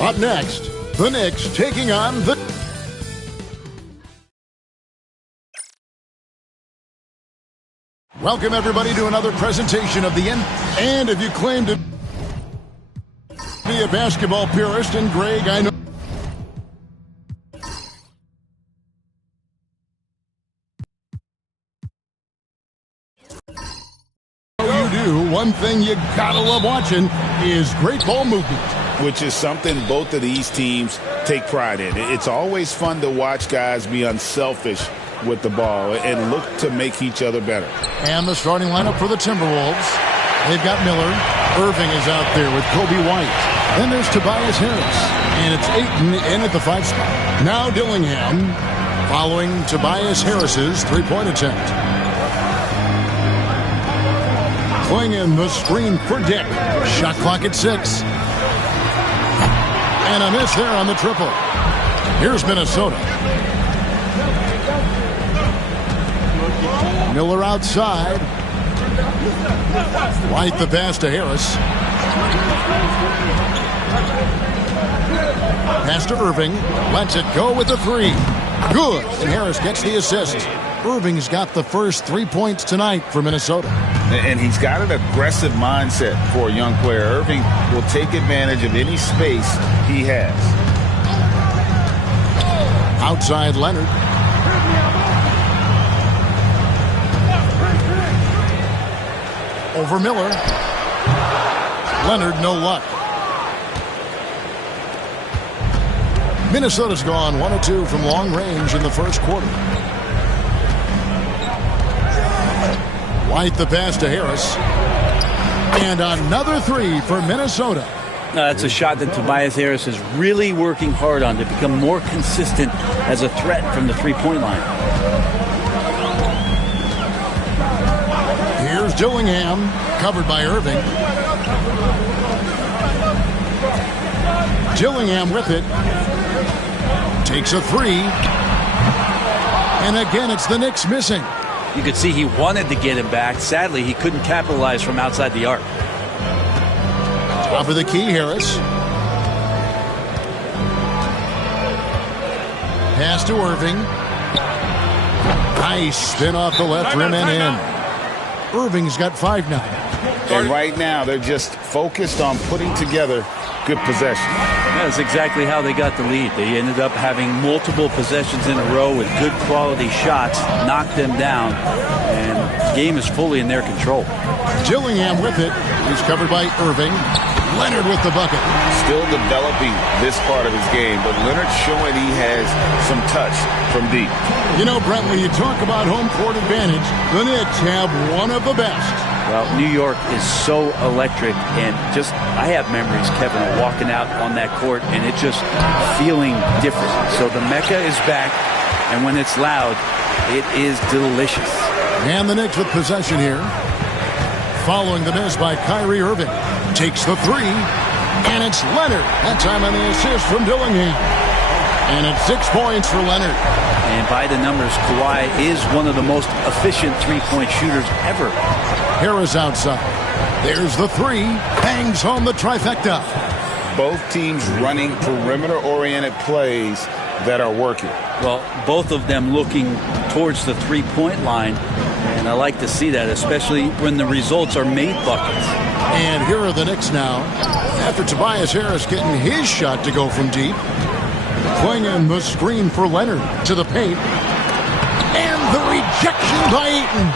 Up next, the Knicks taking on the... Welcome, everybody, to another presentation of the end. And if you claim to be a basketball purist, and Greg, I know... you do, one thing you gotta love watching is great ball movement. Which is something both of these teams take pride in. It's always fun to watch guys be unselfish with the ball and look to make each other better. And the starting lineup for the Timberwolves. They've got Miller. Irving is out there with Kobe White. Then there's Tobias Harris. And it's Ayton in at the 5 spot. Now Dillingham following Tobias Harris's three-point attempt. Clinging the screen for Dick. Shot clock at 6. And a miss there on the triple. Here's Minnesota. Miller outside. White the pass to Harris. Pass to Irving. Lets it go with the 3. Good. And Harris gets the assist. Irving's got the first 3 points tonight for Minnesota. And he's got an aggressive mindset for a young player. Irving will take advantage of any space he has. Outside Leonard. Over Miller. Leonard, no luck. Minnesota's gone 1 of 2 from long range in the first quarter. White the pass to Harris. And another 3 for Minnesota. That's a shot that Tobias Harris is really working hard on to become more consistent as a threat from the three-point line. Here's Dillingham, covered by Irving. Dillingham with it. Takes a 3. And again, it's the Knicks missing. You could see he wanted to get him back. Sadly, he couldn't capitalize from outside the arc. Top of the key, Harris. Pass to Irving. Nice spin off the left rim and in. Irving's got 5 now. And right now, they're just focused on putting together good possession. That's exactly how they got the lead. They ended up having multiple possessions in a row with good quality shots, knocked them down, and the game is fully in their control. Dillingham with it. He's covered by Irving. Leonard with the bucket. Still developing this part of his game, but Leonard showing he has some touch from deep. You know, Brent, when you talk about home court advantage, the Knicks have one of the best. Well, New York is so electric, and just, I have memories, Kevin, of walking out on that court, and it just feeling different. So the Mecca is back, and when it's loud, it is delicious. And the Knicks with possession here. Following the miss by Kyrie Irving. Takes the 3, and it's Leonard. That time on the assist from Dillingham. And it's 6 points for Leonard. And by the numbers, Kawhi is one of the most efficient three-point shooters ever. Harris outside. There's the 3. Bangs home the trifecta. Both teams running perimeter-oriented plays that are working. Well, both of them looking towards the three-point line. And I like to see that, especially when the results are made buckets. And here are the Knicks now. After Tobias Harris getting his shot to go from deep. Clinging the screen for Leonard to the paint. And the rejection by Ayton.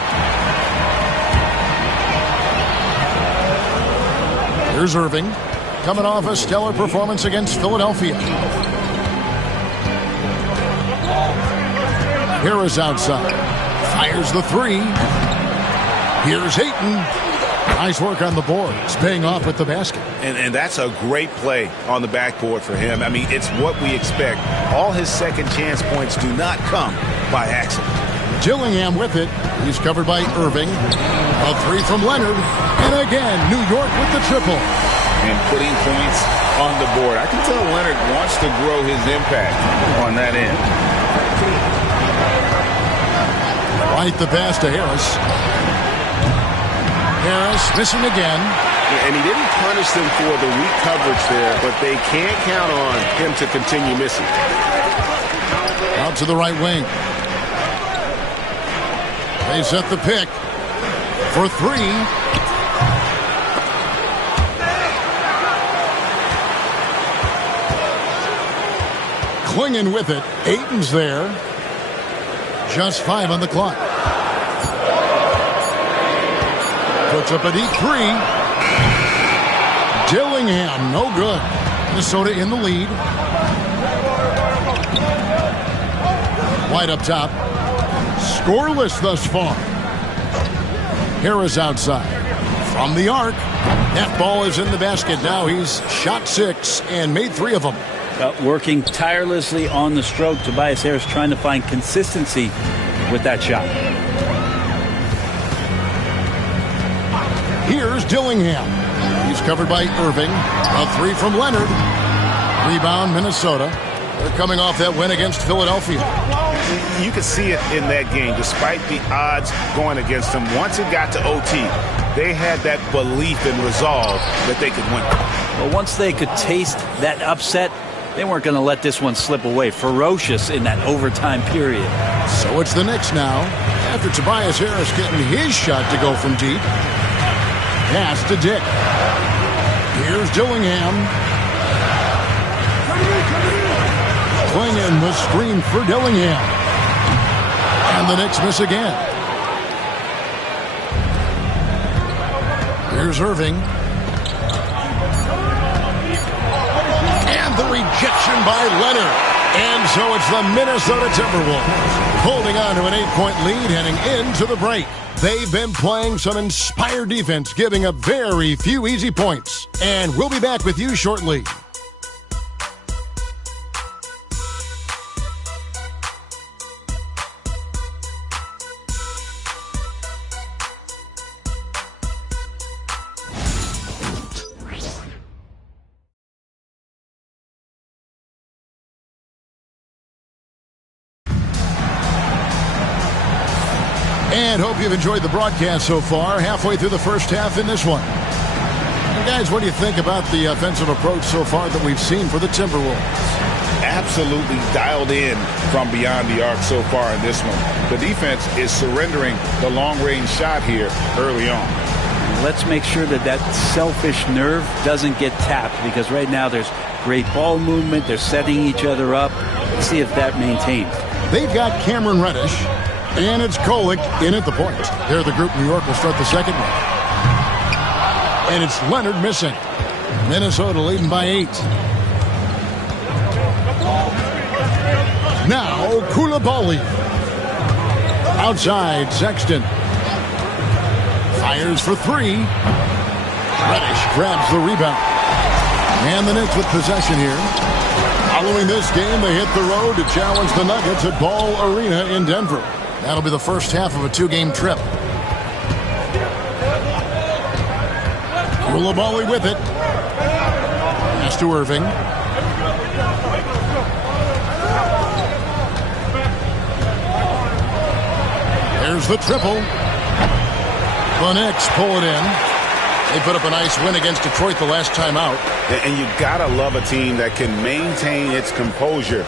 Here's Irving. Coming off a stellar performance against Philadelphia. Harris outside. Fires the 3. Here's Ayton. Nice work on the boards, paying off with the basket. And that's a great play on the backboard for him. I mean, it's what we expect. All his second chance points do not come by accident. Dillingham with it. He's covered by Irving. A 3 from Leonard. And again, New York with the triple. And putting points on the board. I can tell Leonard wants to grow his impact on that end. Right the pass to Harris. Harris missing again. And he didn't punish them for the weak coverage there, but they can't count on him to continue missing. Out to the right wing. They set the pick for three. Clinging with it. Ayton's there. Just 5 on the clock. Puts up a deep three. Dillingham, no good. Minnesota in the lead. White up top. Scoreless thus far. Harris outside. From the arc. That ball is in the basket now. He's shot 6 and made 3 of them. Working tirelessly on the stroke. Tobias Harris trying to find consistency with that shot. Here's Dillingham. He's covered by Irving. A 3 from Leonard. Rebound, Minnesota. They're coming off that win against Philadelphia. You could see it in that game, despite the odds going against them. Once it got to OT, they had that belief and resolve that they could win. But once they could taste that upset, they weren't going to let this one slip away. Ferocious in that overtime period. So it's the Knicks now. After Tobias Harris getting his shot to go from deep. Pass to Dick. Here's Dillingham. Clinging the screen for Dillingham. And the Knicks miss again. Here's Irving. And the rejection by Leonard. And so it's the Minnesota Timberwolves holding on to an 8-point lead heading into the break. They've been playing some inspired defense, giving up very few easy points. And we'll be back with you shortly. And hope you've enjoyed the broadcast so far. Halfway through the first half in this one. And guys, what do you think about the offensive approach so far that we've seen for the Timberwolves? Absolutely dialed in from beyond the arc so far in this one. The defense is surrendering the long-range shot here early on. Let's make sure that that selfish nerve doesn't get tapped, because right now there's great ball movement. They're setting each other up. Let's see if that maintains. They've got Cameron Reddish. And it's Kolek in at the point. There the group. New York will start the second one. And it's Leonard missing. Minnesota leading by 8. Now Coulibaly. Outside Sexton. Fires for 3. Reddish grabs the rebound. And the Knicks with possession here. Following this game, they hit the road to challenge the Nuggets at Ball Arena in Denver. That'll be the first half of a 2-game trip. Coulibaly with it. Pass to Irving. There's the triple. The Knicks pull it in. They put up a nice win against Detroit the last time out. And you gotta love a team that can maintain its composure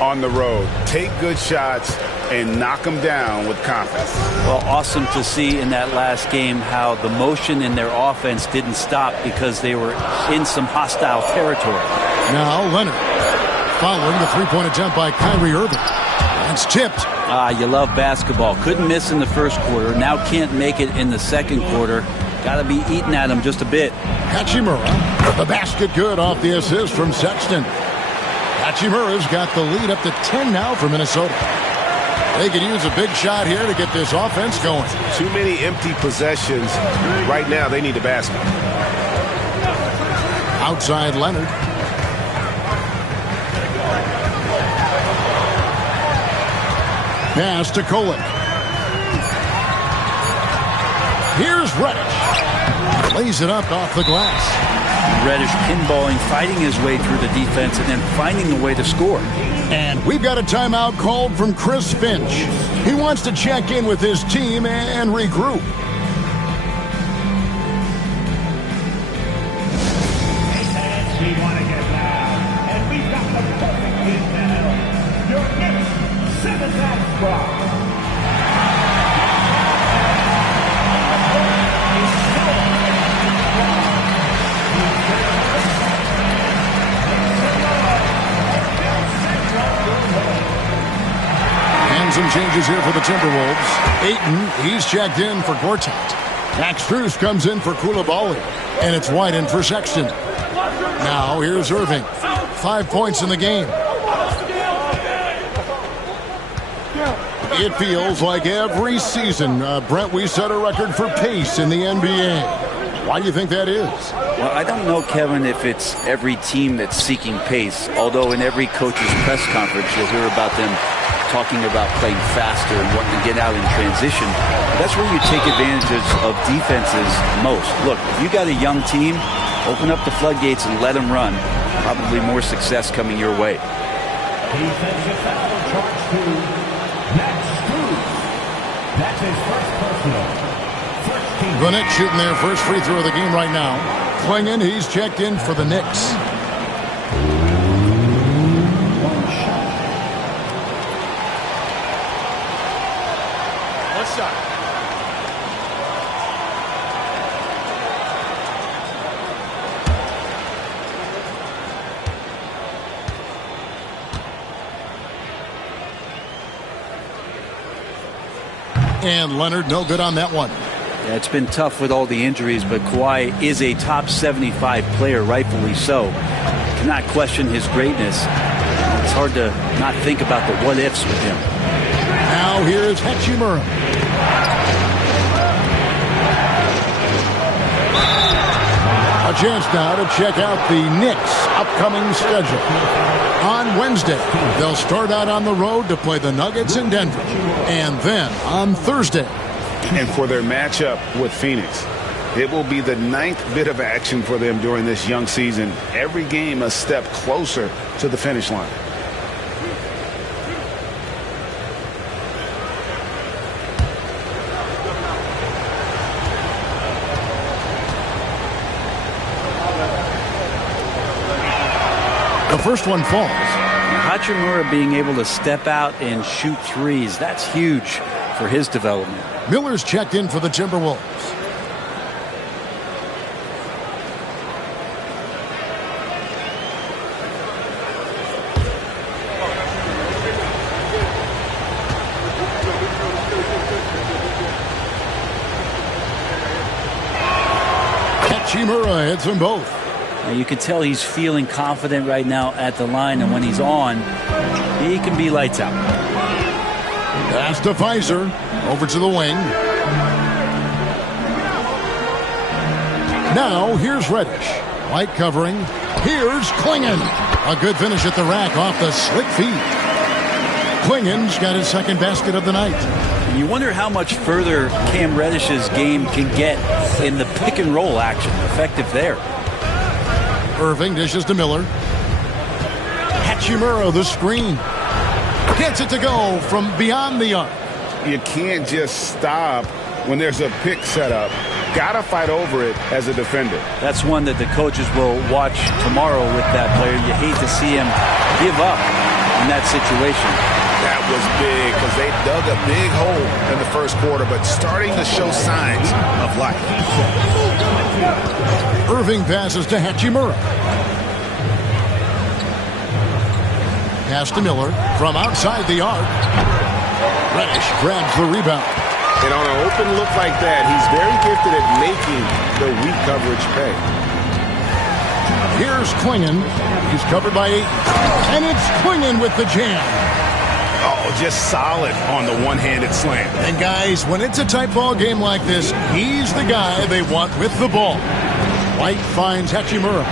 on the road. Take good shots and knock them down with confidence. Well, awesome to see in that last game how the motion in their offense didn't stop because they were in some hostile territory. Now Leonard following the 3-point attempt by Kyrie Irving. That's tipped. You love basketball. Couldn't miss in the first quarter. Now can't make it in the second quarter. Got to be eating at him just a bit. Hachimura, the basket good off the assist from Sexton. Hachimura's got the lead up to 10 now for Minnesota. They could use a big shot here to get this offense going. Too many empty possessions. Right now, they need a basket. Outside Leonard. Pass to Kolek. Here's Reddish. Lays it up off the glass. Reddish pinballing, fighting his way through the defense, and then finding a way to score. And we've got a timeout called from Chris Finch. He wants to check in with his team and regroup. And some changes here for the Timberwolves. Ayton, he's checked in for Gortat. Max Strus comes in for Coulibaly. And it's White in for Sexton. Now here's Irving. 5 points in the game. It feels like every season, Brent, we set a record for pace in the NBA. Why do you think that is? Well, I don't know, Kevin, if it's every team that's seeking pace, although in every coach's press conference you'll hear about them talking about playing faster and wanting to get out in transition. That's where you take advantages of defenses most. Look, if you got a young team, open up the floodgates and let them run. Probably more success coming your way. Defensive foul charge to Max Strus. That's his first personal. Gwinnett shooting their first free throw of the game right now. Klingon, he's checked in for the Knicks. One shot. And Leonard, no good on that one. Yeah, it's been tough with all the injuries, but Kawhi is a top 75 player, rightfully so. Cannot question his greatness. It's hard to not think about the what-ifs with him. Now here's Hachimura. A chance now to check out the Knicks' upcoming schedule. On Wednesday, they'll start out on the road to play the Nuggets in Denver. And then on Thursday. And for their matchup with Phoenix, it will be the 9th bit of action for them during this young season. Every game a step closer to the finish line. The first one falls. Hachimura being able to step out and shoot threes, that's huge for his development. Miller's checked in for the Timberwolves. Hachimura hits them both. Now you can tell he's feeling confident right now at the line, and when he's on, he can be lights out. Pass to Fizer. Over to the wing. Now here's Reddish. White covering. Here's Klingon. A good finish at the rack off the slick feet. Klingon's got his second basket of the night. And you wonder how much further Cam Reddish's game can get in the pick and roll action. Effective there. Irving dishes to Miller. Hachimura the screen. Gets it to go from beyond the arc. You can't just stop when there's a pick set up. Gotta fight over it as a defender. That's one that the coaches will watch tomorrow with that player. You hate to see him give up in that situation. That was big because they dug a big hole in the first quarter, but starting to show signs of life. Irving passes to Hachimura. Pass to Miller from outside the arc. Reddish grabs the rebound. And on an open look like that, he's very gifted at making the weak coverage pay. Here's Klingon. He's covered by 8. And it's Klingon with the jam. Oh, just solid on the one-handed slam. And guys, when it's a tight ball game like this, he's the guy they want with the ball. White finds Hachimura.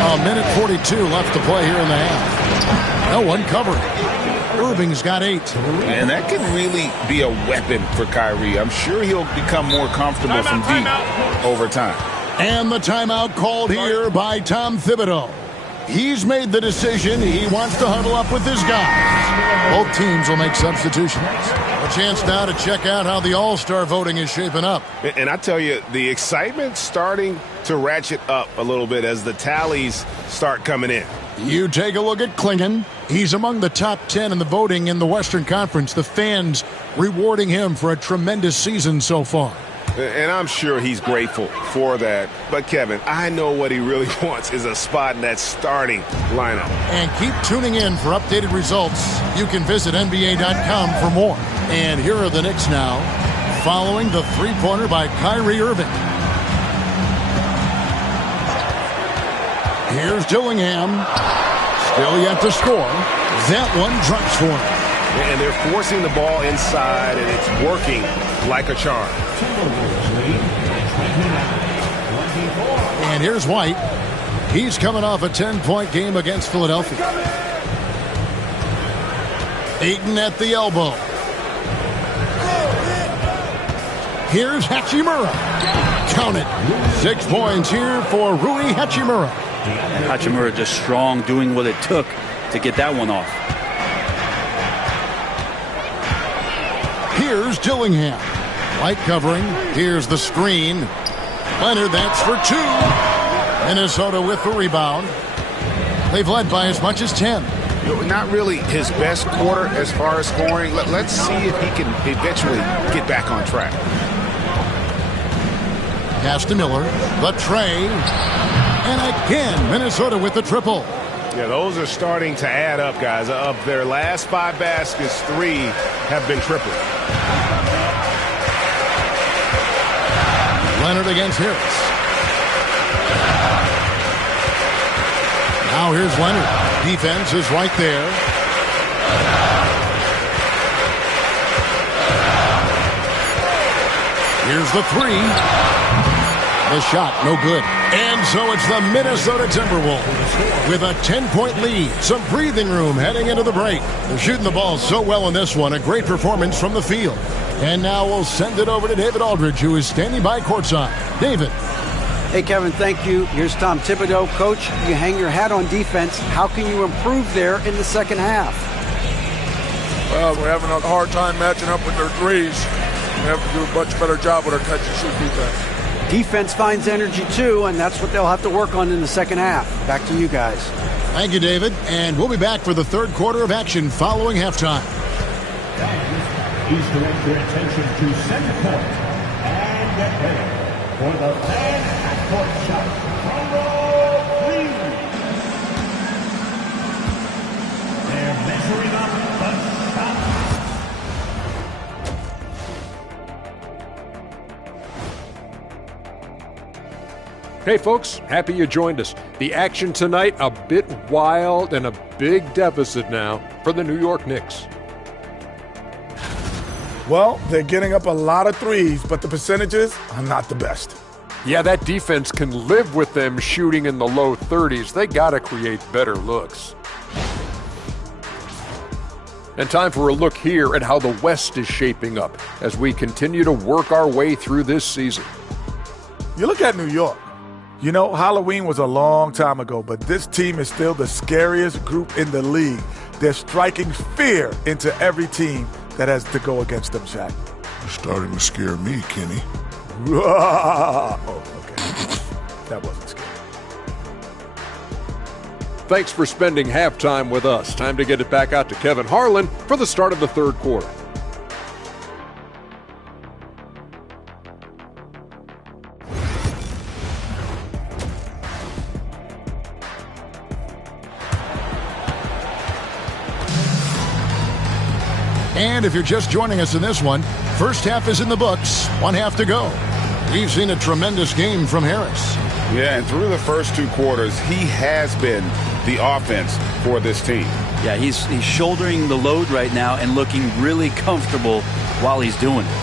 A minute 42 left to play here in the half. No one covering. Irving's got 8. And that can really be a weapon for Kyrie. I'm sure he'll become more comfortable from deep over time. And the timeout called here by Tom Thibodeau. He's made the decision. He wants to huddle up with his guys. Both teams will make substitutions. A chance now to check out how the All-Star voting is shaping up. And I tell you, the excitement's starting to ratchet up a little bit as the tallies start coming in. You take a look at Klingon. He's among the top 10 in the voting in the Western Conference. The fans rewarding him for a tremendous season so far. And I'm sure he's grateful for that. But, Kevin, I know what he really wants is a spot in that starting lineup. And keep tuning in for updated results. You can visit NBA.com for more. And here are the Knicks now, following the three-pointer by Kyrie Irving. Here's Dillingham. Still yet to score. That one drops for him. And they're forcing the ball inside, and it's working like a charm. And here's White. He's coming off a 10-point game against Philadelphia. Ayton at the elbow. Here's Hachimura. Count it. 6 points here for Rui Hachimura. Hachimura just strong, doing what it took to get that one off. Here's Dillingham. White covering. Here's the screen. Leonard, that's for 2. Minnesota with the rebound. They've led by as much as 10. Not really his best quarter as far as scoring. Let's see if he can eventually get back on track. Pass to Miller. The tray. And again, Minnesota with the triple. Yeah, those are starting to add up, guys. Of their last 5 baskets, 3 have been tripled. Leonard against Harris. Now here's Leonard. Defense is right there. Here's the 3. The shot, no good. And so it's the Minnesota Timberwolves with a 10-point lead. Some breathing room heading into the break. They're shooting the ball so well in this one. A great performance from the field. And now we'll send it over to David Aldridge, who is standing by courtside. David. Hey, Kevin, thank you. Here's Tom Thibodeau. Coach, you hang your hat on defense. How can you improve there in the second half? Well, we're having a hard time matching up with their threes. We have to do a much better job with our catch-and-shoot defense. Defense finds energy, too, and that's what they'll have to work on in the second half. Back to you guys. Thank you, David. And we'll be back for the third quarter of action following halftime. Please direct your attention to center court and get ready for the fan half-court shot from Lee. They're measuring up the shot. Hey folks, happy you joined us. The action tonight a bit wild and a big deficit now for the New York Knicks. Well, they're getting up a lot of threes, but the percentages are not the best. Yeah, that defense can live with them shooting in the low 30s. They got to create better looks. And time for a look here at how the West is shaping up as we continue to work our way through this season. You look at New York. You know, Halloween was a long time ago, but this team is still the scariest group in the league. They're striking fear into every team that has to go against them, Shaq. You're starting to scare me, Kenny. Oh, okay. That wasn't scary. Thanks for spending halftime with us. Time to get it back out to Kevin Harlan for the start of the third quarter. And if you're just joining us in this one, first half is in the books, 1 half to go. We've seen a tremendous game from Harris. Yeah, and through the first 2 quarters, he has been the offense for this team. Yeah, he's shouldering the load right now and looking really comfortable while he's doing it.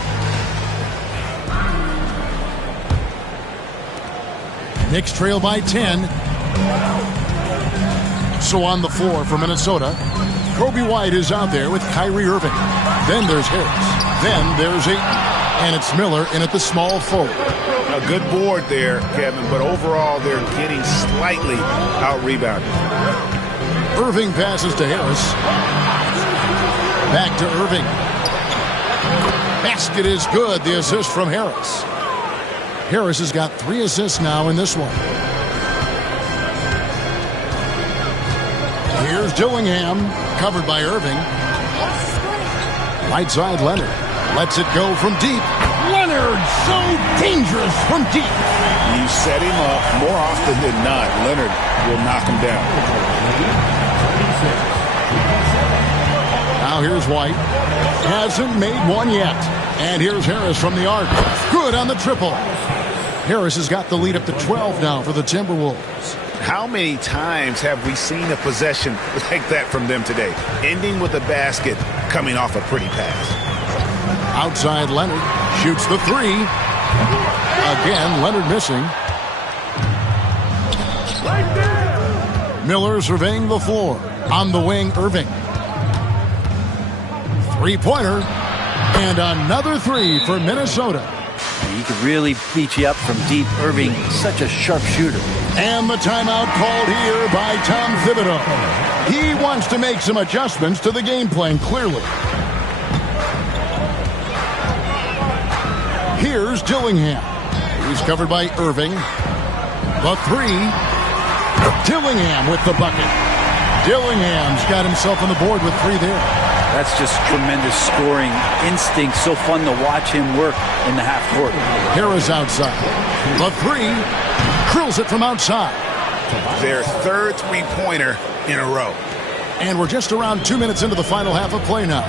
Knicks trail by 10. So on the floor for Minnesota, Kobe White is out there with Kyrie Irving. Then there's Harris. Then there's Ayton. And it's Miller in at the small forward. A good board there, Kevin, but overall they're getting slightly out-rebounded. Irving passes to Harris. Back to Irving. Basket is good. The assist from Harris. Harris has got 3 assists now in this one. Here's Dillingham, covered by Irving. Right side, Leonard. Lets it go from deep. Leonard, so dangerous from deep. You set him up more often than not. Leonard will knock him down. Now here's White. Hasn't made one yet. And here's Harris from the arc. Good on the triple. Harris has got the lead up to 12 now for the Timberwolves. How many times have we seen a possession like that from them today? Ending with a basket, coming off a pretty pass. Outside Leonard. Shoots the three. Again, Leonard missing. Miller surveying the floor. On the wing, Irving. Three-pointer. And another three for Minnesota. He could really beat you up from deep. Irving, such a sharp shooter. And the timeout called here by Tom Thibodeau. He wants to make some adjustments to the game plan, clearly. Here's Dillingham. He's covered by Irving. The three. Dillingham with the bucket. Dillingham's got himself on the board with three there. That's just tremendous scoring instinct. So fun to watch him work in the half court. Harris outside. The three. Drills it from outside. Their third three-pointer in a row. And we're just around 2 minutes into the final half of play now.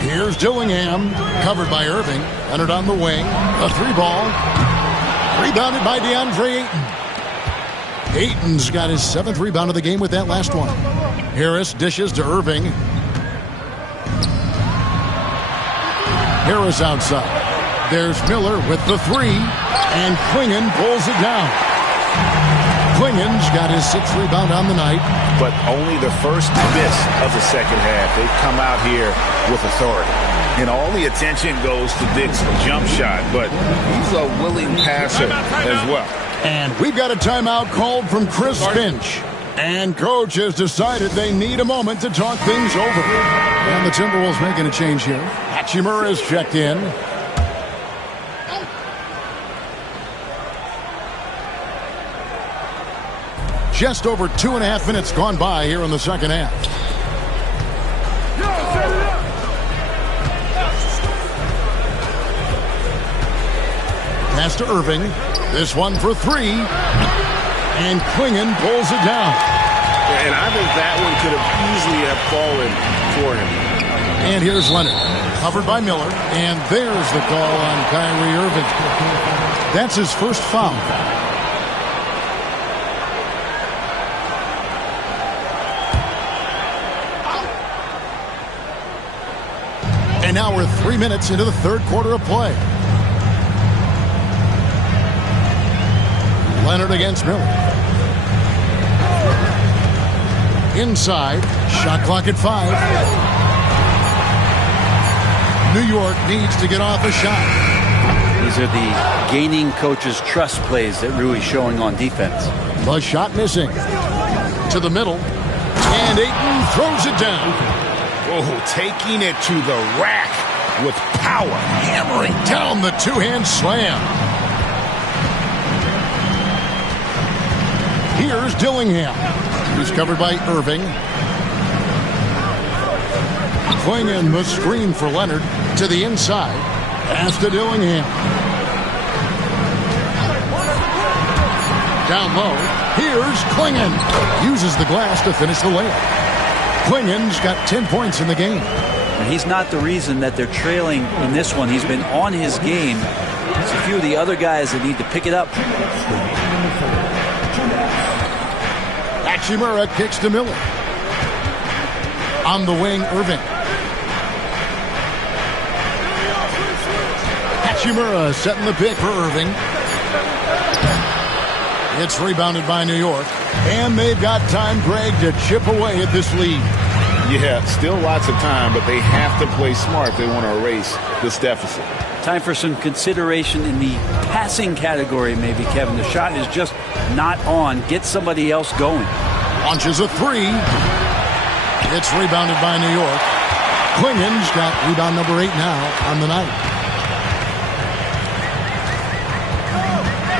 Here's Dillingham, covered by Irving. Leonard on the wing. A three ball. Rebounded by DeAndre Ayton. Ayton's got his 7th rebound of the game with that last one. Harris dishes to Irving. Harris outside. There's Miller with the three. And Klingon pulls it down. Klingon's got his 6th rebound on the night. But only the first miss of the second half. They've come out here with authority. And all the attention goes to Dick's jump shot, but he's a willing passer as well. And we've got a timeout called from Chris Finch. And coach has decided they need a moment to talk things over. And the Timberwolves making a change here. Hachimura is checked in. Just over 2.5 minutes gone by here in the second half. Pass to Irving. This one for three. And Klingon pulls it down. And I think that one could have easily have fallen for him. And here's Leonard. Covered by Miller. And there's the call on Kyrie Irving. That's his first foul. And now we're 3 minutes into the third quarter of play. Leonard against Miller. Inside. Shot clock at 5. New York needs to get off a shot. These are the gaining coach's trust plays that Rui's showing on defense. The shot missing. To the middle. And Ayton throws it down. Oh, taking it to the rack with power. Hammering down the two-hand slam. Here's Dillingham. He's covered by Irving. Klingon the screen for Leonard to the inside. Pass to Dillingham. Down low. Here's Klingon. Uses the glass to finish the layup. Klingon's got 10 points in the game. And he's not the reason that they're trailing in this one. He's been on his game. It's a few of the other guys that need to pick it up. Hachimura kicks to Miller. On the wing, Irving. Hachimura setting the pick for Irving. It's rebounded by New York. And they've got time, Greg, to chip away at this lead. Yeah, still lots of time, but they have to play smart if they want to erase this deficit. Time for some consideration in the passing category, maybe, Kevin. The shot is just not on. Get somebody else going. Launches a three. It's rebounded by New York. Klingon's got rebound number 8 now on the night.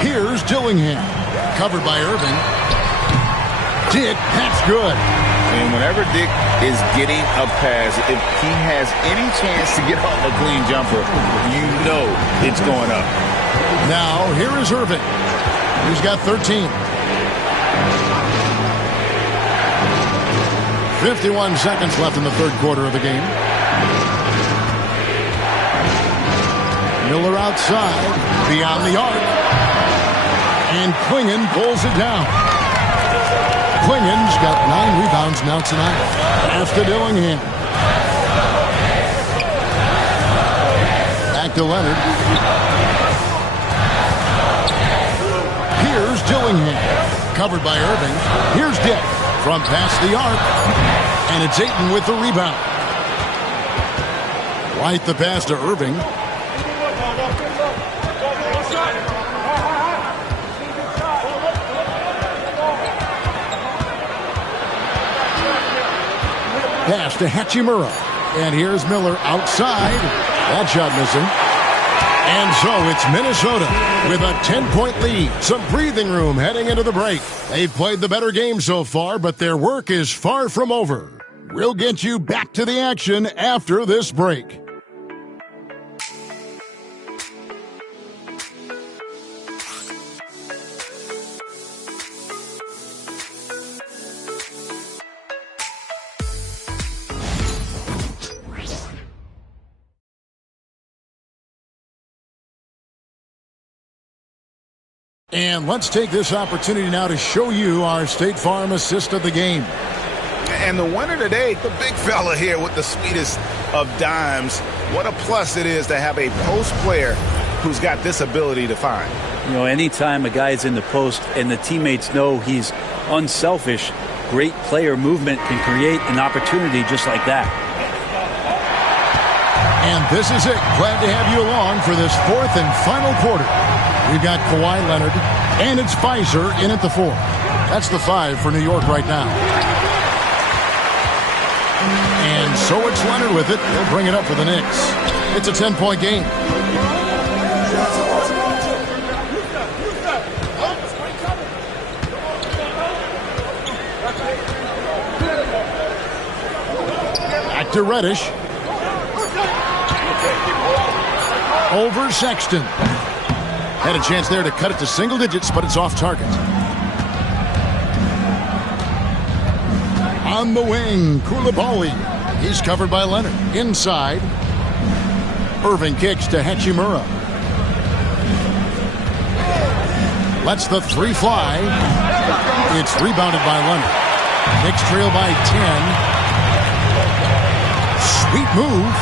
Here's Dillingham. Covered by Irving. Dick, that's good. And whenever Dick is getting a pass, if he has any chance to get off a clean jumper, you know it's going up. Now, here is Irving. He's got 13. 51 seconds left in the third quarter of the game. Miller outside, beyond the arc. And Clingan pulls it down. Clingan's got 9 rebounds now tonight. Pass to Dillingham. Back to Leonard. Here's Dillingham. Covered by Irving. Here's Dick from past the arc. And it's Ayton with the rebound. White the pass to Irving. Pass to Hachimura. And here's Miller outside. That shot missing. And so it's Minnesota with a 10-point lead. Some breathing room heading into the break. They've played the better game so far, but their work is far from over. We'll get you back to the action after this break. And let's take this opportunity now to show you our State Farm assist of the game. And the winner today, the big fella here with the sweetest of dimes. What a plus it is to have a post player who's got this ability to find. You know, anytime a guy's in the post and the teammates know he's unselfish, great player movement can create an opportunity just like that. And this is it. Glad to have you along for this fourth and final quarter. We've got Kawhi Leonard, and it's Fizer in at the 4. That's the 5 for New York right now. And so it's Leonard with it. He'll bring it up for the Knicks. It's a 10-point game. Back to Reddish. Over Sexton. Had a chance there to cut it to single digits, but it's off target. On the wing, Koulibaly. He's covered by Leonard. Inside. Irving kicks to Hachimura. Lets the 3 fly. It's rebounded by Leonard. Knicks trail by 10. Sweet move.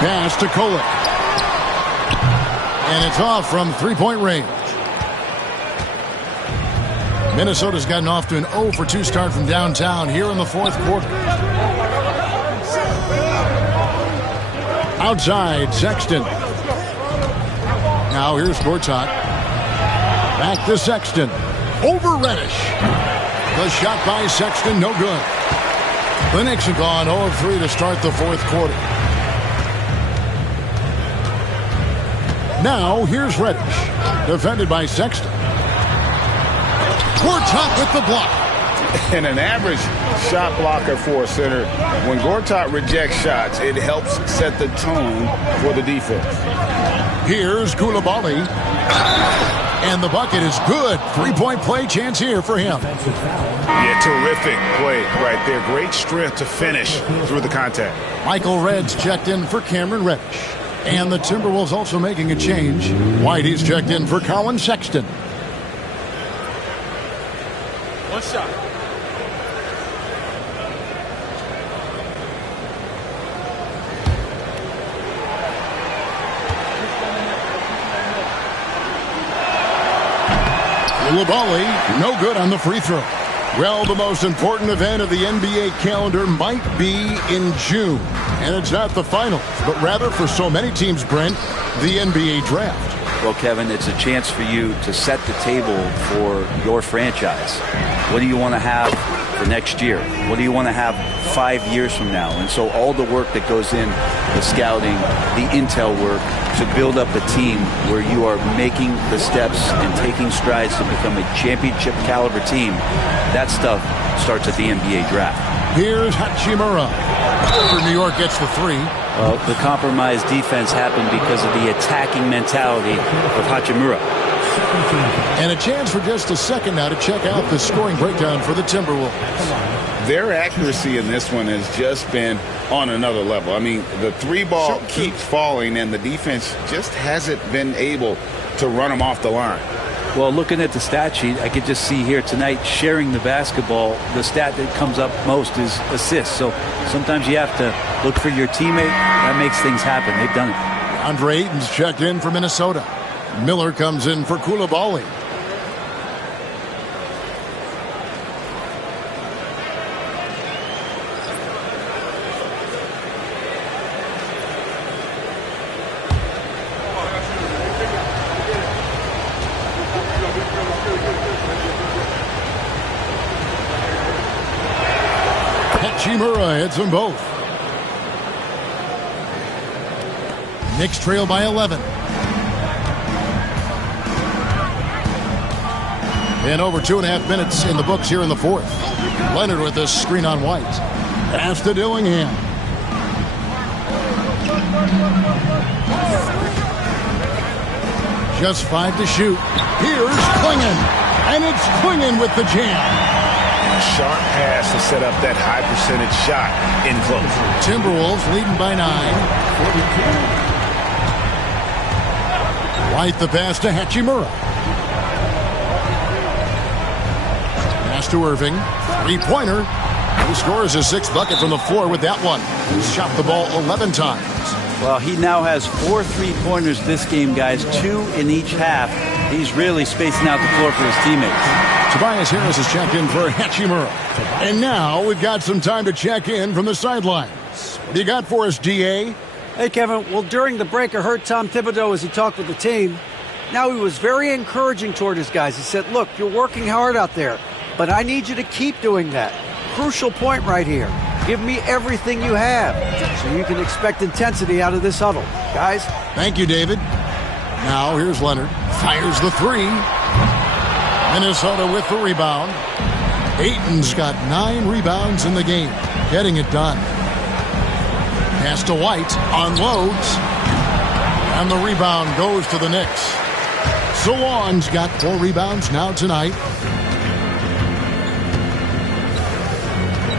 Pass to Kolek. And it's off from 3-point range. Minnesota's gotten off to an 0-for-2 start from downtown here in the fourth quarter. Outside, Sexton. Now here's Gortat. Back to Sexton. Over Reddish. The shot by Sexton, no good. The Knicks have gone 0-of-3 to start the fourth quarter. Now, here's Reddish. Defended by Sexton. Gortat with the block. And an average shot blocker for a center, when Gortat rejects shots, it helps set the tone for the defense. Here's Koulibaly. And the bucket is good. 3-point play chance here for him. Yeah, terrific play right there. Great strength to finish through the contact. Michael Red's checked in for Cameron Reddish. And the Timberwolves also making a change. Whitey's checked in for Colin Sexton. One shot. Koulibaly, no good on the free throw. Well, the most important event of the NBA calendar might be in June. And it's not the finals, but rather for so many teams, Brent, the NBA draft. Well, Kevin, it's a chance for you to set the table for your franchise. What do you want to have for next year? What do you want to have 5 years from now? And so all the work that goes in, the scouting, the intel work, to build up a team where you are making the steps and taking strides to become a championship caliber team, that stuff starts at the NBA draft. Here's Hachimura. New York gets the three. Well, the compromised defense happened because of the attacking mentality of Hachimura. And a chance for just a second now to check out the scoring breakdown for the Timberwolves. Their accuracy in this one has just been on another level. I mean, the three ball keeps falling, and the defense just hasn't been able to run them off the line. Well, looking at the stat sheet, I could just see here tonight, sharing the basketball, the stat that comes up most is assists. So sometimes you have to look for your teammate. That makes things happen. They've done it. Andre Ayton's checked in for Minnesota. Miller comes in for Coulibaly. Hachimura hits them both. Knicks trail by 11. And over 2.5 minutes in the books here in the fourth. Leonard with this screen on White. Pass to Dillingham. Just 5 to shoot. Here's Klingon. And it's Klingon with the jam. Sharp pass to set up that high percentage shot in close. Timberwolves leading by 9. White the pass to Hachimura. Pass to Irving. 3-pointer. He scores his 6th bucket from the floor with that one. He's shot the ball 11 times. Well, he now has 4 3-pointers this game, guys. 2 in each half. He's really spacing out the floor for his teammates. Tobias Harris has checked in for Hachimura. And now we've got some time to check in from the sidelines. What do you got for us, DA? Hey, Kevin. Well, during the break, I heard Tom Thibodeau as he talked with the team. Now, he was very encouraging toward his guys. He said, look, you're working hard out there, but I need you to keep doing that. Crucial point right here. Give me everything you have so you can expect intensity out of this huddle. Guys? Thank you, David. Now, here's Leonard. Fires the 3. Minnesota with the rebound. Ayton's got 9 rebounds in the game. Getting it done. Pass to White. Unloads. And the rebound goes to the Knicks. Sawon's got 4 rebounds now tonight.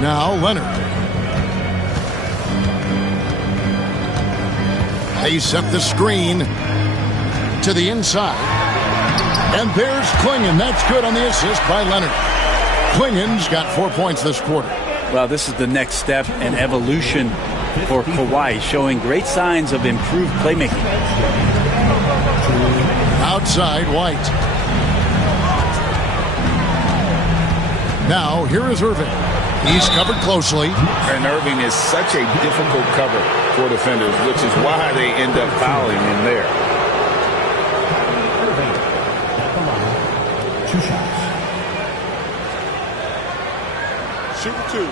Now Leonard. They set the screen to the inside. And there's Klingon. That's good on the assist by Leonard. Klingon's got 4 points this quarter. Well, this is the next step and evolution for Kawhi, showing great signs of improved playmaking. Outside, White. Now, here is Irving. He's covered closely. And Irving is such a difficult cover for defenders, which is why they end up fouling him there. 2 shots. Shoot 2.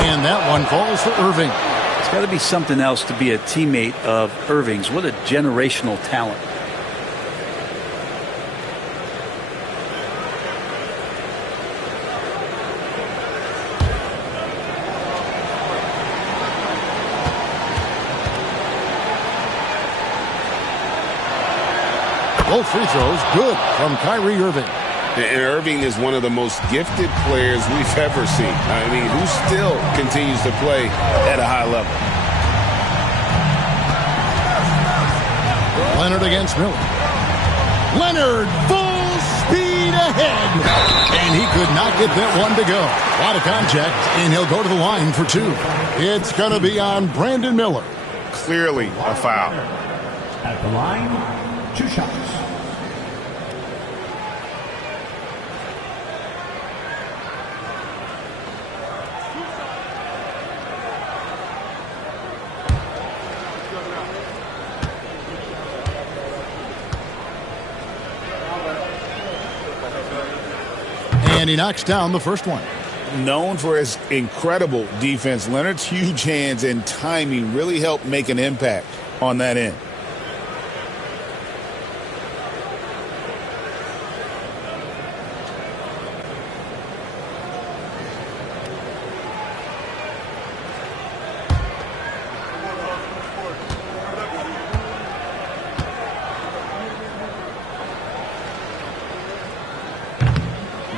And that one falls for Irving. It's got to be something else to be a teammate of Irving's. What a generational talent. Both free throws good from Kyrie Irving. And Irving is one of the most gifted players we've ever seen. I mean, who still continues to play at a high level. Leonard against Miller. Leonard full speed ahead. And he could not get that one to go. A lot of contact, and he'll go to the line for 2. It's going to be on Brandon Miller. Clearly a foul. At the line, 2 shots. And he knocks down the first one. Known for his incredible defense, Leonard's huge hands and timing really helped make an impact on that end.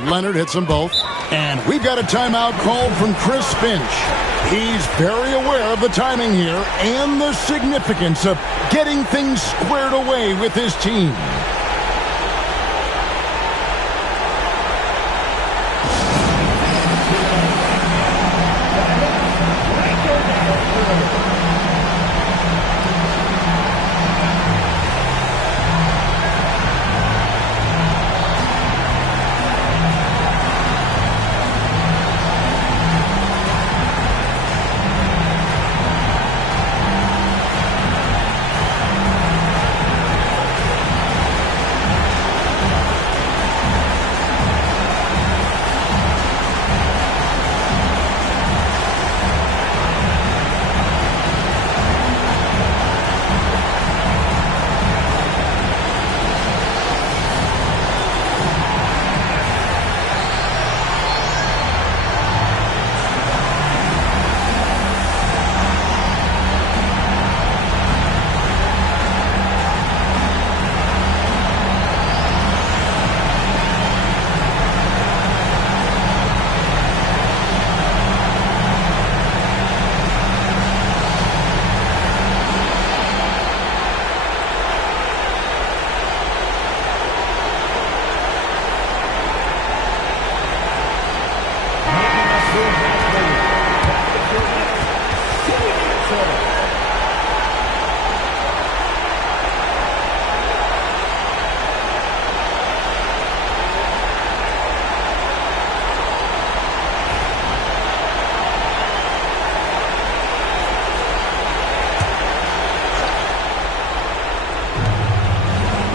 Leonard hits them both. And we've got a timeout called from Chris Finch. He's very aware of the timing here and the significance of getting things squared away with his team.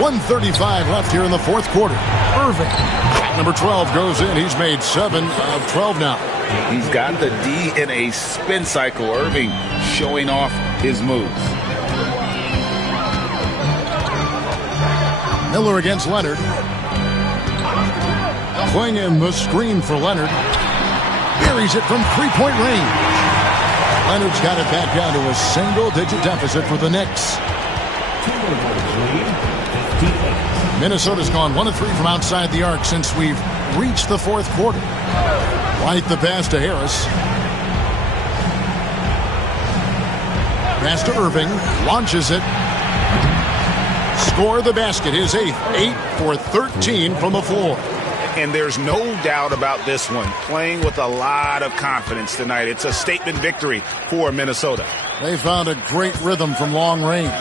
.135 left here in the fourth quarter. Irving, number 12, goes in. He's made 7 of 12 now. He's got the D in a spin cycle. Irving showing off his moves. Miller against Leonard. Playing in the screen for Leonard. Buries it from three-point range. Leonard's got it back down to a single-digit deficit for the Knicks. Minnesota's gone 1 of 3 from outside the arc since we've reached the fourth quarter. White the pass to Harris. Pass to Irving. Launches it. Score the basket. His 8th. 8 for 13 from the floor. And there's no doubt about this one. Playing with a lot of confidence tonight. It's a statement victory for Minnesota. They found a great rhythm from long range.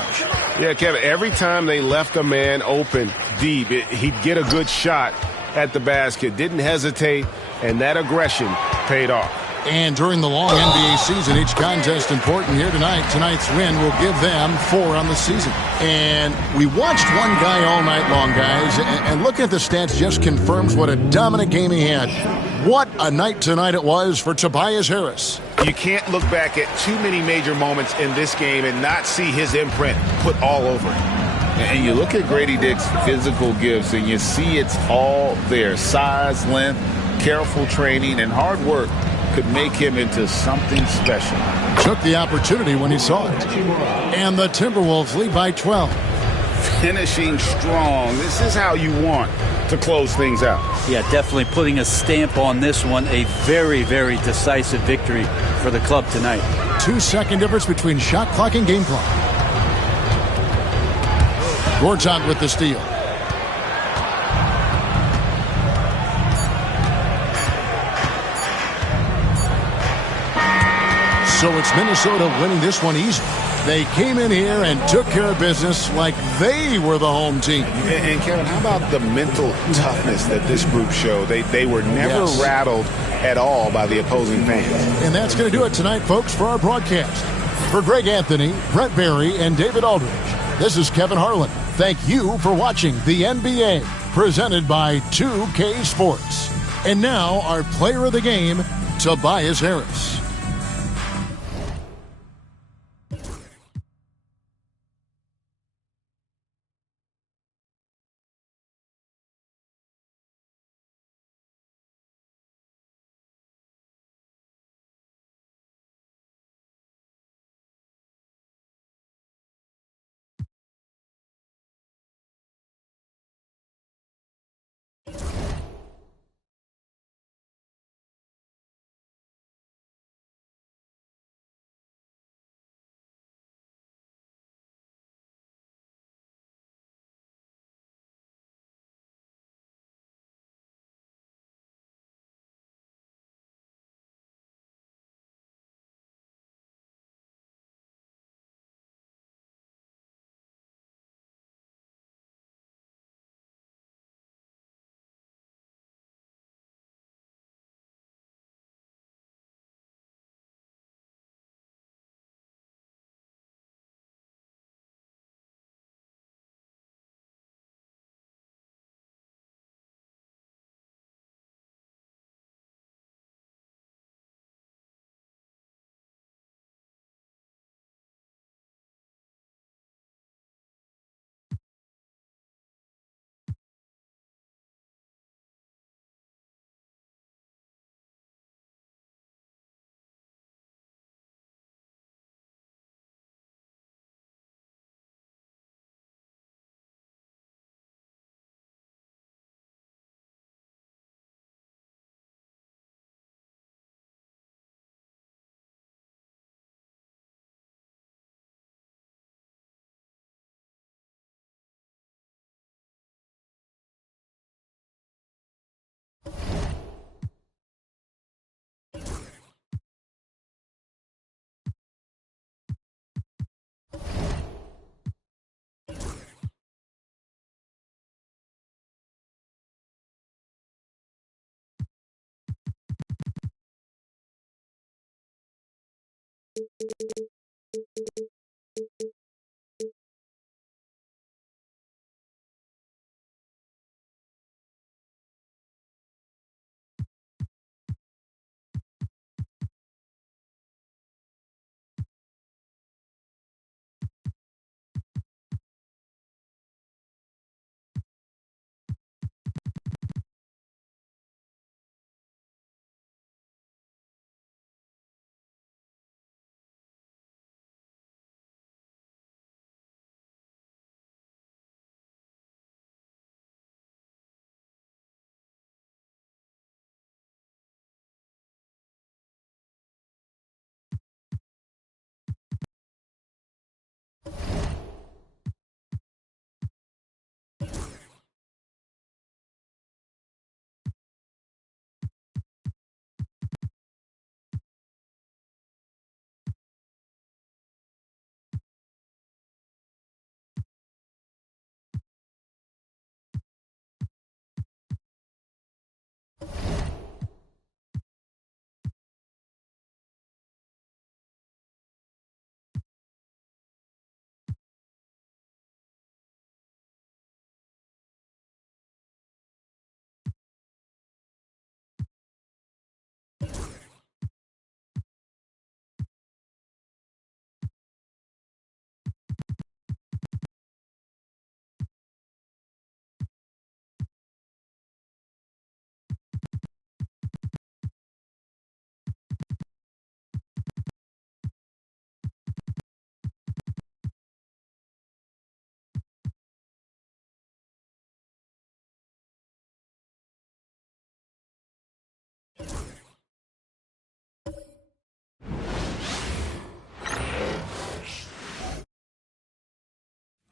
Yeah, Kevin, every time they left a man open deep, he'd get a good shot at the basket. Didn't hesitate, and that aggression paid off. And during the long NBA season, each contest important here tonight. Tonight's win will give them 4 on the season. And we watched one guy all night long, guys, and looking at the stats just confirms what a dominant game he had. What a night tonight it was for Tobias Harris. You can't look back at too many major moments in this game and not see his imprint put all over it. And you look at Grady Dick's physical gifts, and you see it's all there. Size, length, careful training, and hard work could make him into something special. Took the opportunity when he saw it. And the Timberwolves lead by 12. Finishing strong. This is how you want to close things out. Yeah, definitely putting a stamp on this one. A very, very decisive victory for the club tonight. 2-second difference between shot clock and game clock. Gortat with the steal. So it's Minnesota winning this one easily. They came in here and took care of business like they were the home team. And Kevin, how about the mental toughness that this group showed? They were never rattled at all by the opposing fans. And that's going to do it tonight, folks, for our broadcast. For Greg Anthony, Brett Barry, and David Aldridge, this is Kevin Harlan. Thank you for watching the NBA, presented by 2K Sports. And now our player of the game, Tobias Harris.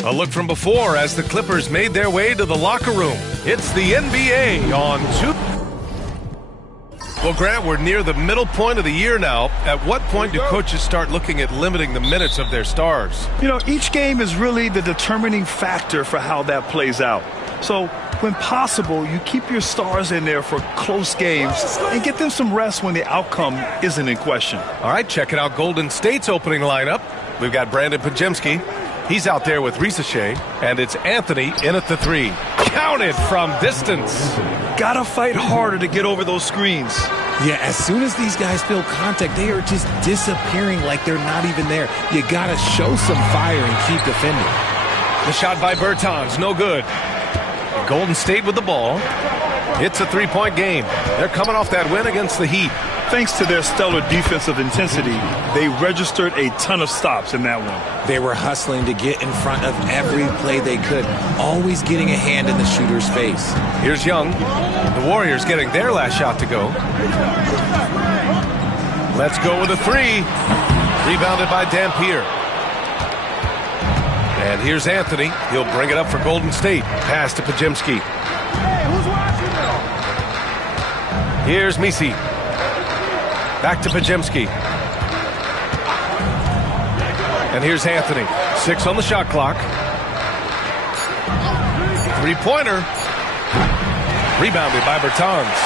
A look from before as the Clippers made their way to the locker room. It's the NBA on two. Well, Grant, we're near the middle point of the year now. At what point do coaches start looking at limiting the minutes of their stars? You know, each game is really the determining factor for how that plays out. So, when possible, you keep your stars in there for close games and get them some rest when the outcome isn't in question. All right, checking out Golden State's opening lineup. We've got Brandon Podziemski, He's out there with Risache, and it's Anthony in at the 3. Counted from distance. Gotta fight harder to get over those screens. Yeah, as soon as these guys feel contact, they are just disappearing like they're not even there. You gotta show some fire and keep defending. The shot by Bertans, no good. Golden State with the ball. It's a 3-point game. They're coming off that win against the Heat. Thanks to their stellar defensive intensity, they registered a ton of stops in that one. They were hustling to get in front of every play they could, always getting a hand in the shooter's face. Here's Young. The Warriors getting their last shot to go. Let's go with a 3. Rebounded by Dampier. And here's Anthony. He'll bring it up for Golden State. Pass to Podziemski. Here's Misi. Back to Podziemski. And here's Anthony. 6 on the shot clock. 3-pointer. Rebounded by Bertans.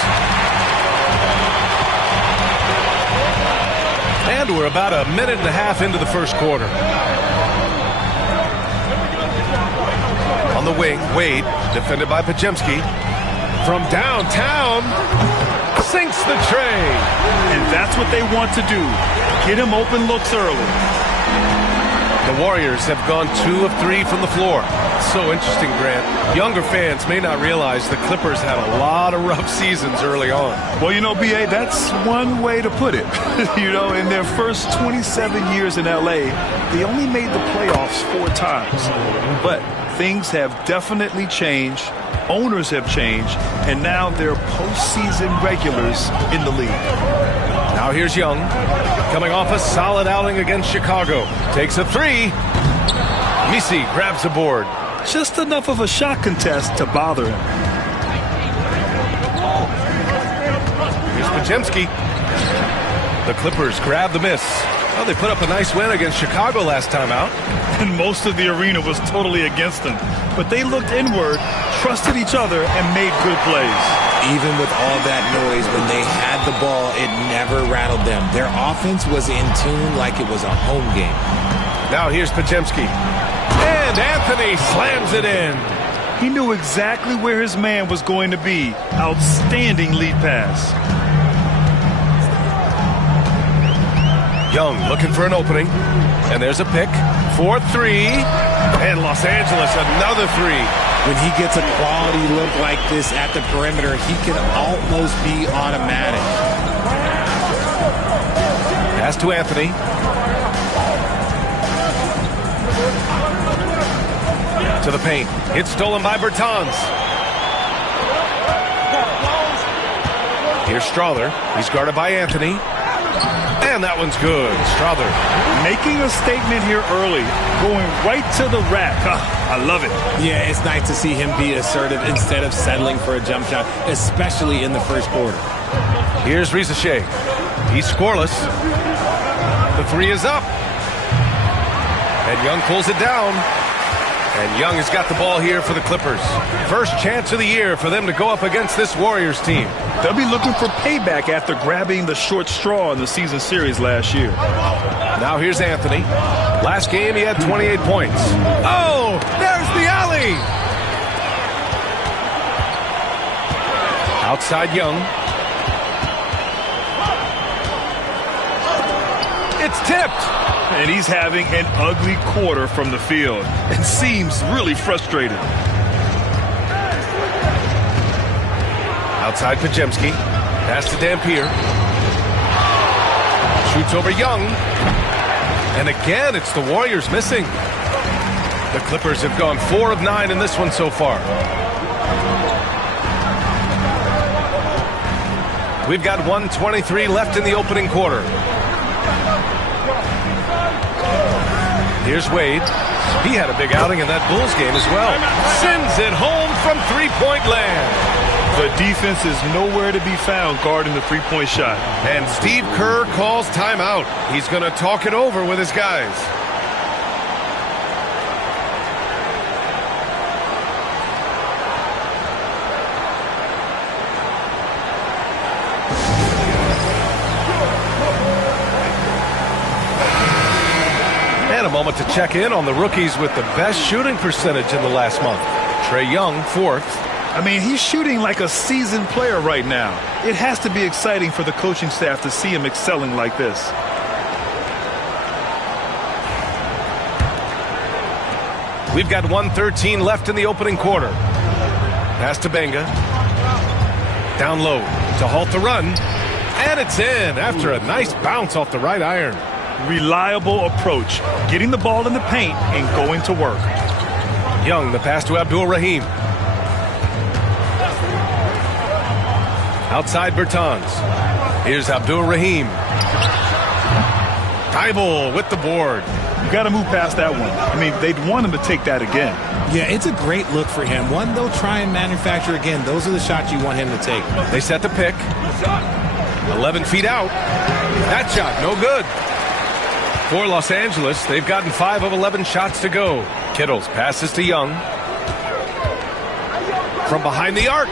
And we're about a minute and a half into the first quarter. On the wing, Wade, defended by Podziemski. From downtown, sinks the tray. And that's what they want to do. Get him open looks early. The Warriors have gone 2 of 3 from the floor. So interesting, Grant. Younger fans may not realize the Clippers had a lot of rough seasons early on. Well, you know, B.A., that's one way to put it. You know, in their first 27 years in L.A., they only made the playoffs 4 times. But things have definitely changed. Owners have changed. And now they're postseason regulars in the league. Now here's Young, coming off a solid outing against Chicago. Takes a 3. Misi grabs the board. Just enough of a shot contest to bother him. Here's Podziemski. The Clippers grab the miss. Well, they put up a nice win against Chicago last time out. And most of the arena was totally against them. But they looked inward, trusted each other, and made good plays. Even with all that noise, when they had the ball, it never rattled them. Their offense was in tune like it was a home game. Now here's Podziemski. And Anthony slams it in. He knew exactly where his man was going to be. Outstanding lead pass. Young looking for an opening. And there's a pick. 4-3. And Los Angeles, another 3. When he gets a quality look like this at the perimeter, he can almost be automatic. Pass to Anthony. To the paint. It's stolen by Bertans. Here's Strawther. He's guarded by Anthony. And that one's good. Strawther. Making a statement here early. Going right to the rack. I love it. Yeah, it's nice to see him be assertive instead of settling for a jump shot, especially in the first quarter. Here's Risache. He's scoreless. The 3 is up. And Young pulls it down. And Young has got the ball here for the Clippers. First chance of the year for them to go up against this Warriors team. They'll be looking for payback after grabbing the short straw in the season series last year. Now here's Anthony. Last game he had 28 points. Oh, there's the alley. Outside Young. It's tipped. And he's having an ugly quarter from the field and seems really frustrated. Outside Podziemski. Pass to Dampier. Shoots over Young. And again, it's the Warriors missing. The Clippers have gone 4 of 9 in this one so far. We've got 1:23 left in the opening quarter. Here's Wade. He had a big outing in that Bulls game as well. Sends it home from three-point land. The defense is nowhere to be found guarding the three-point shot. And Steve Kerr calls timeout. He's going to talk it over with his guys. And a moment to check in on the rookies with the best shooting percentage in the last month. Trae Young, 4th. I mean, he's shooting like a seasoned player right now. It has to be exciting for the coaching staff to see him excelling like this. We've got 1:13 left in the opening quarter. Pass to Benga. Down low to halt the run. And it's in after a nice bounce off the right iron. Reliable approach, getting the ball in the paint and going to work. Young, the pass to Abdul-Rahim. Outside Bertans. Here's Abdul-Rahim. Thybulle with the board. You got to move past that one. I mean, they'd want him to take that again. Yeah, it's a great look for him. One they'll try and manufacture again. Those are the shots you want him to take. They set the pick. 11 feet out. That shot, no good. For Los Angeles, they've gotten 5 of 11 shots to go. Kittles passes to Young. From behind the arc.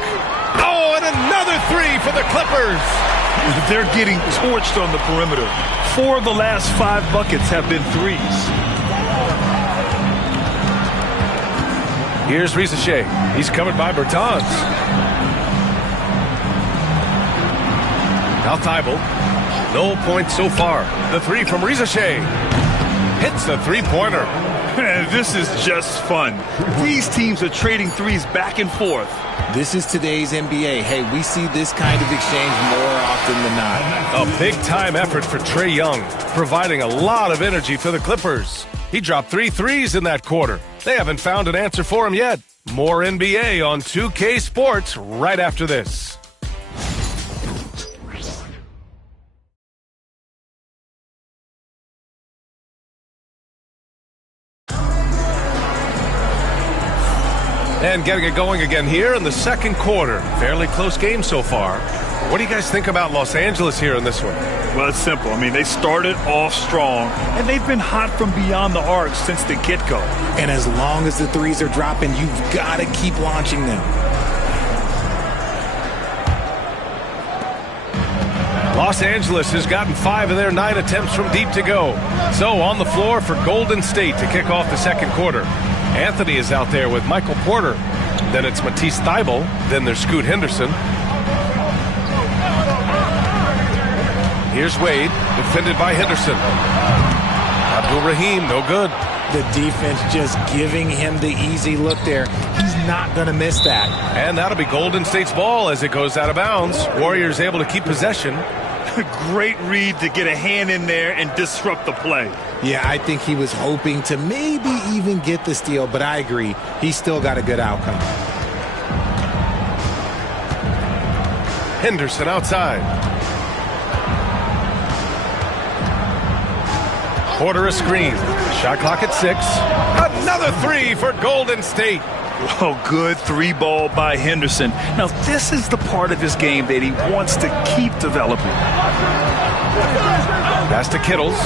Oh, and another 3 for the Clippers. They're getting torched on the perimeter. 4 of the last 5 buckets have been threes. Here's Risa Shea. He's covered by Bertans. Now Thybulle. No points so far. The 3 from Risa Shea. Hits the three-pointer. This is just fun. These teams are trading threes back and forth. This is today's NBA. Hey, we see this kind of exchange more often than not. A big-time effort for Trae Young, providing a lot of energy for the Clippers. He dropped 3 threes in that quarter. They haven't found an answer for him yet. More NBA on 2K Sports right after this. And getting it going again here in the second quarter. Fairly close game so far. What do you guys think about Los Angeles here in this one? Well, it's simple. I mean, they started off strong, and they've been hot from beyond the arc since the get-go. And as long as the threes are dropping, you've got to keep launching them. Los Angeles has gotten 5 of their 9 attempts from deep to go. So on the floor for Golden State to kick off the second quarter. Anthony is out there with Michael Porter. Then it's Matisse Thybulle. Then there's Scoot Henderson. Here's Wade, defended by Henderson. Abdul-Rahim, no good. The defense just giving him the easy look there. He's not going to miss that. And that'll be Golden State's ball as it goes out of bounds. Warriors able to keep possession. Great read to get a hand in there and disrupt the play. Yeah, I think he was hoping to maybe even get the steal, but I agree. He's still got a good outcome. Henderson outside. Porter a screen. Shot clock at 6. Another 3 for Golden State. Oh, good 3-ball by Henderson. Now, this is the part of his game that he wants to keep developing. Pass to Kittles.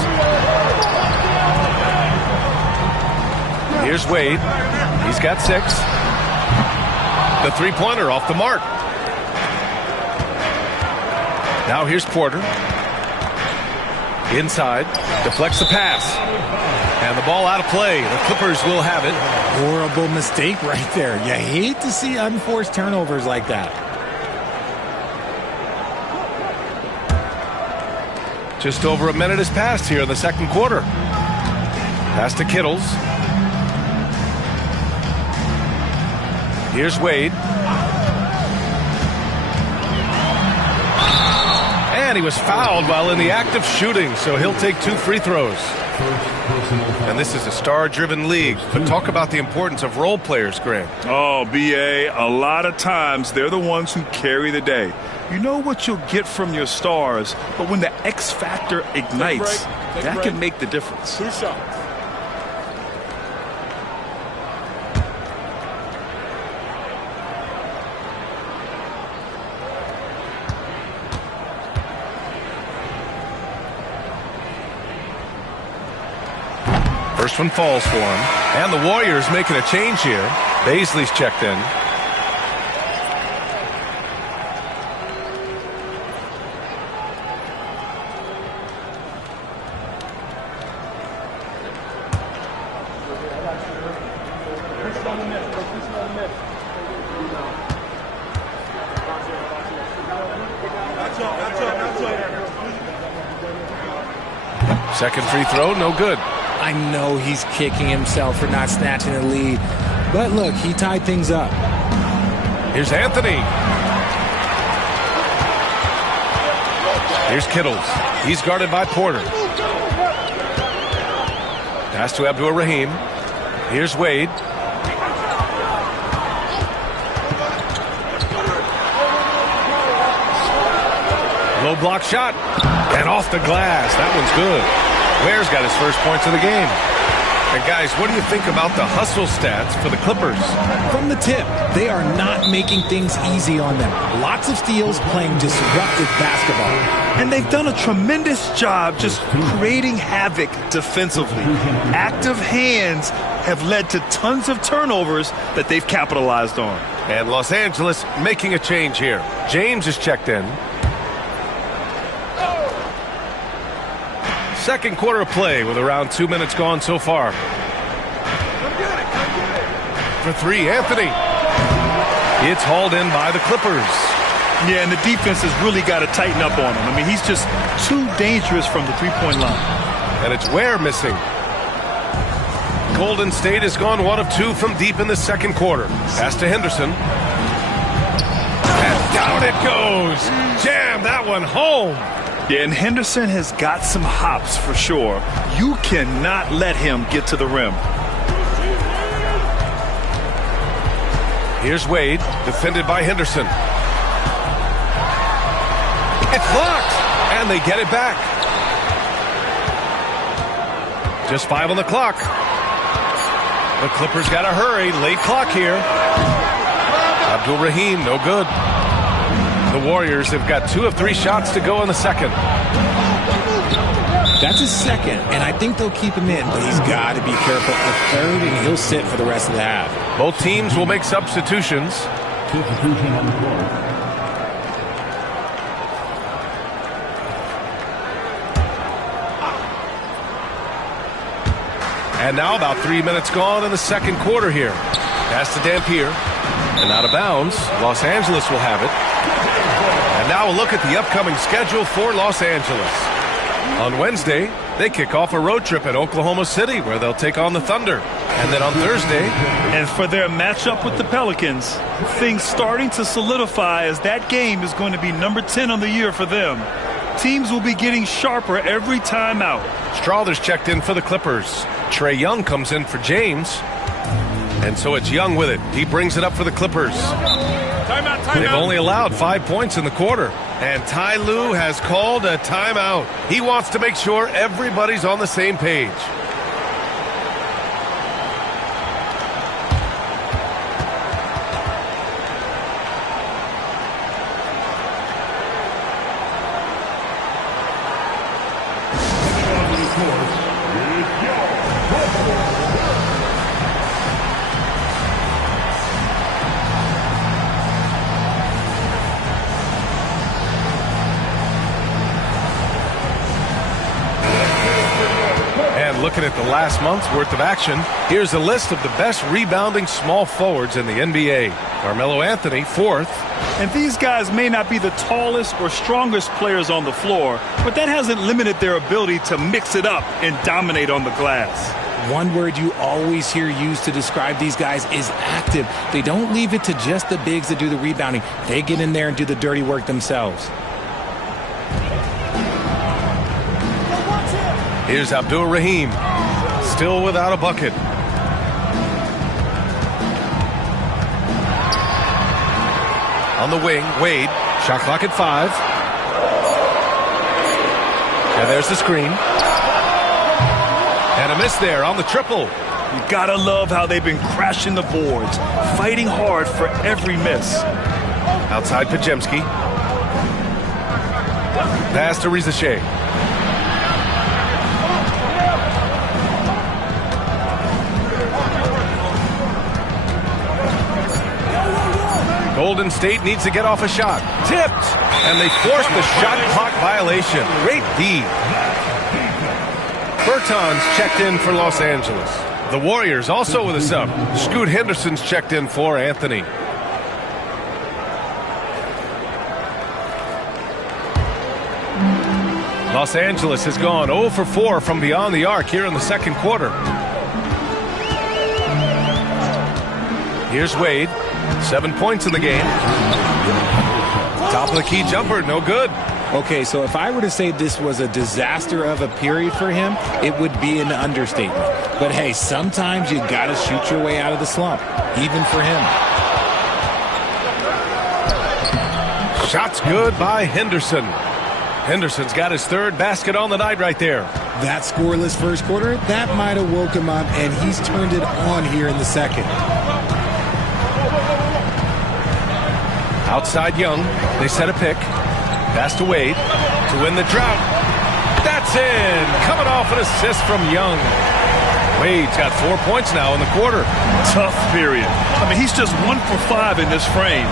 Here's Wade. He's got 6. The three-pointer off the mark. Now here's Porter. Inside. Deflects the pass. And the ball out of play. The Clippers will have it. Horrible mistake right there. You hate to see unforced turnovers like that. Just over a minute has passed here in the second quarter. Pass to Kittles. Here's Wade. And he was fouled while in the act of shooting, so he'll take 2 free throws. And this is a star-driven league, but talk about the importance of role players, Grant. Oh, B.A., a lot of times they're the ones who carry the day. You know what you'll get from your stars, but when the X factor ignites, that can make the difference. 2 shots. First one falls for him. And the Warriors making a change here. Baisley's checked in. Second free throw, no good. I know he's kicking himself for not snatching the lead. But look, he tied things up. Here's Anthony. Here's Kittles. He's guarded by Porter. Pass to Abdur-Rahim. Here's Wade. Low block shot. And off the glass. That one's good. Ware's got his first points of the game. And guys, what do you think about the hustle stats for the Clippers? From the tip, they are not making things easy on them. Lots of steals, playing disruptive basketball. And they've done a tremendous job just creating havoc defensively. Active hands have led to tons of turnovers that they've capitalized on. And Los Angeles making a change here. James is checked in. Second quarter of play with around 2 minutes gone so far. For three, Anthony. It's hauled in by the Clippers. Yeah, and the defense has really got to tighten up on him. I mean, he's just too dangerous from the three-point line. And it's Ware missing. Golden State has gone 1 of 2 from deep in the second quarter. Pass to Henderson. And down it goes. Jam that one home. Yeah, and Henderson has got some hops for sure. You cannot let him get to the rim. Here's Wade, defended by Henderson. It's blocked, and they get it back. Just 5 on the clock. The Clippers got to hurry. Late clock here. Abdur-Rahim, no good. The Warriors have got 2 of 3 shots to go in the second. That's his second, and I think they'll keep him in, but he's got to be careful. A third, and he'll sit for the rest of the half. Both teams will make substitutions. Substitution on the floor. And now about 3 minutes gone in the second quarter here. Pass to Dampier. And out of bounds. Los Angeles will have it. And now a look at the upcoming schedule for Los Angeles. On Wednesday, they kick off a road trip at Oklahoma City where they'll take on the Thunder. And then on Thursday. And for their matchup with the Pelicans, things starting to solidify as that game is going to be number 10 on the year for them. Teams will be getting sharper every time out. Strawther's checked in for the Clippers. Trae Young comes in for James. And so it's Young with it. He brings it up for the Clippers. They've only allowed 5 points in the quarter. And Ty Lue has called a timeout. He wants to make sure everybody's on the same page. Looking at the last month's worth of action, here's a list of the best rebounding small forwards in the NBA. Carmelo Anthony, 4th. And these guys may not be the tallest or strongest players on the floor, but that hasn't limited their ability to mix it up and dominate on the glass. One word you always hear used to describe these guys is active. They don't leave it to just the bigs that do the rebounding. They get in there and do the dirty work themselves. Here's Abdur-Rahim, still without a bucket. On the wing, Wade, shot clock at 5. And there's the screen. And a miss there on the triple. You gotta love how they've been crashing the boards, fighting hard for every miss. Outside Podziemski. Pass to Rizachet. Golden State needs to get off a shot. Tipped! And they force the shot clock violation. Great D. Bertans checked in for Los Angeles. The Warriors also with a sub. Scoot Henderson's checked in for Anthony. Los Angeles has gone 0 for 4 from beyond the arc here in the second quarter. Here's Wade. 7 points in the game. Top of the key jumper, no good. Okay, so if I were to say this was a disaster of a period for him, it would be an understatement. But hey, sometimes you got to shoot your way out of the slump, even for him. Shot's good by Henderson. Henderson's got his third basket on the night right there. That scoreless first quarter, that might have woke him up, and he's turned it on here in the second. Outside Young, they set a pick. Pass to Wade to win the drought. That's in. Coming off an assist from Young. Wade's got 4 points now in the quarter. Tough period. I mean, he's just 1 for 5 in this frame.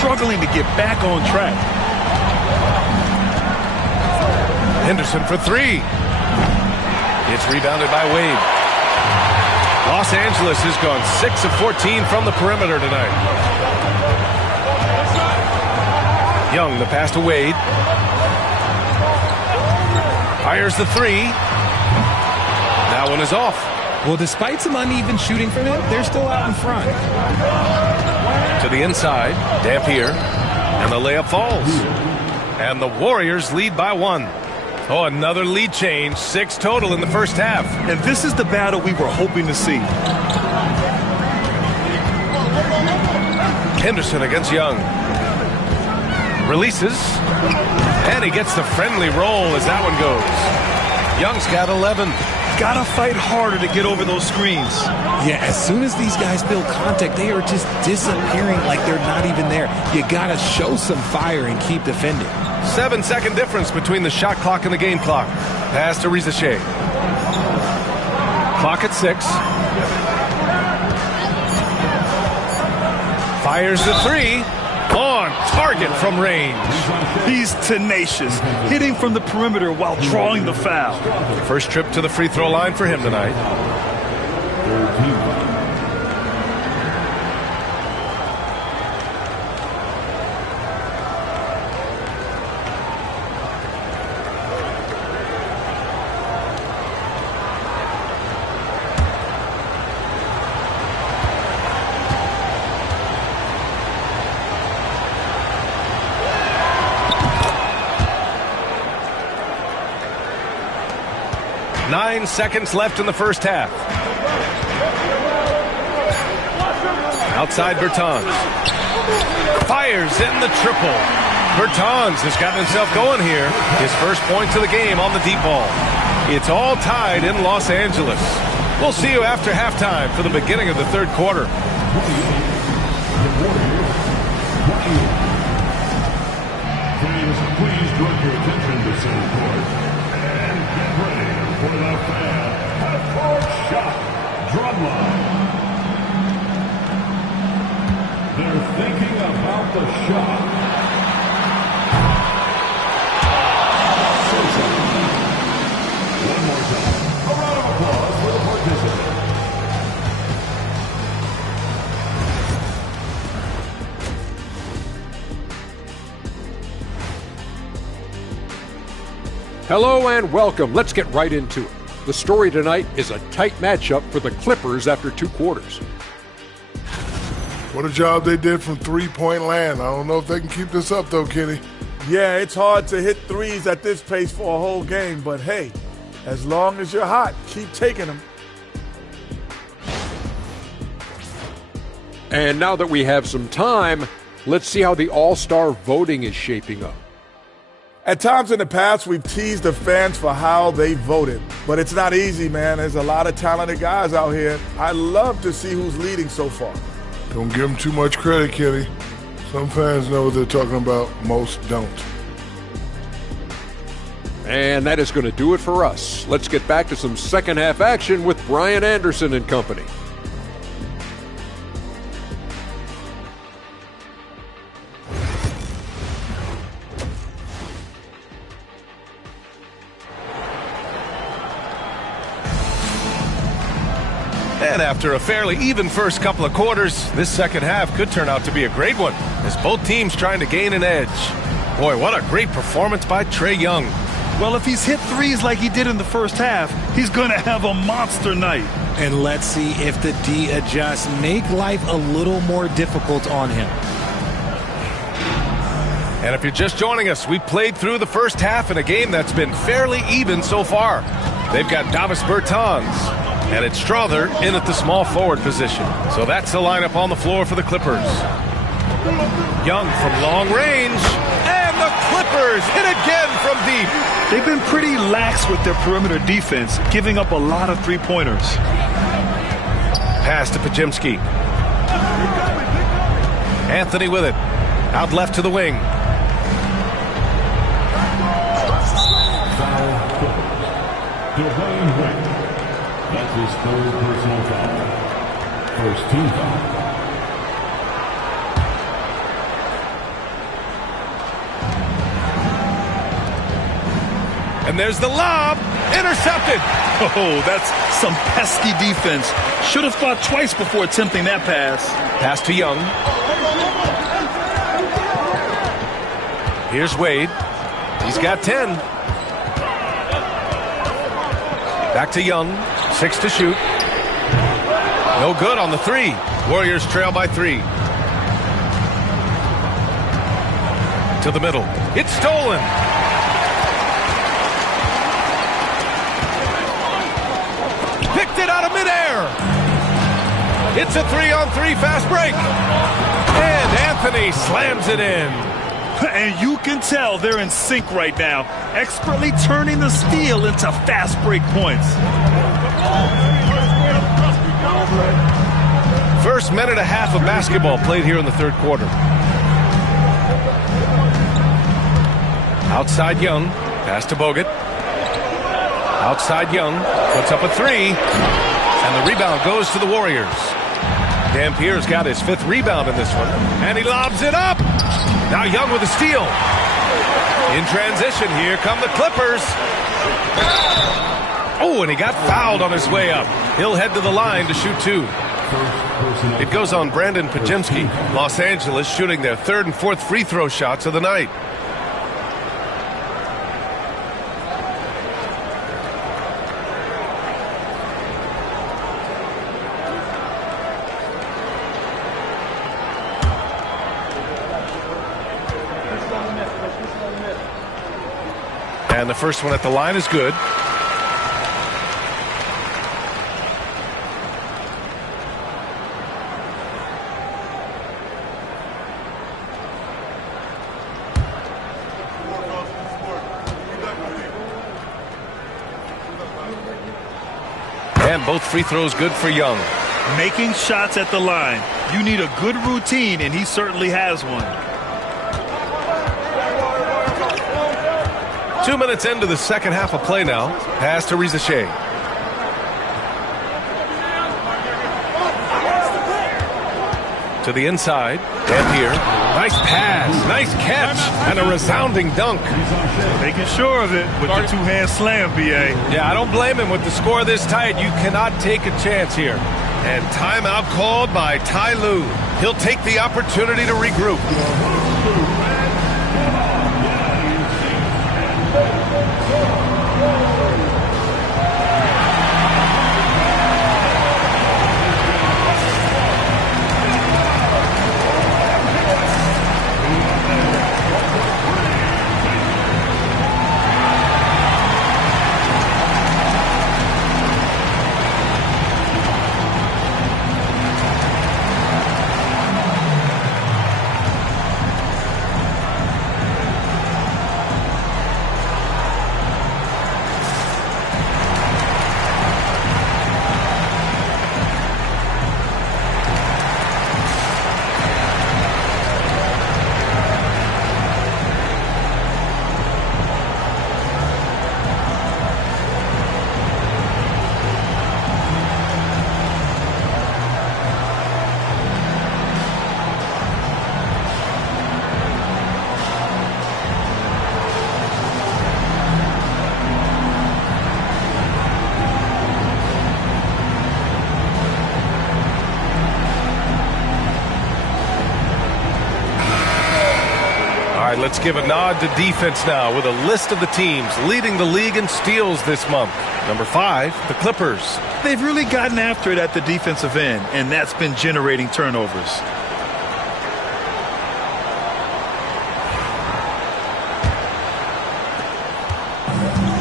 Struggling to get back on track. Henderson for 3. It's rebounded by Wade. Los Angeles has gone 6 of 14 from the perimeter tonight. Young, the pass to Wade. Fires the 3. That one is off. Well, despite some uneven shooting from him, they're still out in front. To the inside, Dampier, and the layup falls. And the Warriors lead by 1. Oh, another lead change. 6 total in the first half. And this is the battle we were hoping to see. Henderson against Young. Releases. And he gets the friendly roll as that one goes. Young's got 11. Gotta fight harder to get over those screens. Yeah, as soon as these guys feel contact, they are just disappearing like they're not even there. You gotta show some fire and keep defending. 7-second difference between the shot clock and the game clock. Pass to Rizachet. Clock at 6. Fires the 3. On target from range. He's tenacious, hitting from the perimeter while drawing the foul. First trip to the free throw line for him tonight. Nine seconds left in the first half. Outside Bertans. Fires in the triple. Bertans has gotten himself going here. His first points of the game on the deep ball. It's all tied in Los Angeles. We'll see you after halftime for the beginning of the third quarter. Please direct your attention to center court and get ready for the fan half-court shot drumline. They're thinking about the shot. One more time. A round of applause for the participants. Hello and welcome. Let's get right into it. The story tonight is a tight matchup for the Clippers after 2 quarters. What a job they did from three-point land. I don't know if they can keep this up, though, Kenny. Yeah, it's hard to hit threes at this pace for a whole game, but hey, as long as you're hot, keep taking them. And now that we have some time, let's see how the All-Star voting is shaping up. At times in the past, we've teased the fans for how they voted, but it's not easy, man. There's a lot of talented guys out here. I love to see who's leading so far. Don't give them too much credit, Kenny. Some fans know what they're talking about. Most don't. And that is going to do it for us. Let's get back to some second half action with Brian Anderson and company. And after a fairly even first couple of quarters, this second half could turn out to be a great one, as both teams trying to gain an edge. Boy, what a great performance by Trae Young. Well, if he's hit threes like he did in the first half, he's going to have a monster night. And let's see if the D adjusts, make life a little more difficult on him. And if you're just joining us, we played through the first half in a game that's been fairly even so far. They've got Davis Bertans, and it's Strother in at the small forward position. So that's the lineup on the floor for the Clippers. Young from long range, and the Clippers hit again from deep. They've been pretty lax with their perimeter defense, giving up a lot of three-pointers. Pass to Podziemski. Anthony with it. Out left to the wing. Dwayne Wade. That's his third personal foul. First team foul. And there's the lob. Intercepted. Oh, that's some pesky defense. Should have thought twice before attempting that pass. Pass to Young. Here's Wade. He's got 10. Back to Young. 6 to shoot. No good on the 3. Warriors trail by 3. To the middle. It's stolen. Picked it out of midair. It's a 3-on-3 fast break. And Anthony slams it in. And you can tell they're in sync right now, expertly turning the steal into fast break points. First minute and a half of basketball played here in the third quarter. Outside Young, pass to Bogut. Outside Young, puts up a 3, and the rebound goes to the Warriors. Dampier's got his 5th rebound in this one, and he lobs it up. Now Young with a steal. In transition, here come the Clippers. Oh, and he got fouled on his way up. He'll head to the line to shoot 2. It goes on Brandon Podziemski. Los Angeles shooting their 3rd and 4th free throw shots of the night. And the first one at the line is good. And both free throws good for Young. Making shots at the line. You need a good routine, and he certainly has one. 2 minutes into the second half of play now. Pass to Reza Shea. To the inside. And here. Nice pass. Nice catch. And a resounding dunk. Making sure of it with the two-hand slam, B.A. Yeah, I don't blame him. With the score this tight, you cannot take a chance here. And timeout called by Ty Lue. He'll take the opportunity to regroup. And let's give a nod to defense now with a list of the teams leading the league in steals this month. Number 5, the Clippers. They've really gotten after it at the defensive end, and that's been generating turnovers.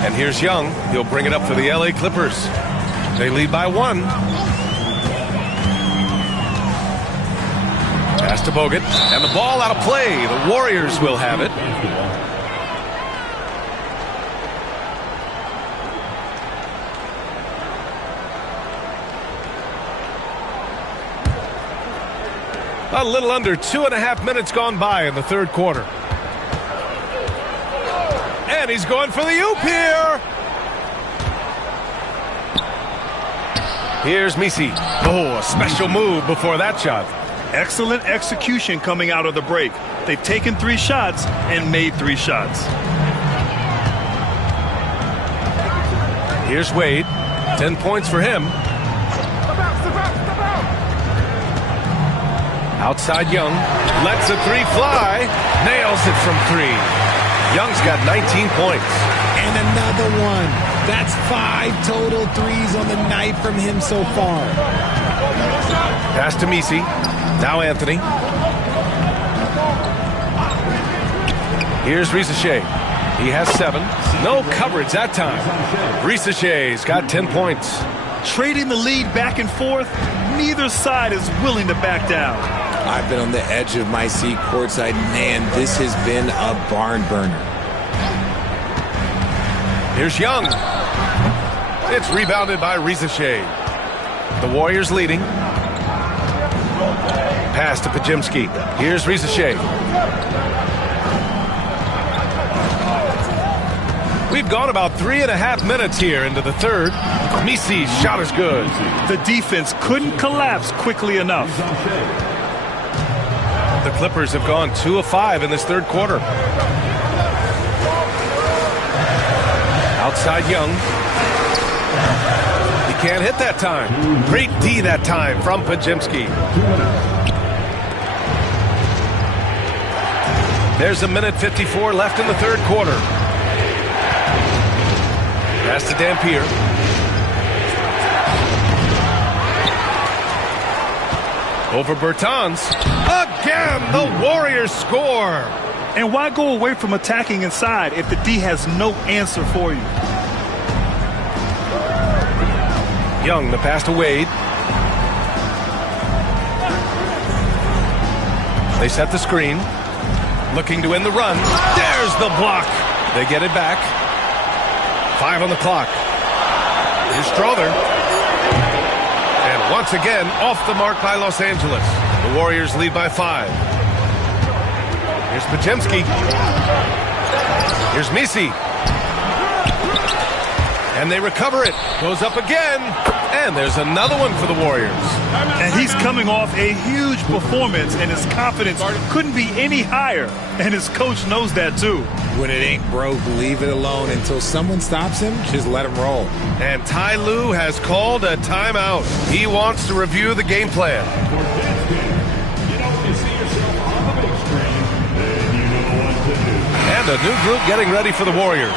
And here's Young. He'll bring it up for the LA Clippers. They lead by 1. Pass to Bogut, and the ball out of play. The Warriors will have it. A little under 2.5 minutes gone by in the third quarter. And he's going for the oop here. Here's Misi. Oh, a special move before that shot. Excellent execution coming out of the break. They've taken 3 shots and made 3 shots. Here's Wade. 10 points for him. Outside Young. Lets a 3 fly. Nails it from 3. Young's got 19 points. And another one. That's 5 total threes on the night from him so far. Pass to Misi. Now Anthony. Here's Risacher. He has 7. No coverage that time. Risacher's got 10 points. Trading the lead back and forth, neither side is willing to back down. I've been on the edge of my seat courtside. Man, this has been a barn burner. Here's Young. It's rebounded by Risacher. The Warriors leading. Pass to Podziemski. Here's Risacher. We've gone about 3.5 minutes here into the third. Misi's shot is good. The defense couldn't collapse quickly enough. The Clippers have gone 2 of 5 in this third quarter. Outside Young. He can't hit that time. Great D that time from Podziemski. There's a minute 54 left in the third quarter. Pass to Dampier. Over Bertans. Again, the Warriors score. And why go away from attacking inside if the D has no answer for you? Young, the pass to Wade. They set the screen. Looking to win the run. There's the block. They get it back. 5 on the clock. Here's Strother. And once again, off the mark by Los Angeles. The Warriors lead by 5. Here's Podziemski. Here's Misi. And they recover it. Goes up again. And there's another one for the Warriors. And he's coming off a huge performance, and his confidence couldn't be any higher. And his coach knows that too. When it ain't broke, leave it alone. Until someone stops him, just let him roll. And Ty Lue has called a timeout. He wants to review the game plan. And a new group getting ready for the Warriors.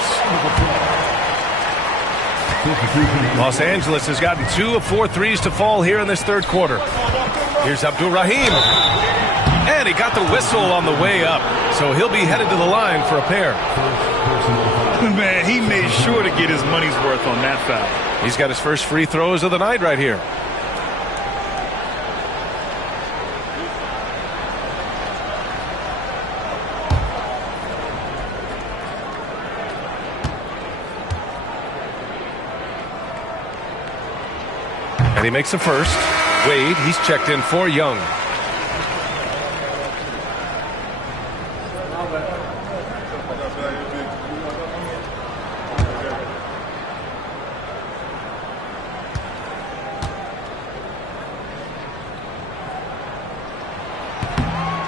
Los Angeles has gotten 2 of 4 threes to fall here in this third quarter. Here's Abdul Rahim. And he got the whistle on the way up. So he'll be headed to the line for a pair. Man, he made sure to get his money's worth on that foul. He's got his first free throws of the night right here. And he makes the first. Wade, he's checked in for Young.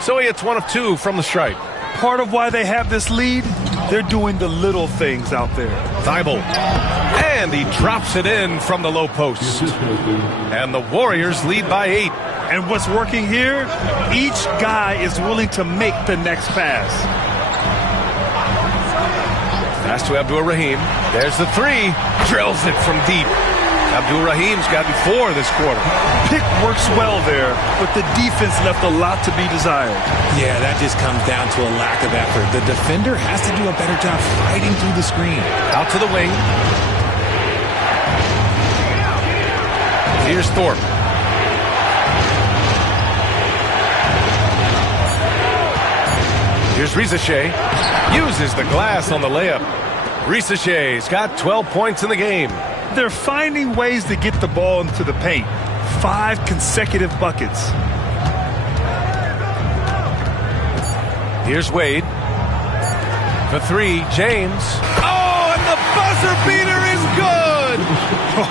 So he hits 1 of 2 from the stripe. Part of why they have this lead, they're doing the little things out there. Thibault. And he drops it in from the low post. And the Warriors lead by 8. And what's working here? Each guy is willing to make the next pass. Pass to Abdur-Rahim. There's the three. Drills it from deep. Abdur-Rahim's gotten 4 this quarter. Pick works well there, but the defense left a lot to be desired. Yeah, that just comes down to a lack of effort. The defender has to do a better job fighting through the screen. Out to the wing. Here's Thorpe. Here's Risacher. Uses the glass on the layup. Risacher's got 12 points in the game. They're finding ways to get the ball into the paint. 5 consecutive buckets. Here's Wade. For 3, James. Oh, and the buzzer beater is good!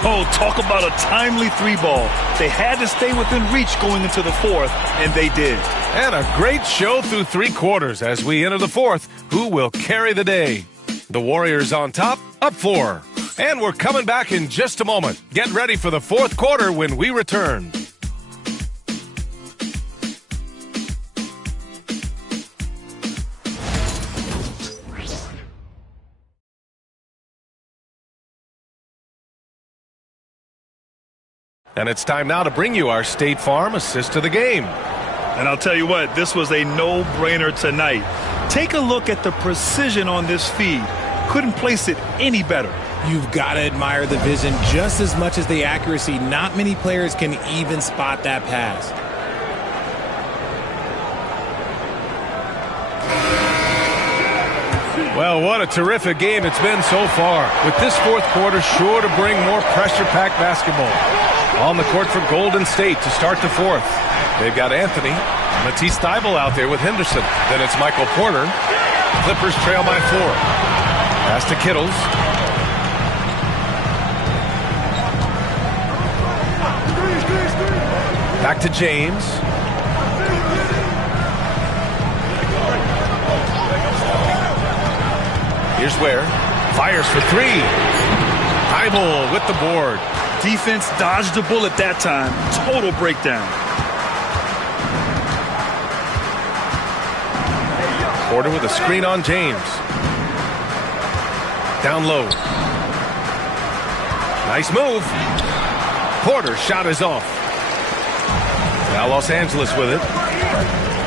Oh, talk about a timely 3-ball. They had to stay within reach going into the 4th, and they did. And a great show through 3 quarters as we enter the 4th. Who will carry the day? The Warriors on top, up 4. And we're coming back in just a moment. Get ready for the 4th quarter when we return. And it's time now to bring you our State Farm assist to the game. And I'll tell you what, this was a no-brainer tonight. Take a look at the precision on this feed. Couldn't place it any better. You've got to admire the vision just as much as the accuracy. Not many players can even spot that pass. Well, what a terrific game it's been so far. With this 4th quarter sure to bring more pressure-packed basketball. On the court for Golden State to start the 4th. They've got Anthony, Matisse Thybulle out there with Henderson. Then it's Michael Porter. Clippers trail by 4. Pass to Kittles. Back to James. Here's Ware. Fires for 3. Thybulle with the board. Defense dodged a bullet that time. Total breakdown. Porter with a screen on James. Down low. Nice move. Porter's shot is off. Now Los Angeles with it.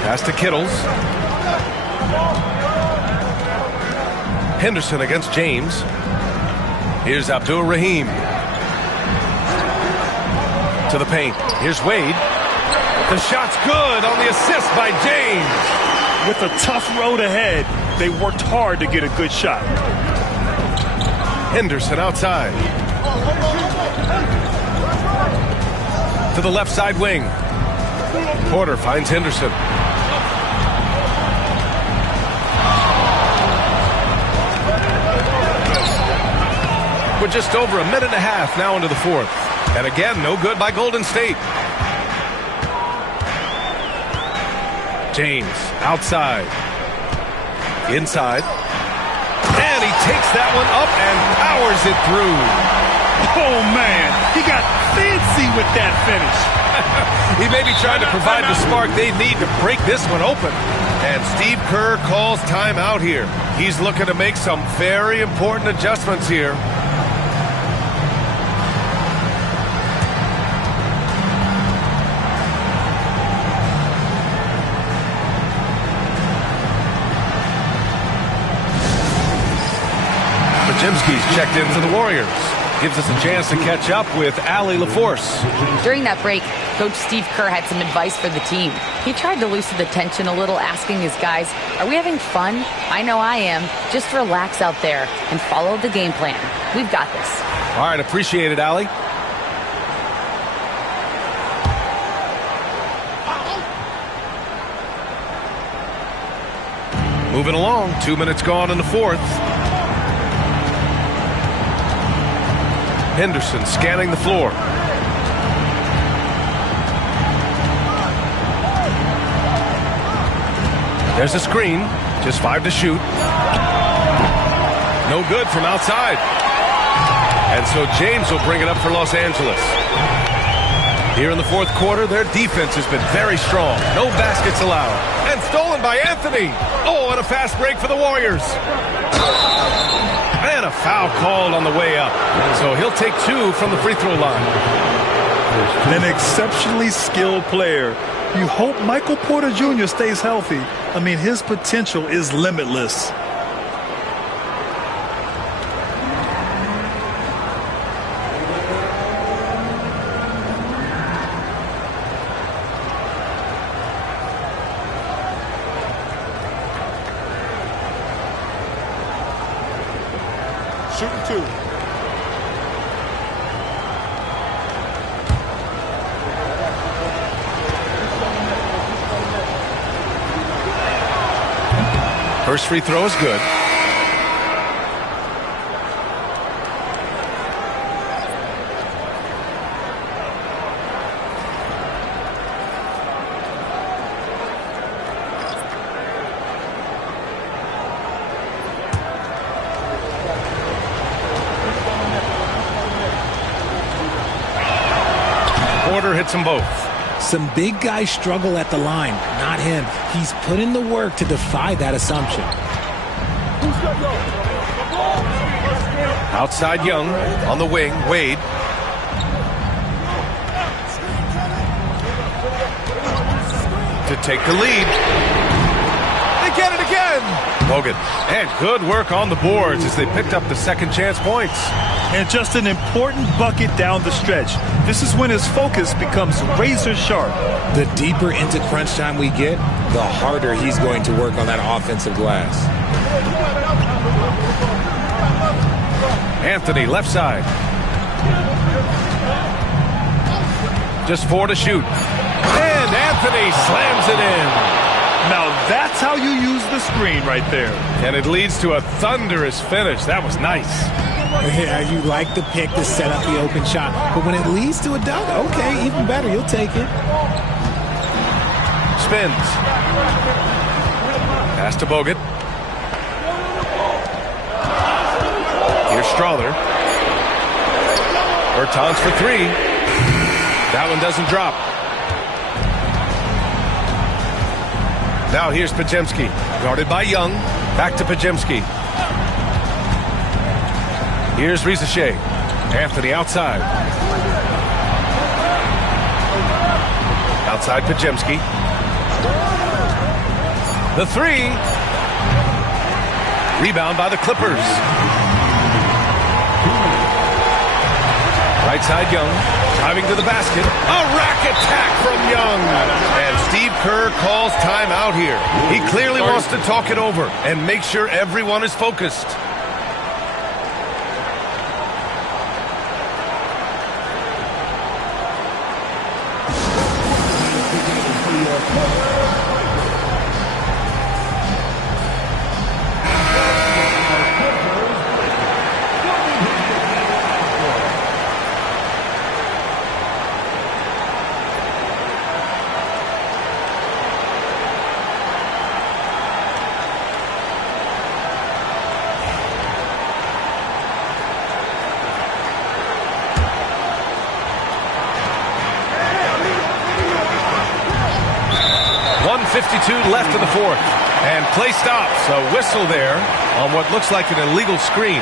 Pass to Kittles. Henderson against James. Here's Abdur-Rahim. To the paint. Here's Wade. The shot's good on the assist by James. With a tough road ahead, they worked hard to get a good shot. Henderson outside. To the left side wing. Porter finds Henderson. We're just over a minute and a half now into the 4th. And again, no good by Golden State. James outside. Inside. And he takes that one up and powers it through. Oh, man. He got fancy with that finish. He may be trying to provide the spark they need to break this one open. And Steve Kerr calls timeout here. He's looking to make some very important adjustments here. Jimsky's checked in for the Warriors. Gives us a chance to catch up with Allie LaForce. During that break, Coach Steve Kerr had some advice for the team. He tried to loosen the tension a little, asking his guys, are we having fun? I know I am. Just relax out there and follow the game plan. We've got this. All right, appreciate it, Allie. Moving along, 2 minutes gone in the 4th. Henderson scanning the floor. There's a screen. Just 5 to shoot. No good from outside. And so James will bring it up for Los Angeles. Here in the 4th quarter, their defense has been very strong. No baskets allowed. And stolen by Anthony. Oh, and a fast break for the Warriors. And a foul called on the way up. So he'll take 2 from the free throw line. An exceptionally skilled player. You hope Michael Porter Jr. stays healthy. I mean, his potential is limitless. Shooting 2. First free throw is good. Porter hits them both. Some big guys struggle at the line, not him. He's put in the work to defy that assumption. Outside Young on the wing. Wade. To take the lead. They get it again. Bogut. And good work on the boards as they picked up the second chance points. And just an important bucket down the stretch. This is when his focus becomes razor sharp. The deeper into crunch time we get, the harder he's going to work on that offensive glass. Anthony, left side. Just 4 to shoot. And Anthony slams it in. Now that's how you use the screen right there. And it leads to a thunderous finish. That was nice. Yeah, you like the pick to set up the open shot. But when it leads to a dunk, okay, even better. You'll take it. Spins. Pass to Bogut. Here's Strawther. Bertans for 3. That one doesn't drop. Now here's Podziemski. Guarded by Young. Back to Podziemski. Here's Risacher. Anthony outside. Outside Podziemski. The 3. Rebound by the Clippers. Right side Young. Driving to the basket. A rack attack from Young. And Steve Kerr calls timeout here. He clearly wants to talk it over and make sure everyone is focused. Left in the fourth. And play stops. A whistle there on what looks like an illegal screen.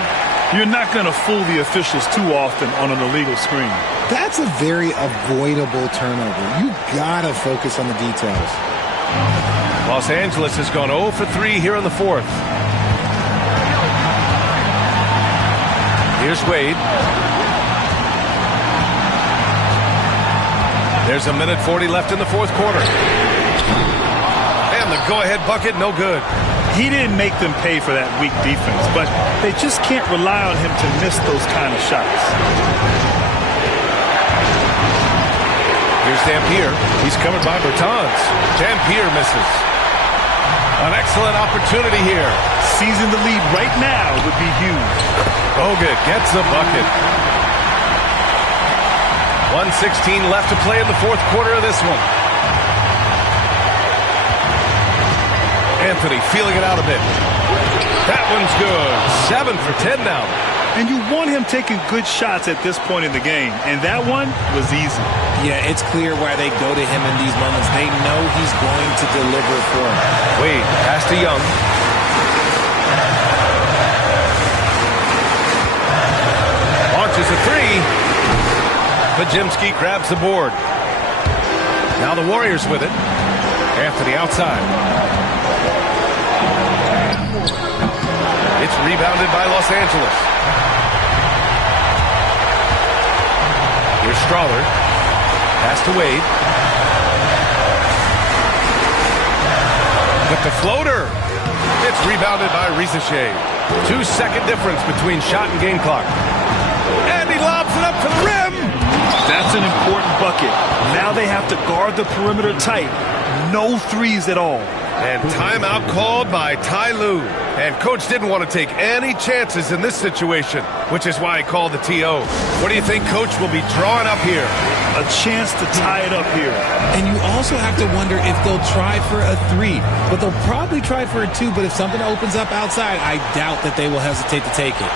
You're not going to fool the officials too often on an illegal screen. That's a very avoidable turnover. You got to focus on the details. Los Angeles has gone 0 for 3 here in the fourth. Here's Wade. There's a minute 40 left in the fourth quarter. The go-ahead bucket, no good. He didn't make them pay for that weak defense, but they just can't rely on him to miss those kind of shots. Here's Dampier. He's covered by Bertans. Dampier misses. An excellent opportunity here. Seizing the lead right now would be huge. Bogut gets the bucket. 1:16 left to play in the fourth quarter of this one. Anthony feeling it out a bit. That one's good. 7 for 10 now. And you want him taking good shots at this point in the game. And that one was easy. Yeah, it's clear why they go to him in these moments. They know he's going to deliver for him. Wade, pass to Young. Podziemski grabs the board. Now the Warriors with it. Anthony outside. It's rebounded by Los Angeles. Here's Strawler. Pass to Wade. With the floater. It's rebounded by Risacher. 2-second difference between shot and game clock. And he lobs it up to the rim. That's an important bucket. Now they have to guard the perimeter tight. No threes at all. And timeout called by Ty Lue. And coach didn't want to take any chances in this situation, which is why he called the TO. What do you think coach will be drawing up here? A chance to tie it up here. And you also have to wonder if they'll try for a 3. But they'll probably try for a 2. But if something opens up outside, I doubt that they will hesitate to take it.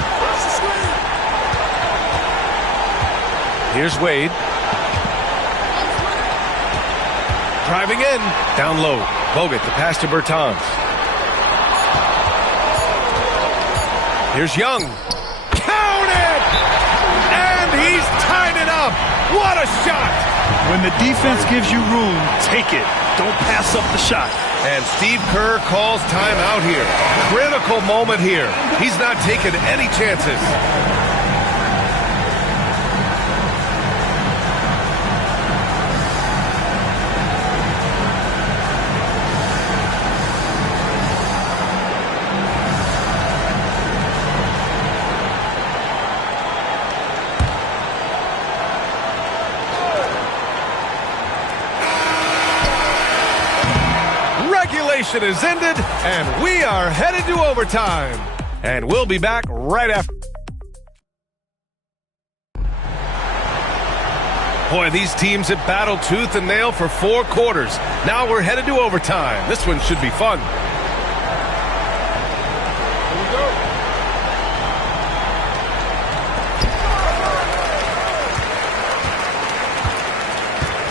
Here's Wade. Driving in. Down low. Bogut to pass to Bertans. Here's Young. Count it! And he's tied it up. What a shot! When the defense gives you room, take it. Don't pass up the shot. And Steve Kerr calls timeout here. Critical moment here. He's not taking any chances. Is ended, and we are headed to overtime. And we'll be back right after. Boy, these teams have battled tooth and nail for 4 quarters. Now we're headed to overtime. This one should be fun.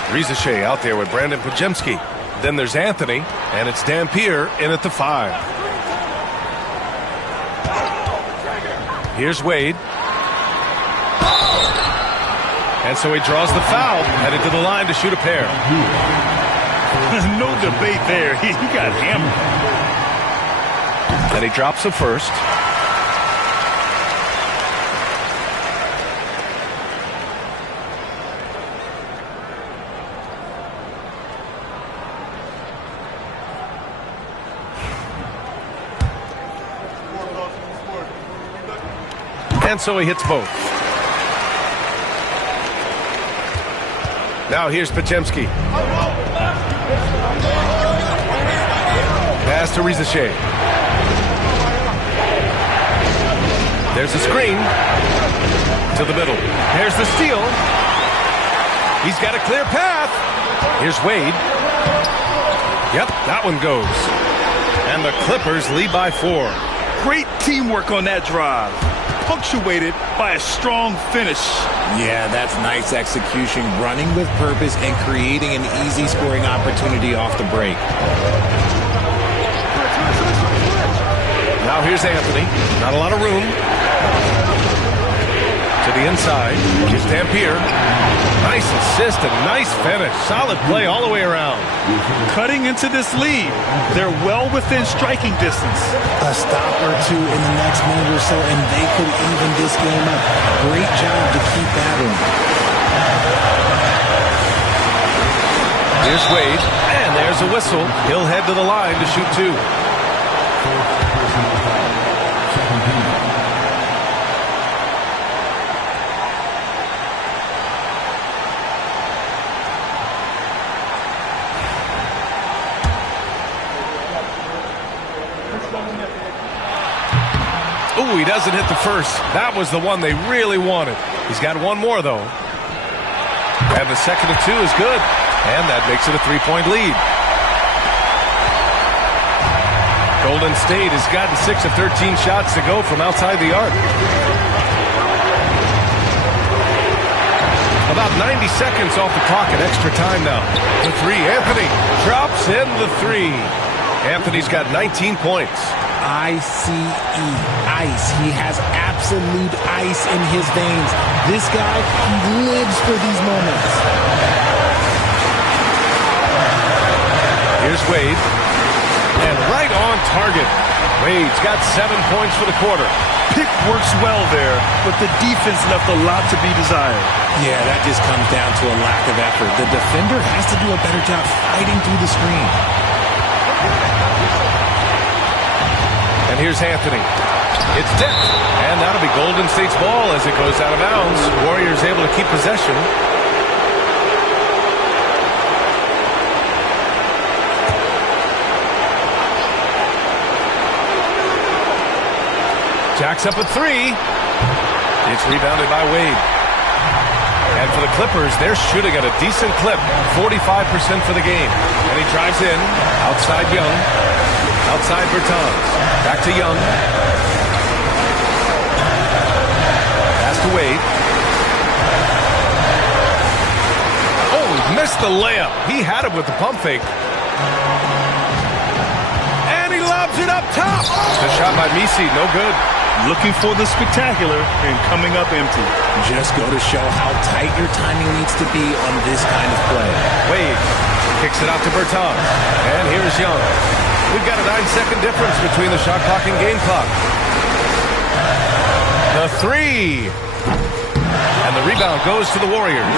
Here we go. Risacher out there with Brandon Podziemski. Then there's Anthony, and it's Dampier in at the 5. Here's Wade. And so he draws the foul, headed to the line to shoot a pair. No debate there. He got hammered. And he drops the first. And so he hits both. Now here's Podziemski. Pass to Risacher. There's a screen. To the middle. There's the steal. He's got a clear path. Here's Wade. Yep, that one goes. And the Clippers lead by 4. Great teamwork on that drive. Punctuated by a strong finish. Yeah, that's nice execution, running with purpose and creating an easy scoring opportunity off the break. Now here's Anthony. Not a lot of room. To the inside. Here's Dampier. Nice assist and nice finish. Solid play all the way around. Cutting into this lead. They're well within striking distance. A stop or 2 in the next minute or so, and they could even this game up. Great job to keep battling. Here's Wade, and there's a whistle. He'll head to the line to shoot 2. Ooh, he doesn't hit the first. That was the one they really wanted. He's got one more, though. And the second of 2 is good. And that makes it a 3-point lead. Golden State has gotten 6 of 13 shots to go from outside the arc. About 90 seconds off the clock at extra time now. The 3, Anthony drops in the 3. Anthony's got 19 points. ICE, ice. He has absolute ice in his veins. This guy, he lives for these moments. Here's Wade. And right on target. Wade's got 7 points for the quarter. Pick works well there, but the defense left a lot to be desired. Yeah, that just comes down to a lack of effort. The defender has to do a better job fighting through the screen. And here's Anthony. It's tipped. And that'll be Golden State's ball as it goes out of bounds. Warriors able to keep possession. Jacks up a three. It's rebounded by Wade. And for the Clippers, they're shooting at a decent clip. 45% for the game. And he drives in. Outside Young. Outside Bertans. Back to Young. Pass to Wade. Oh, he missed the layup. He had it with the pump fake. And he lobs it up top. The shot by Misi, no good. Looking for the spectacular and coming up empty. Just go to show how tight your timing needs to be on this kind of play. Wade kicks it out to Bertans. And here's Young. We've got a 9-second difference between the shot clock and game clock. The three. And the rebound goes to the Warriors.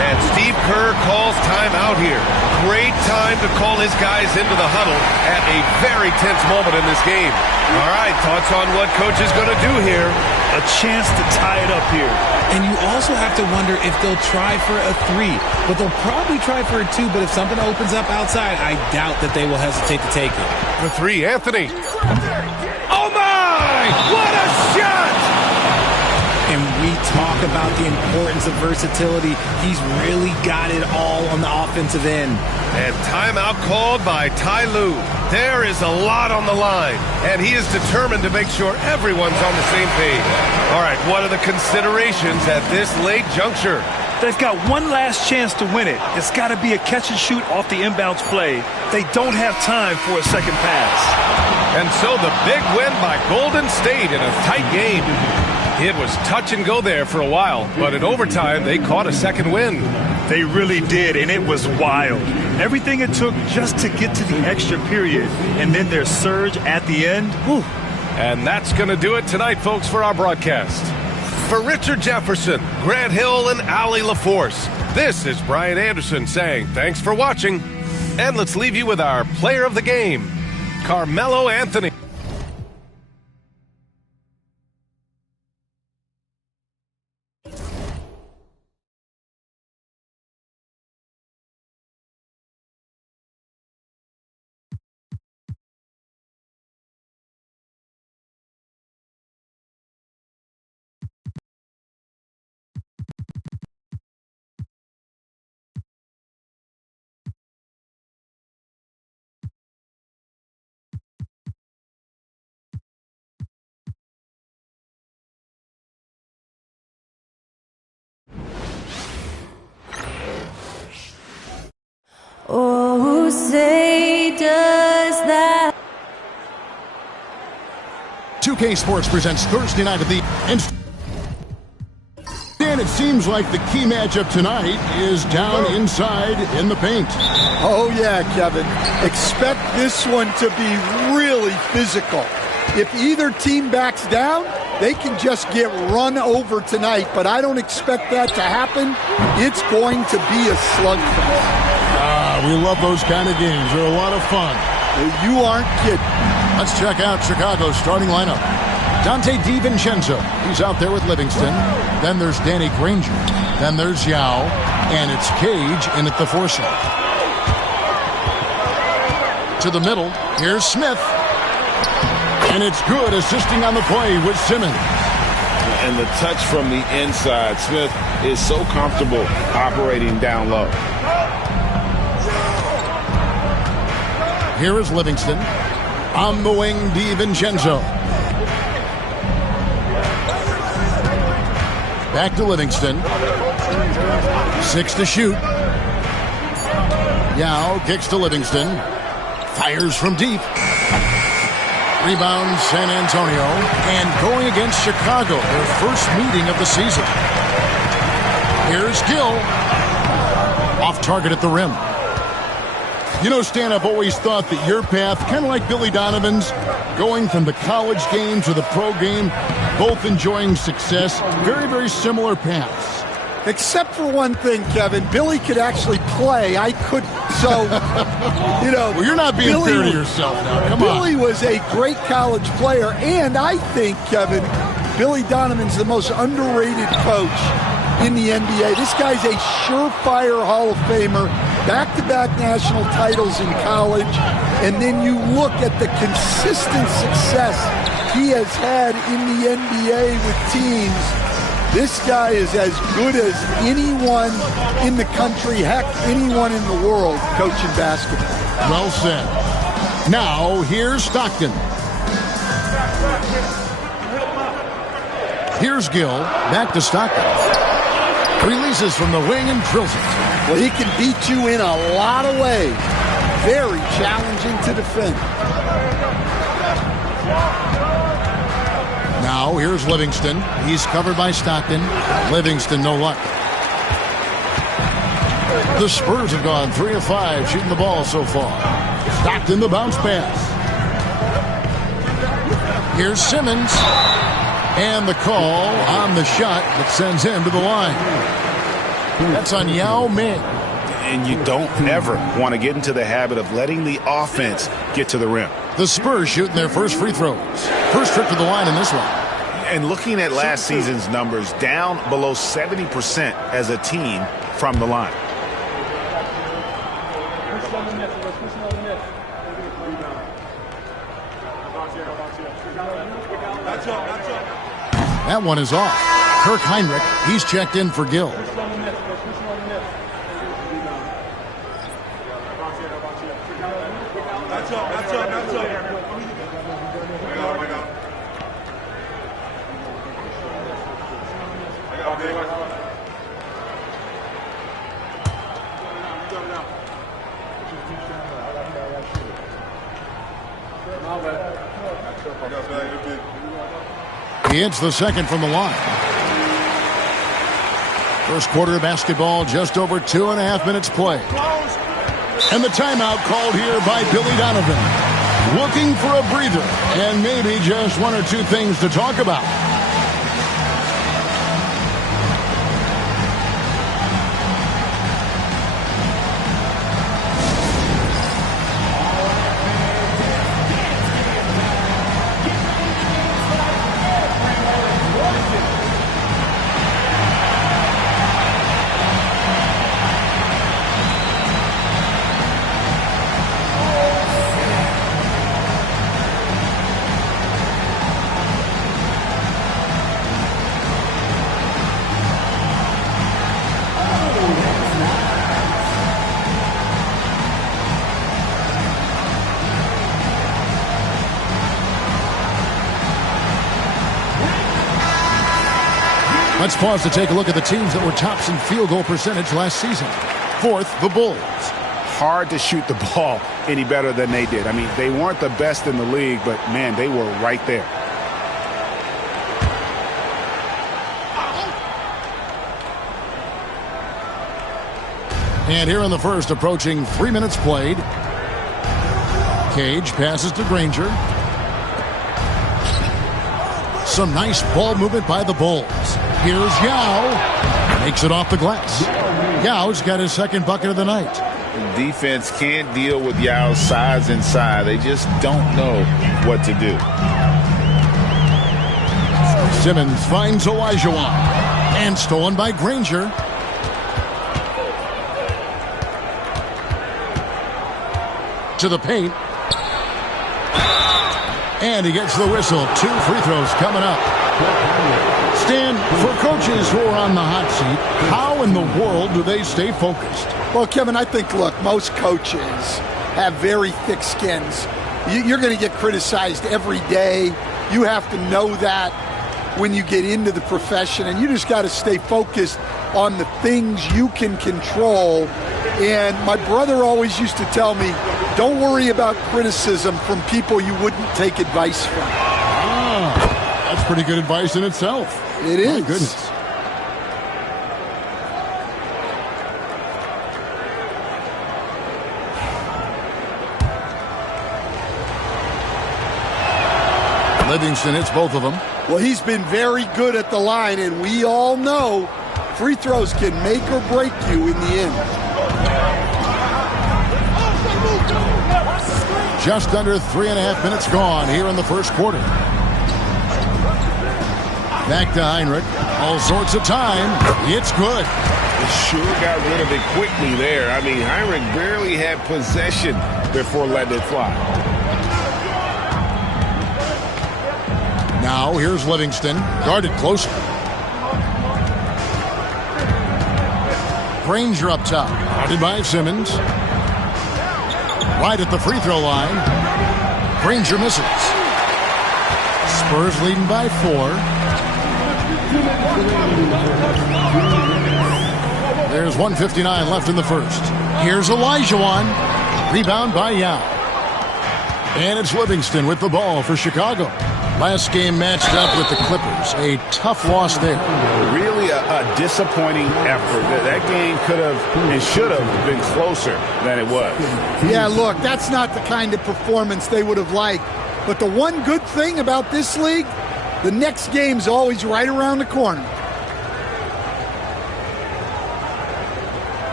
And Steve Kerr calls timeout here. Great time to call his guys into the huddle at a very tense moment in this game. All right, thoughts on what coach is going to do here? A chance to tie it up here. And you also have to wonder if they'll try for a three. But they'll probably try for a two, but if something opens up outside, I doubt that they will hesitate to take it. The three, Anthony. Oh, my! What a shot! And we talk about the importance of versatility. He's really got it all on the offensive end. And timeout called by Ty Lue. There is a lot on the line, and he is determined to make sure everyone's on the same page. All right, what are the considerations at this late juncture? They've got one last chance to win it. It's got to be a catch and shoot off the inbounds play. They don't have time for a second pass. And so the big win by Golden State in a tight game. It was touch and go there for a while, but in overtime, they caught a second win. They really did, and it was wild. Everything it took just to get to the extra period, and then their surge at the end. Whew. And that's going to do it tonight, folks, for our broadcast. For Richard Jefferson, Grant Hill, and Allie LaForce, this is Brian Anderson saying thanks for watching. And let's leave you with our player of the game, Carmelo Anthony. Oh, say does that. 2K Sports presents Thursday night at the and it seems like the key matchup tonight is down inside in the paint. Oh yeah, Kevin. Expect this one to be really physical. If either team backs down, they can just get run over tonight, but I don't expect that to happen. It's going to be a slugfest. We love those kind of games. They're a lot of fun. You aren't kidding. Let's check out Chicago's starting lineup. Dante DiVincenzo. He's out there with Livingston. Then there's Danny Granger. Then there's Yao. And it's Cage in at the 4 slot. To the middle. Here's Smith. And it's good, assisting on the play with Simmons. And the touch from the inside. Smith is so comfortable operating down low. Here is Livingston. On the wing, DiVincenzo. Back to Livingston. 6 to shoot. Yao kicks to Livingston. Fires from deep. Rebound San Antonio. And going against Chicago, their first meeting of the season. Here's Gill. Off target at the rim. You know, Stan, I've always thought that your path, kind of like Billy Donovan's, going from the college game to the pro game, both enjoying success, very, very similar paths. Except for one thing, Kevin. Billy could actually play. I couldn't. So, you know. Well, you're not being fair to yourself now. Come on. Billy was a great college player. And I think, Kevin, Billy Donovan's the most underrated coach in the NBA. This guy's a surefire Hall of Famer. Back-to-back national titles in college. And then you look at the consistent success he has had in the NBA with teams. This guy is as good as anyone in the country, heck, anyone in the world coaching basketball. Well said. Now, here's Stockton. Here's Gill. Back to Stockton. Releases from the wing and drills it. Well, he can beat you in a lot of ways. Very challenging to defend. Now, here's Livingston. He's covered by Stockton. Livingston, no luck. The Spurs have gone 3 of 5 shooting the ball so far. Stockton, the bounce pass. Here's Simmons. And the call on the shot that sends him to the line. That's on Yao Ming. And you don't ever want to get into the habit of letting the offense get to the rim. The Spurs shooting their first free throws. First trip to the line in this one. And looking at last season's numbers, down below 70% as a team from the line. That one is off. Kirk Heinrich, he's checked in for Gill. He hits the second from the line. First quarter of basketball, just over 2.5 minutes played. And the timeout called here by Billy Donovan. Looking for a breather and maybe just one or two things to talk about. Let's pause to take a look at the teams that were tops in field goal percentage last season. Fourth, the Bulls. Hard to shoot the ball any better than they did. I mean, they weren't the best in the league, but, man, they were right there. And here in the first, approaching 3 minutes played. Cage passes to Granger. Some nice ball movement by the Bulls. Here's Yao. Makes it off the glass. Yao's got his second bucket of the night. The defense can't deal with Yao's size inside. They just don't know what to do. Simmons finds Olajuwon. And stolen by Granger. To the paint. And he gets the whistle. 2 free throws coming up. Stan, for coaches who are on the hot seat, how in the world do they stay focused? Well, Kevin, I think, look, most coaches have very thick skins. You're going to get criticized every day. You have to know that when you get into the profession, and you just got to stay focused on the things you can control. And my brother always used to tell me, don't worry about criticism from people you wouldn't take advice from. That's pretty good advice in itself. It is. My goodness. Livingston hits both of them. Well, he's been very good at the line, and we all know free throws can make or break you in the end. Just under 3.5 minutes gone here in the first quarter. Back to Heinrich. All sorts of time. It's good. Sure got rid of it quickly there. I mean, Heinrich barely had possession before letting it fly. Now here's Livingston, guarded closely. Granger up top, guarded by Simmons. Right at the free throw line. Granger misses. Spurs leading by 4. There's 1:59 left in the first. Here's Olajuwon. Rebound by Yao. And it's Livingston with the ball for Chicago. Last game matched up with the Clippers. A tough loss there. Really a disappointing effort. That game could have and should have been closer than it was. Yeah, look, that's not the kind of performance they would have liked. But the one good thing about this league, the next game's always right around the corner.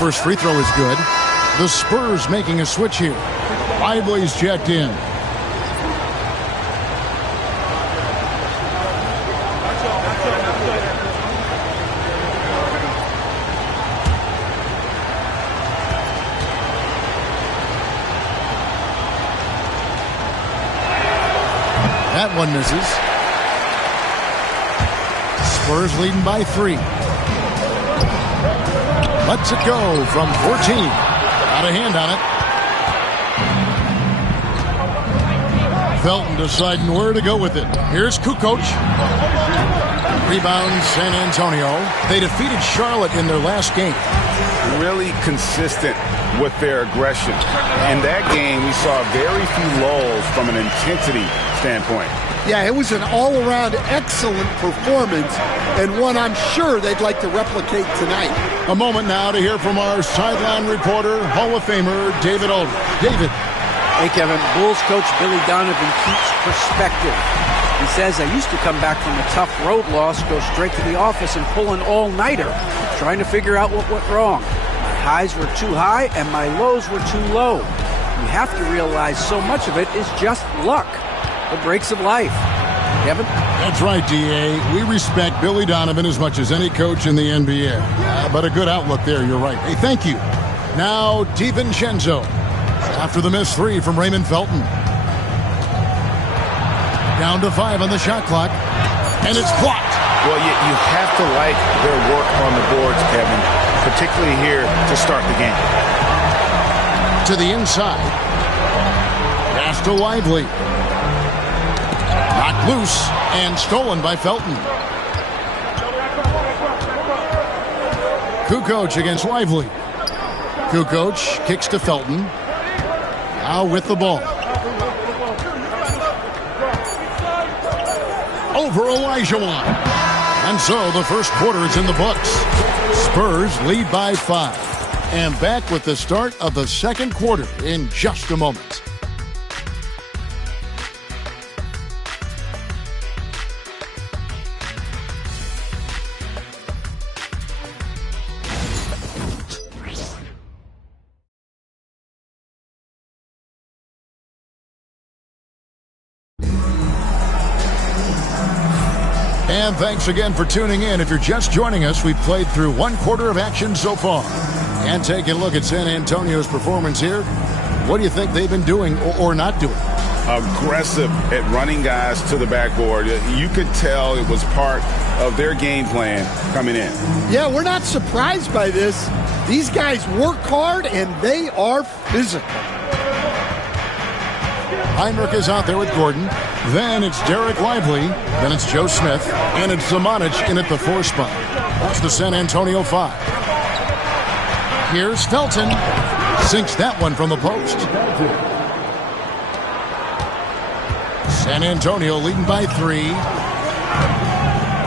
First free throw is good. The Spurs making a switch here. Lively's checked in. That one misses. Spurs leading by 3. Lets it go from 14. Out of hand on it. Felton deciding where to go with it. Here's Kukoc. Rebound San Antonio. They defeated Charlotte in their last game. Really consistent with their aggression. In that game, we saw very few lulls from an intensity standpoint. Yeah, it was an all-around excellent performance, and one I'm sure they'd like to replicate tonight. A moment now to hear from our sideline reporter, Hall of Famer David Aldridge. David. Hey, Kevin. Bulls coach Billy Donovan keeps perspective. He says, I used to come back from a tough road loss, go straight to the office and pull an all-nighter, trying to figure out what went wrong. My highs were too high and my lows were too low. You have to realize so much of it is just luck. The breaks of life. Kevin? That's right, D.A. We respect Billy Donovan as much as any coach in the NBA. But a good outlook there, you're right. Hey, thank you. Now, DiVincenzo. After the missed 3 from Raymond Felton. Down to 5 on the shot clock. And it's blocked. Well, you have to like their work on the boards, Kevin, particularly here to start the game. To the inside. Pass to Lively. Knocked loose and stolen by Felton. Kukoc against Lively. Kukoc kicks to Felton. Now with the ball. Over Olajuwon. And so the first quarter is in the books. Spurs lead by 5. And back with the start of the second quarter in just a moment. And thanks again for tuning in. If you're just joining us, we've played through one quarter of action so far. And taking a look at San Antonio's performance here. What do you think they've been doing or not doing? Aggressive at running guys to the backboard. You could tell it was part of their game plan coming in. Yeah, we're not surprised by this. These guys work hard and they are physical. Heinrich is out there with Gordon. Then it's Derek Lively. Then it's Joe Smith. And it's Zamanic in at the 4 spot. That's the San Antonio 5. Here's Felton. Sinks that one from the post. San Antonio leading by 3.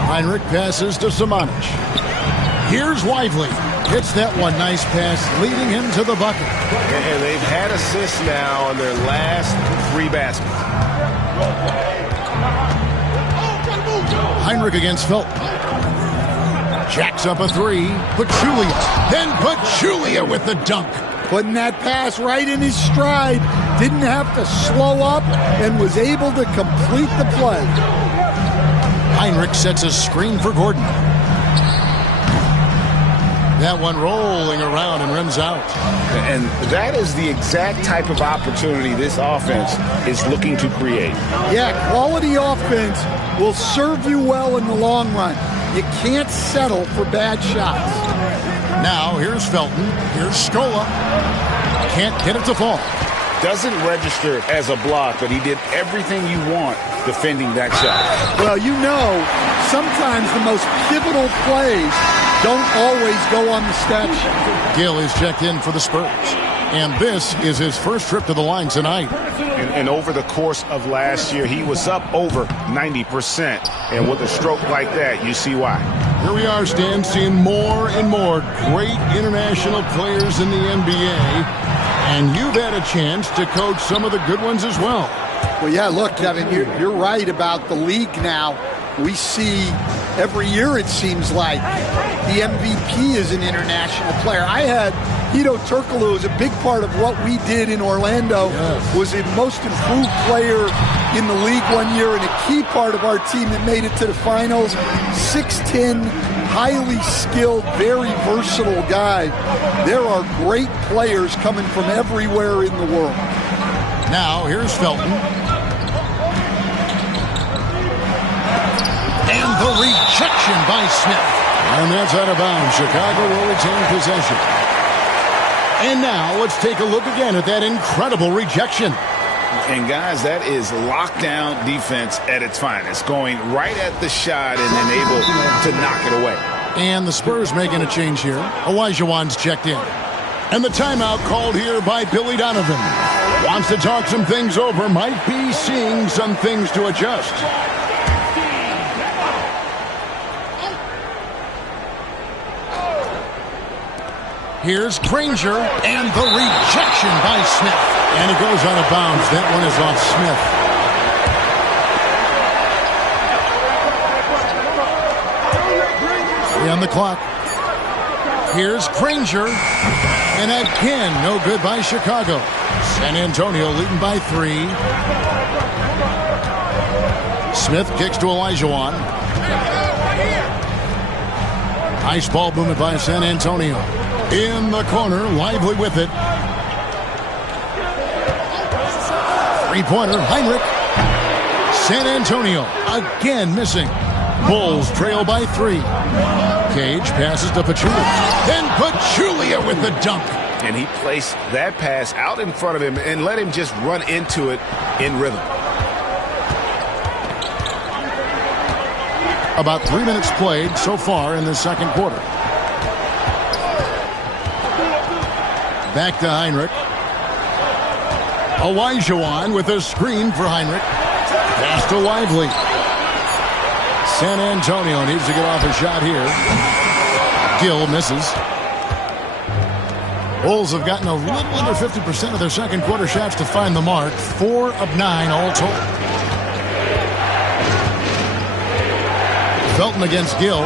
Heinrich passes to Samanic. Here's Lively. Hits that one. Nice pass, leading him to the bucket. And they've had assists now on their last 3 baskets. Heinrich against Felton. Jacks up a 3. Pachulia. Then Pachulia with the dunk. Putting that pass right in his stride. Didn't have to slow up and was able to complete the play. Heinrich sets a screen for Gordon. That one rolling around and rims out. And that is the exact type of opportunity this offense is looking to create. Yeah, quality offense will serve you well in the long run. You can't settle for bad shots. Now, here's Felton. Here's Scola. Can't get it to fall. Doesn't register as a block, but he did everything you want defending that shot. Well, you know, sometimes the most pivotal plays don't always go on the stat sheet. Gill is checked in for the Spurs. And this is his first trip to the line tonight. And over the course of last year, he was up over 90%. And with a stroke like that, you see why. Here we are, Stan, seeing more and more great international players in the NBA. And you've had a chance to coach some of the good ones as well. Well, yeah, look, Kevin, you're right about the league now. We see every year, it seems like, the MVP is an international player. I had Hedo Turkoglu as a big part of what we did in Orlando. Yes. Was the most improved player in the league one year and a key part of our team that made it to the finals. 6'10", highly skilled, very versatile guy. There are great players coming from everywhere in the world. Now, here's Felton. And the rejection by Smith. And that's out of bounds. Chicago will retain possession. And now let's take a look again at that incredible rejection. And guys, that is lockdown defense at its finest. Going right at the shot and then able to knock it away. And the Spurs making a change here. Olajuwon's checked in. And the timeout called here by Billy Donovan. Wants to talk some things over. Might be seeing some things to adjust. Here's Granger, and the rejection by Smith. And it goes out of bounds. That one is off Smith. 3 on the clock. Here's Granger. And again, no good by Chicago. San Antonio leading by 3. Smith kicks to Olajuwon. Nice ball movement by San Antonio. In the corner, Lively with it. Three-pointer, Heinrich. San Antonio again missing. Bulls trail by 3. Cage passes to Pachulia. Then Pachulia with the dunk. And he placed that pass out in front of him and let him just run into it in rhythm. About 3 minutes played so far in the second quarter. Back to Heinrich. Olajuwon with a screen for Heinrich. Pass to Lively. San Antonio needs to get off a shot here. Gill misses. Bulls have gotten a little under 50% of their second quarter shots to find the mark. 4 of 9 all told. Felton against Gill.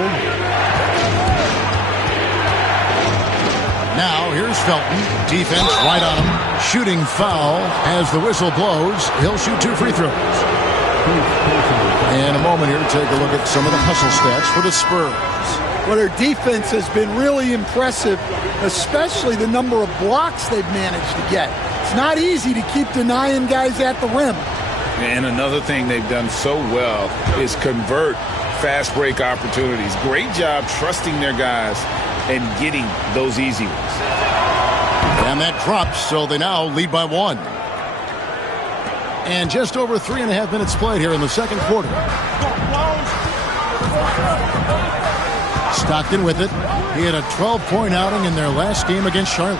Now, here's Felton. Defense right on him. Shooting foul as the whistle blows. He'll shoot 2 free throws. In a moment here, take a look at some of the hustle stats for the Spurs. Well, their defense has been really impressive, especially the number of blocks they've managed to get. It's not easy to keep denying guys at the rim. And another thing they've done so well is convert fast break opportunities. Great job trusting their guys and getting those easy ones. And that drops, so they now lead by 1. And just over 3.5 minutes played here in the second quarter. Stockton with it. He had a 12-point outing in their last game against Charlotte.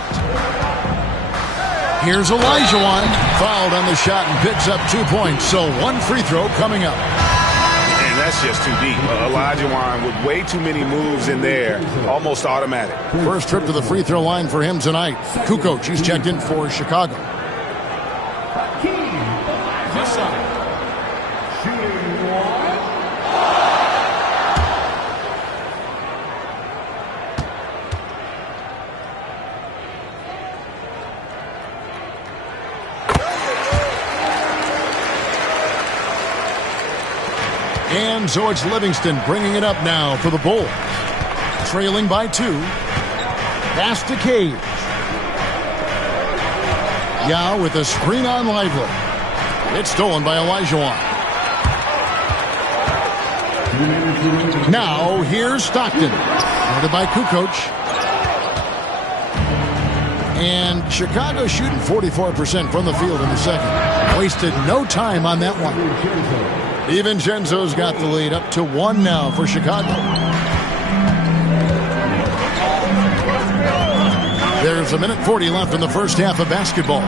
Here's Olajuwon. Fouled on the shot and picks up 2 points. So 1 free throw coming up. And that's just too deep. Olajuwon with way too many moves in there, almost automatic. First trip to the free throw line for him tonight. Kukoc, he's checked in for Chicago. And so it's Livingston bringing it up now for the Bulls. Trailing by 2. Pass to Cage. Yao with a screen on Lively. It's stolen by Olajuwon. Now here's Stockton. Guarded by Kukoc. And Chicago shooting 44% from the field in the second. Wasted no time on that one. DiVincenzo's got the lead up to 1 now for Chicago. There's 1:40 left in the first half of basketball.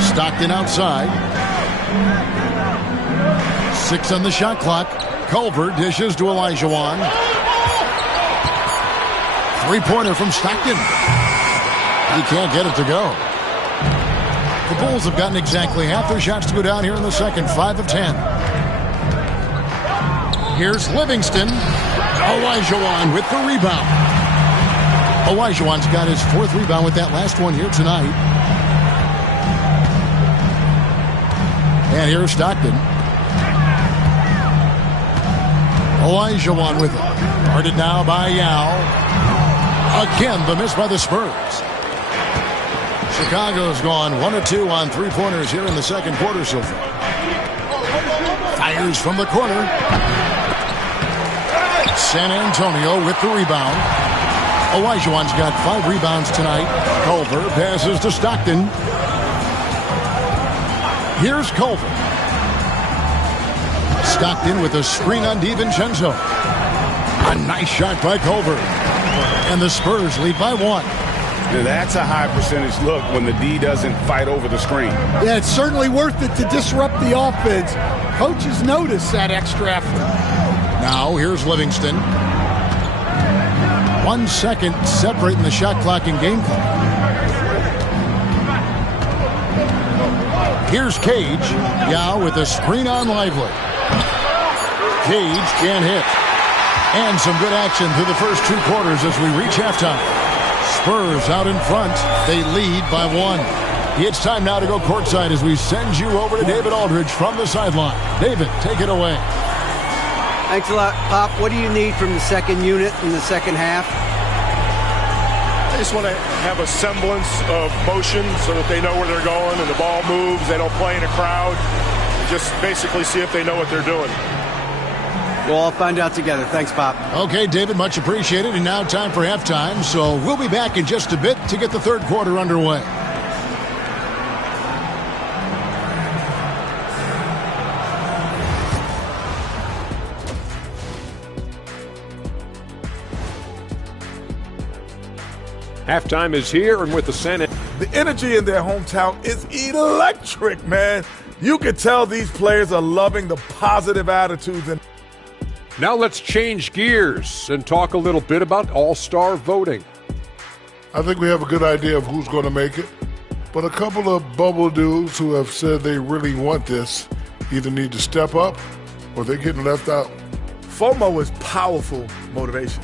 Stockton outside. 6 on the shot clock. Culver dishes to Olajuwon. 3-pointer from Stockton. He can't get it to go. The Bulls have gotten exactly half their shots to go down here in the second, 5 of 10. Here's Livingston. Olajuwon with the rebound. Olajuwon's got his 4th rebound with that last one here tonight. And here's Stockton. Olajuwon with it. Guarded now by Yao. Again, the miss by the Spurs. Chicago's gone 1 of 2 on 3-pointers here in the second quarter so far. Fires from the corner. San Antonio with the rebound. Olajuwon's got 5 rebounds tonight. Culver passes to Stockton. Here's Culver. Stockton with a screen on DiVincenzo. A nice shot by Culver. And the Spurs lead by 1. Now that's a high percentage look when the D doesn't fight over the screen. Yeah, it's certainly worth it to disrupt the offense. Coaches notice that extra effort. Now here's Livingston. 1 second separating the shot clock and game clock. Here's Cage. Yao with a screen on Lively. Cage can't hit. And some good action through the first 2 quarters as we reach halftime. Spurs out in front. They lead by 1. It's time now to go courtside as we send you over to David Aldridge from the sideline. David, take it away. Thanks a lot, Pop. What do you need from the second unit in the second half? I just want to have a semblance of motion so that they know where they're going and the ball moves. They don't play in a crowd. Just basically see if they know what they're doing. We'll all find out together. Thanks, Pop. Okay, David, much appreciated. And now time for halftime. So we'll be back in just a bit to get the third quarter underway. Halftime is here, and with the Senate. The energy in their hometown is electric, man. You can tell these players are loving the positive attitudes. And now let's change gears and talk a little bit about all-star voting. I think we have a good idea of who's going to make it, but a couple of bubble dudes who have said they really want this either need to step up or they're getting left out. FOMO is powerful motivation.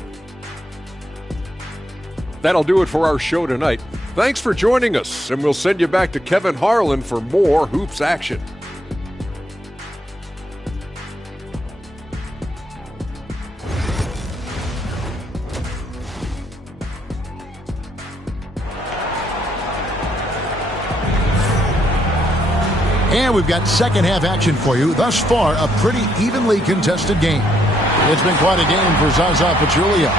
That'll do it for our show tonight. Thanks for joining us, and we'll send you back to Kevin Harlan for more Hoops action. And we've got second half action for you. Thus far, a pretty evenly contested game. It's been quite a game for Zaza Pachulia.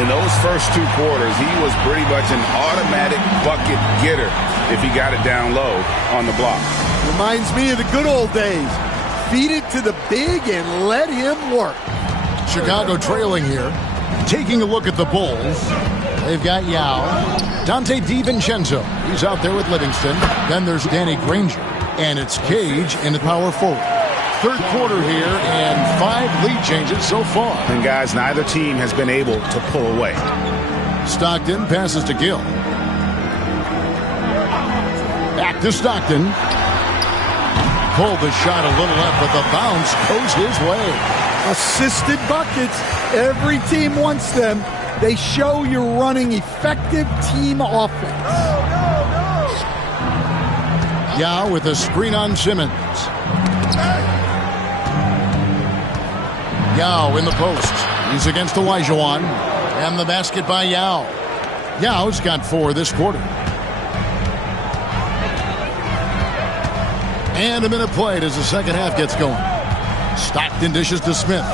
In those first 2 quarters, he was pretty much an automatic bucket getter if he got it down low on the block. Reminds me of the good old days. Feed it to the big and let him work. Chicago trailing here. Taking a look at the Bulls. They've got Yao. Dante DiVincenzo. He's out there with Livingston. Then there's Danny Granger. and it's Cage in the power forward. Third quarter here, and 5 lead changes so far. And guys, neither team has been able to pull away. Stockton passes to Gill. Back to Stockton. Pulled the shot a little left, but the bounce goes his way. Assisted buckets. Every team wants them. They show you're running effective team offense. Yao with a screen on Simmons. Yao in the post. He's against Olajuwon. And the basket by Yao. Yao's got 4 this quarter. And a minute played as the second half gets going. Stockton dishes to Smith.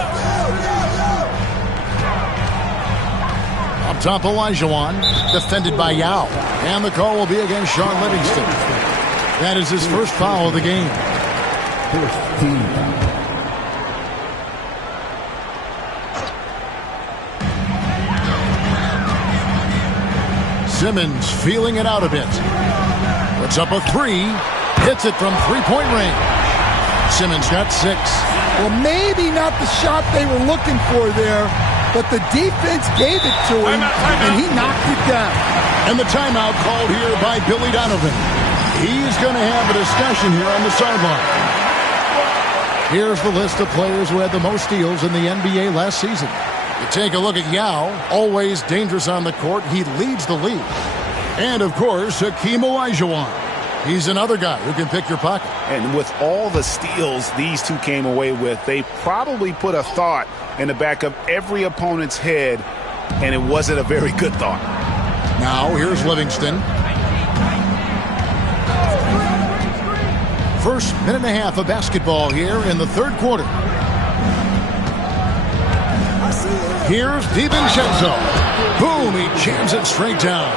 Up top, Olajuwon. Defended by Yao. And the call will be against Sean Livingston. That is his first foul of the game. Simmons feeling it out a bit. Puts up a 3. Hits it from three-point range. Simmons got 6. Well, maybe not the shot they were looking for there, but the defense gave it to him, and he knocked it down. And the timeout called here by Billy Donovan. He's going to have a discussion here on the sideline. Here's the list of players who had the most steals in the NBA last season. You take a look at Yao, always dangerous on the court. He leads the league. And, of course, Hakeem Olajuwon. He's another guy who can pick your pocket. And with all the steals these two came away with, they probably put a thought in the back of every opponent's head, and it wasn't a very good thought. Now, here's Livingston. First minute and a half of basketball here in the third quarter. Here's DiVincenzo. Boom, he jams it straight down.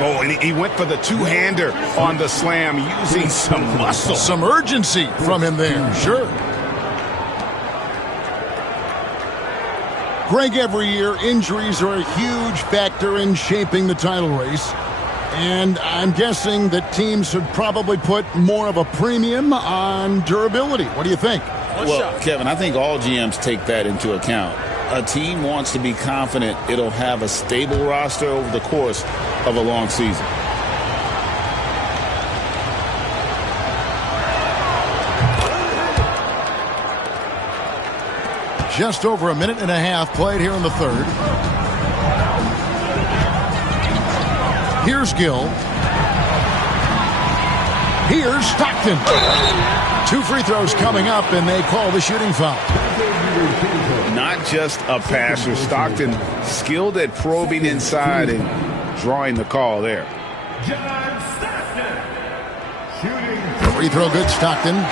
Oh, and he went for the two-hander on the slam using some muscle. Some urgency from him there, sure. Greg, every year, injuries are a huge factor in shaping the title race. And I'm guessing that teams should probably put more of a premium on durability. What do you think? Well, Kevin, I think all GMs take that into account. A team wants to be confident it'll have a stable roster over the course of a long season. Just over a minute and a half played here in the third. Here's Gill. Here's Stockton. 2 free throws coming up, and they call the shooting foul. Not just a passer. Stockton skilled at probing inside and drawing the call there. Free throw good, Stockton.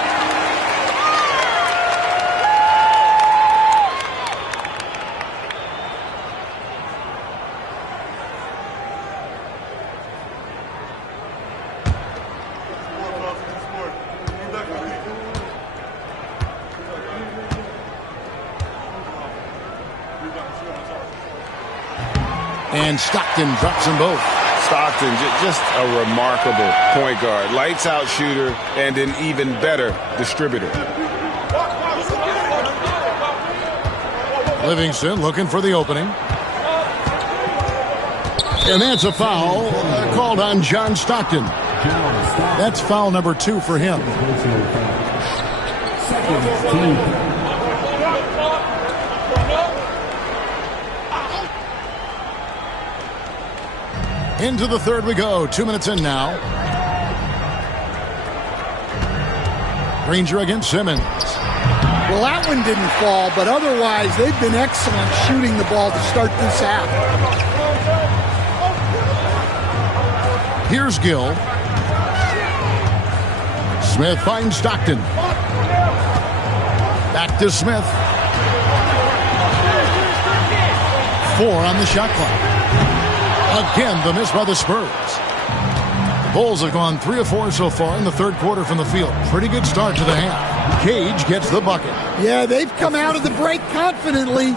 And Stockton drops them both. Stockton, just a remarkable point guard. Lights out shooter and an even better distributor. Livingston looking for the opening. And that's a foul called on John Stockton. That's foul number 2 for him. Into the third we go. 2 minutes in now. Granger against Simmons. Well, that one didn't fall, but otherwise they've been excellent shooting the ball to start this half. Here's Gill. Smith finds Stockton. Back to Smith. 4 on the shot clock. Again, the miss by the Spurs. The Bulls have gone 3 of 4 so far in the third quarter from the field. Pretty good start to the half. Cage gets the bucket. Yeah, they've come out of the break confidently.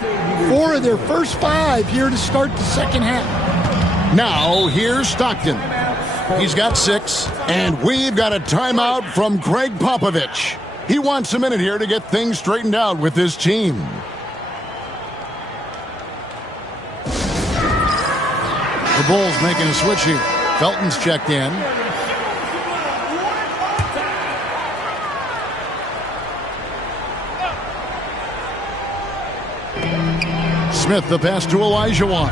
4 of their first 5 here to start the second half. Now, here's Stockton. He's got 6, and we've got a timeout from Greg Popovich. He wants a minute here to get things straightened out with his team. The Bulls making a switch here. Felton's checked in. Smith, the pass to Olajuwon.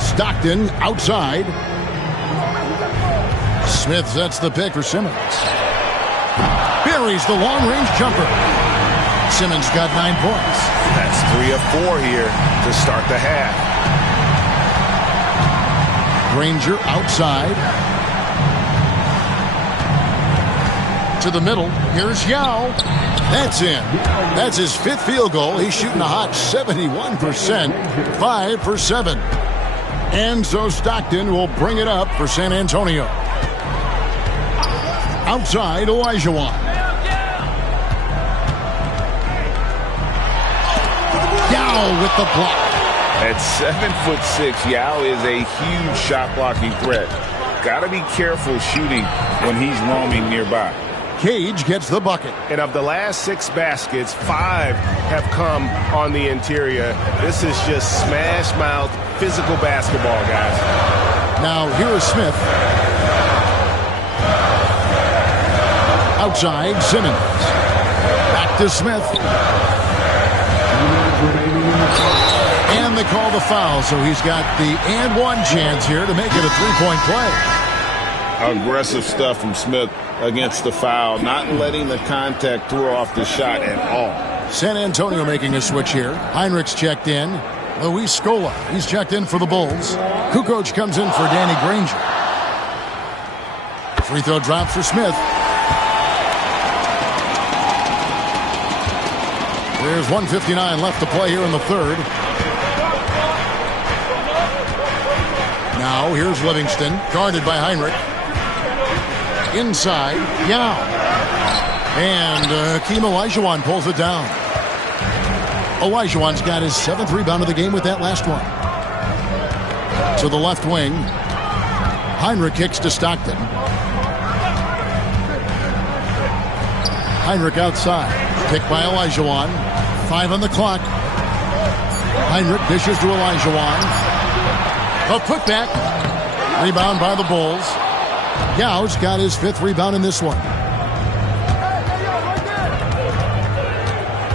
Stockton outside. Smith sets the pick for Simmons. Buries the long-range jumper. Simmons got 9 points. That's 3 of 4 here to start the half. Granger outside. To the middle. Here's Yao. That's in. That's his 5th field goal. He's shooting a hot 71%. 5 for 7. And so Stockton will bring it up for San Antonio. Outside, Olajuwon. Yao with the block. At 7'6", Yao is a huge shot blocking threat. Got to be careful shooting when he's roaming nearby. Cage gets the bucket. And of the last 6 baskets, 5 have come on the interior. This is just smash mouth physical basketball, guys. Now here is Smith. Outside, Simmons. Back to Smith. And they call the foul, so he's got the and one chance here to make it a 3-point play. Aggressive stuff from Smith against the foul, not letting the contact throw off the shot at all. San Antonio making a switch here. Heinrich's checked in. Luis Scola, he's checked in for the Bulls. Kukoc comes in for Danny Granger. Free throw drop for Smith. There's 1:59 left to play here in the third. Now here's Livingston, guarded by Heinrich. Inside, Yao. And Hakeem Olajuwon pulls it down. Olajuwon's got his 7th rebound of the game with that last one. To the left wing. Heinrich kicks to Stockton. Heinrich outside. Pick by Olajuwon. 5 on the clock. Heinrich dishes to Olajuwon. A putback. Rebound by the Bulls. Yao's got his 5th rebound in this one.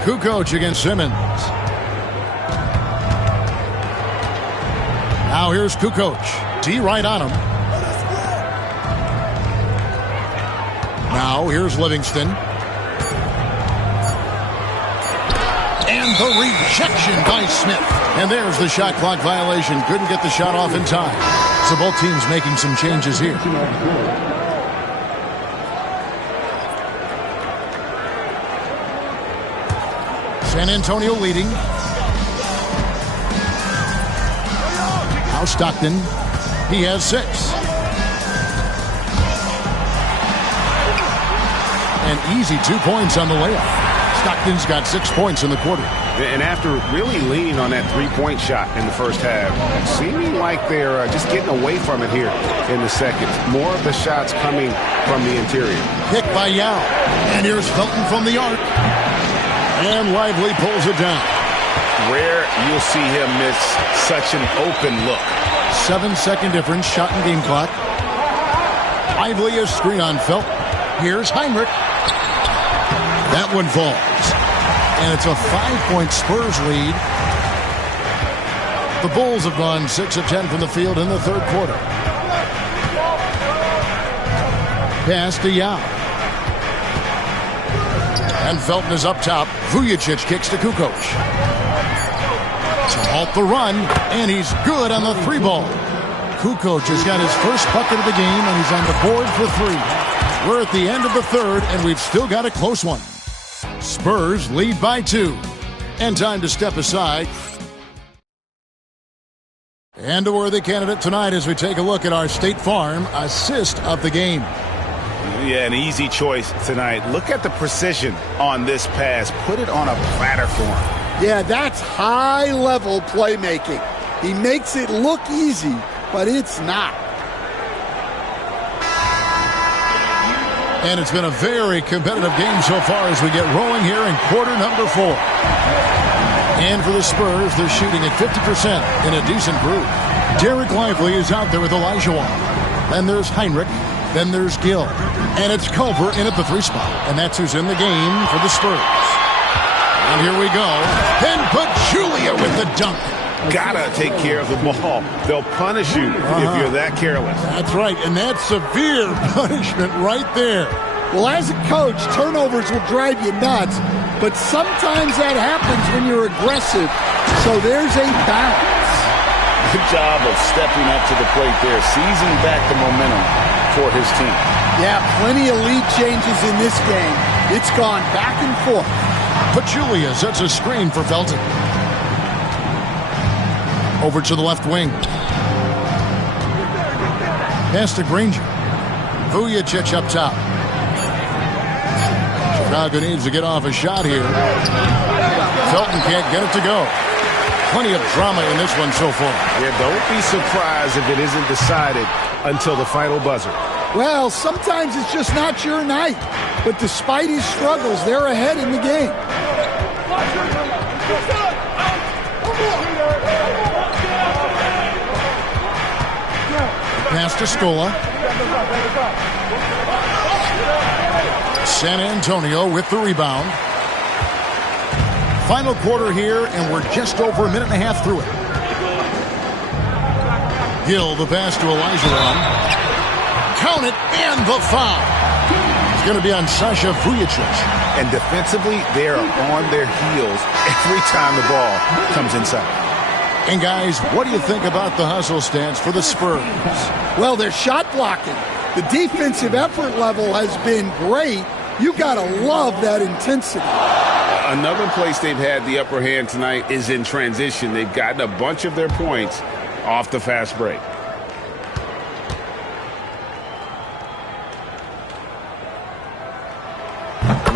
Kukoc against Simmons. Now here's Kukoc. D right on him. Now here's Livingston. And the rejection by Smith. And there's the shot clock violation. Couldn't get the shot off in time. So both teams making some changes here. San Antonio leading. Now Stockton. He has 6. An easy 2 points on the layup. Stockton's got 6 points in the quarter. And after really leaning on that 3-point shot in the first half, seeming like they're just getting away from it here in the second. More of the shots coming from the interior. Pick by Yao. And here's Felton from the arc. And Lively pulls it down. Rare you'll see him miss such an open look. 7-second difference, shot and game clock. Lively a screen on Felton. Here's Heinrich. That one falls. And it's a 5-point Spurs lead. The Bulls have gone 6 of 10 from the field in the third quarter. Pass to Yao. And Felton is up top. Vujacic kicks to Kukoc. To halt the run, and he's good on the 3-ball. Kukoc has got his first bucket of the game, and he's on the board for 3. We're at the end of the third, and we've still got a close one. Spurs lead by 2. And time to step aside. And a worthy candidate tonight as we take a look at our State Farm assist of the game. Yeah, an easy choice tonight. Look at the precision on this pass. Put it on a platter for him. Yeah, that's high-level playmaking. He makes it look easy, but it's not. And it's been a very competitive game so far as we get rolling here in quarter number 4. And for the Spurs, they're shooting at 50% in a decent group. Derek Lively is out there with Olajuwon. Then there's Heinrich. Then there's Gill. And it's Culver in at the 3 spot. And that's who's in the game for the Spurs. And here we go. And Pachulia with the dunk. Gotta take care of the ball. They'll punish you if you're that careless. That's right, and that's severe punishment right there. Well, as a coach, turnovers will drive you nuts, but sometimes that happens when you're aggressive. So there's a balance. Good job of stepping up to the plate there, seizing back the momentum for his team. Yeah, plenty of lead changes in this game. It's gone back and forth. Pachulia sets a screen for Felton. Over to the left wing. Pass to Granger. Vujacic up top. Chicago needs to get off a shot here. Felton can't get it to go. Plenty of drama in this one so far. Yeah, don't be surprised if it isn't decided until the final buzzer. Well, sometimes it's just not your night. But despite his struggles, they're ahead in the game. Pass to Scola. San Antonio with the rebound. Final quarter here, and we're just over a minute and a half through it. Gill, the pass to Olajuwon. Count it, and the foul. It's going to be on Sasha Vujacic. And defensively, they are on their heels every time the ball comes inside. And guys, what do you think about the hustle stance for the Spurs? Well, they're shot blocking. The defensive effort level has been great. You got to love that intensity. Another place they've had the upper hand tonight is in transition. They've gotten a bunch of their points off the fast break.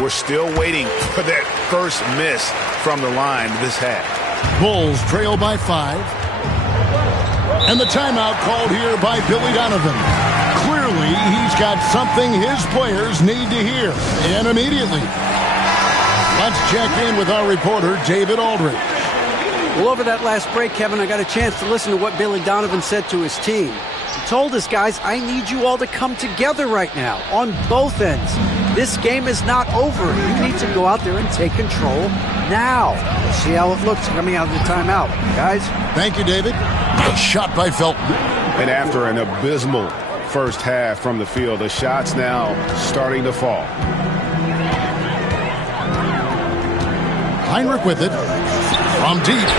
We're still waiting for that first miss from the line this half. Bulls trail by 5. And the timeout called here by Billy Donovan. Clearly, he's got something his players need to hear. And immediately. Let's check in with our reporter, David Aldridge. Well, over that last break, Kevin, I got a chance to listen to what Billy Donovan said to his team. He told his guys, I need you all to come together right now on both ends. This game is not over. You need to go out there and take control now. We'll see how it looks coming out of the timeout. Guys? Thank you, David. Good shot by Felton. And after an abysmal first half from the field, the shots now starting to fall. Heinrich with it. From deep.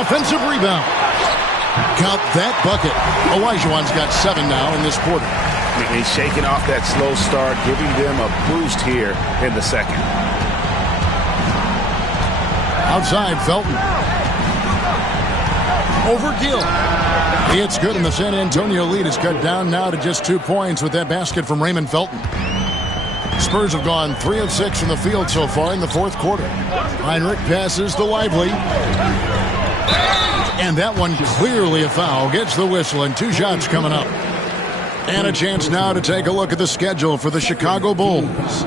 Offensive rebound. Count that bucket. Olajuwon's got 7 now in this quarter. He's shaking off that slow start, giving them a boost here in the second. Outside, Felton. Over Gill. It's good, and the San Antonio lead is cut down now to just 2 points with that basket from Raymond Felton. Spurs have gone 3 of 6 from the field so far in the fourth quarter. Heinrich passes to Lively. And that one clearly a foul. Gets the whistle, and 2 shots coming up. And a chance now to take a look at the schedule for the Chicago Bulls.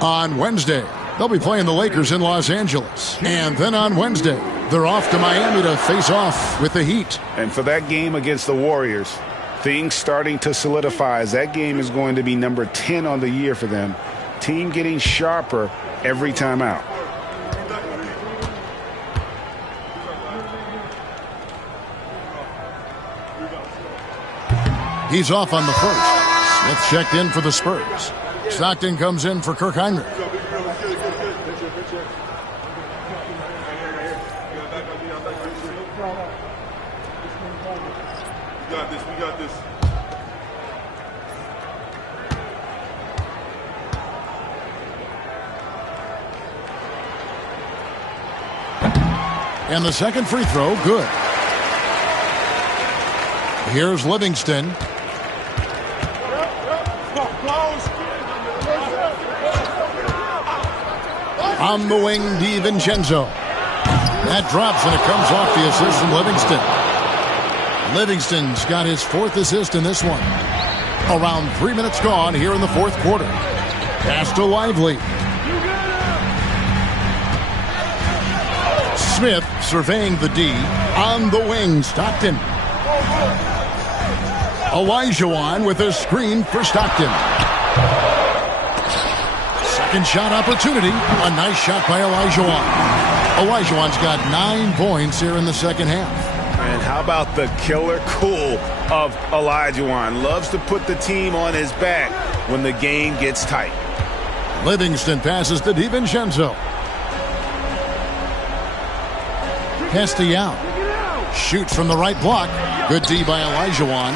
On Wednesday, they'll be playing the Lakers in Los Angeles. And then on Wednesday, they're off to Miami to face off with the Heat. And for that game against the Warriors, things starting to solidify as that game is going to be number 10 on the year for them. Team getting sharper every time out. He's off on the first. Smith checked in for the Spurs. Stockton comes in for Kirk Heinrich. We got this. And the second free throw, good. Here's Livingston. On the wing, DiVincenzo. That drops, and it comes off the assist from Livingston. Livingston's got his 4th assist in this one. Around 3 minutes gone here in the 4th quarter. Pass to Lively. Smith surveying the D. On the wing, Stockton. Olajuwon with a screen for Stockton. Second shot opportunity. A nice shot by Olajuwon. Olajuwon's got 9 points here in the second half. And how about the killer cool of Olajuwon? Loves to put the team on his back when the game gets tight. Livingston passes to DiVincenzo. Castellano shoots from the right block. Good D by Olajuwon.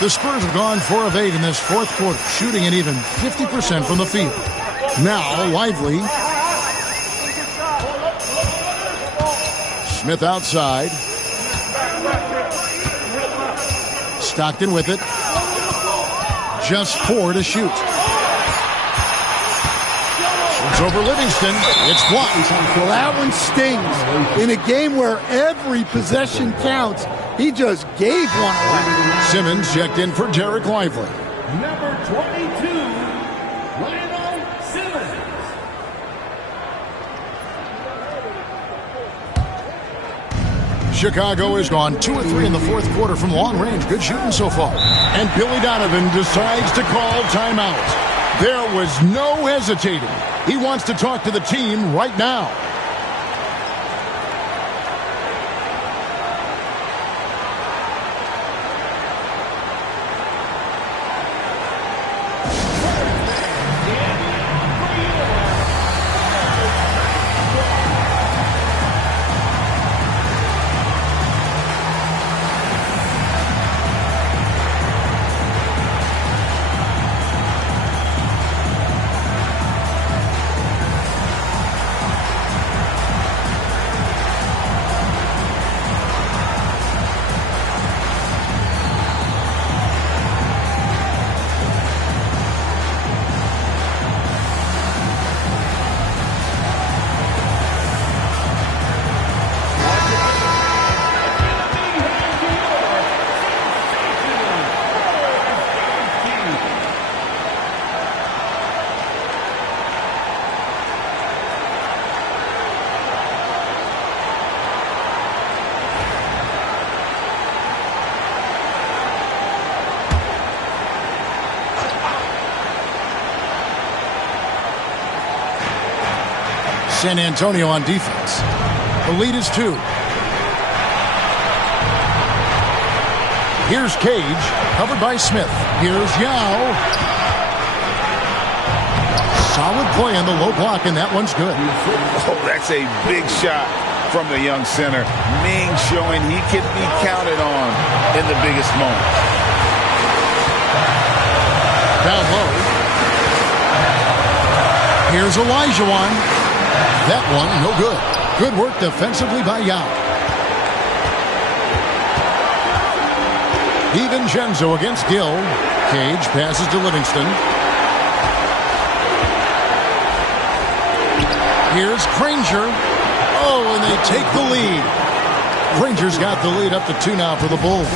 The Spurs have gone 4 of 8 in this 4th quarter, shooting an even 50% from the field. Now, Lively. Smith outside. Stockton with it. Just 4 to shoot. Shoots over Livingston. It's blocked. Well, that one stings. In a game where every possession counts, he just gave one away. Simmons checked in for Derek Lively. Number 22, Lionel Simmons. Chicago has gone 2 of 3 in the 4th quarter from long range. Good shooting so far. And Billy Donovan decides to call timeout. There was no hesitating. He wants to talk to the team right now. San Antonio on defense. The lead is 2. Here's Cage, covered by Smith. Here's Yao. Solid play on the low block, and that one's good. Oh, that's a big shot from the young center. Ming showing he can be counted on in the biggest moments. Down low. Here's Olajuwon. That one, no good. Good work defensively by Yao. DiVincenzo against Gill. Cage passes to Livingston. Here's Granger. Oh, and they take the lead. Granger's got the lead up to 2 now for the Bulls.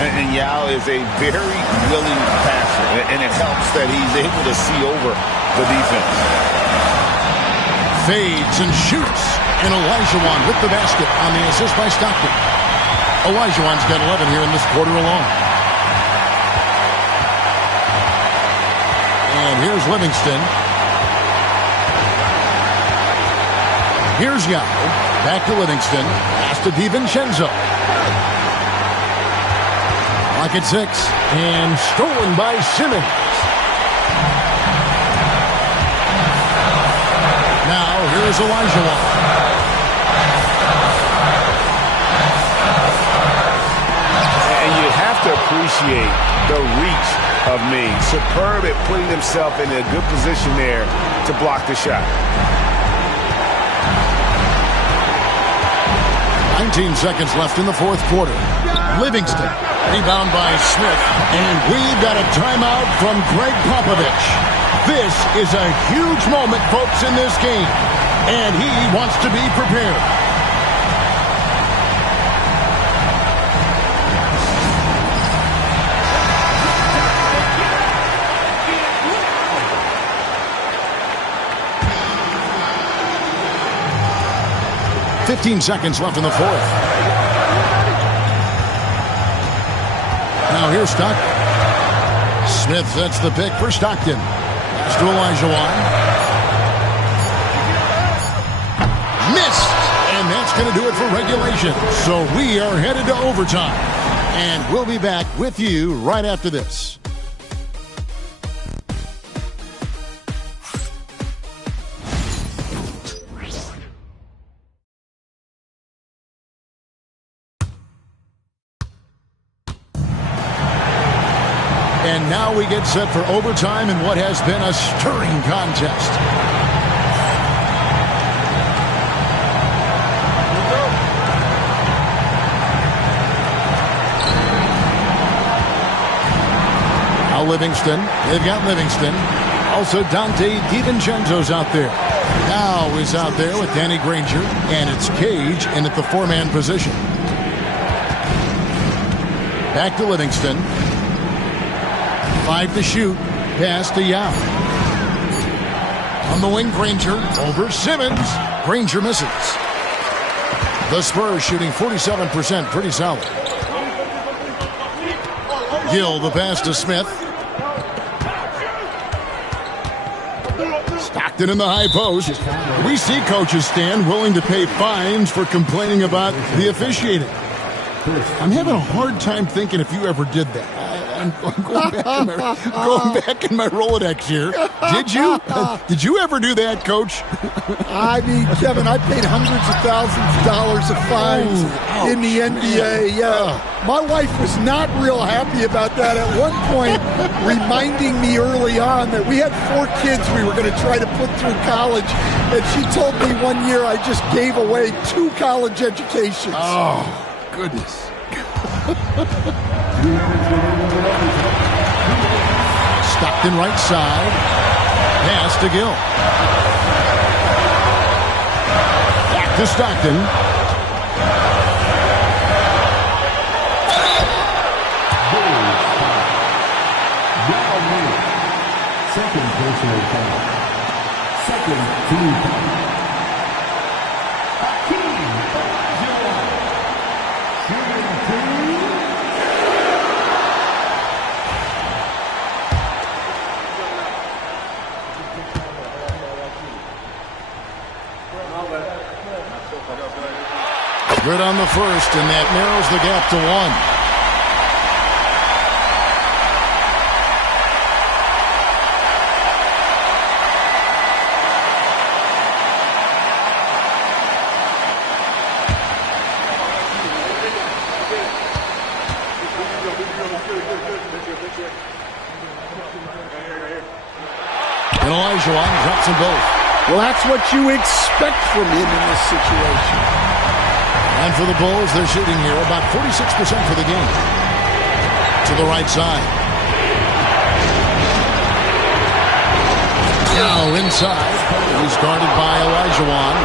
And Yao is a very willing passer, and it helps that he's able to see over the defense. Fades and shoots, and Olajuwon with the basket on the assist by Stockton. Olajuwon's got 11 here in this quarter alone. And here's Livingston. Here's Yao. Back to Livingston. Pass to DiVincenzo. Clock at 6, and stolen by Simmons. Now, here's Olajuwon. And you have to appreciate the reach of Ming. Superb at putting himself in a good position there to block the shot. 19 seconds left in the 4th quarter. Livingston, rebound by Smith, and we've got a timeout from Greg Popovich. This is a huge moment, folks, in this game, and he wants to be prepared. 15 seconds left in the fourth. Now here's Stockton. Smith sets the pick for Stockton. Pass to Olajuwon. Missed. And that's going to do it for regulation. So we are headed to overtime. And we'll be back with you right after this. And now we get set for overtime in what has been a stirring contest. Now Livingston. They've got Livingston. Also Dante DiVincenzo's out there. Now is out there with Danny Granger. And it's Cage in at the four-man position. Back to Livingston. 5 to shoot. Pass to Yao. On the wing, Granger. Over Simmons. Granger misses. The Spurs shooting 47%. Pretty solid. Gill, the pass to Smith. Stockton in the high post. We see coaches stand willing to pay fines for complaining about the officiating. I'm having a hard time thinking if you ever did that. I'm going back in my Rolodex here. Did you? Did you ever do that, Coach? I mean, Kevin, I paid hundreds of thousands of dollars of fines in the NBA. Yeah. My wife was not real happy about that at one point, reminding me early on that we had 4 kids we were going to try to put through college. And she told me one year I just gave away 2 college educations. Oh, goodness. Stockton right side. Pass to Gill. Back to Stockton. Second personal foul. Second team foul. Good on the first, and that narrows the gap to 1. And Olajuwon drops them both. Well, that's what you expect from him in this situation. And for the Bulls, they're shooting here about 46% for the game. To the right side. Now inside. He's guarded by Olajuwon.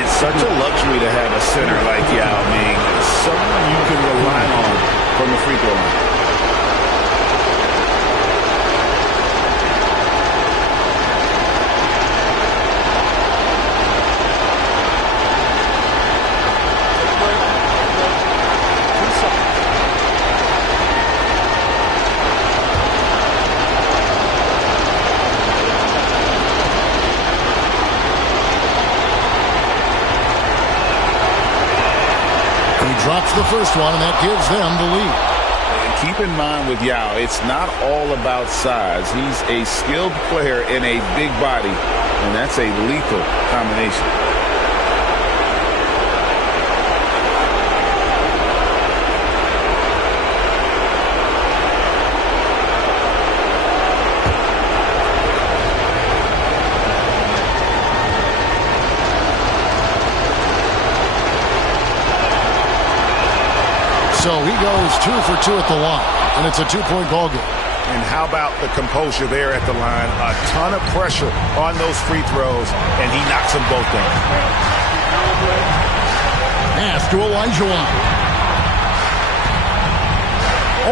It's such a luxury to have a center like Yao Ming. Someone you can rely on from the free throw line. Drops the first one, and that gives them the lead. And keep in mind with Yao, it's not all about size. He's a skilled player in a big body, and that's a lethal combination. So he goes 2 for 2 at the line, and it's a 2-point ball game. And how about the composure there at the line? A ton of pressure on those free throws, and he knocks them both down. Pass to Olajuwon.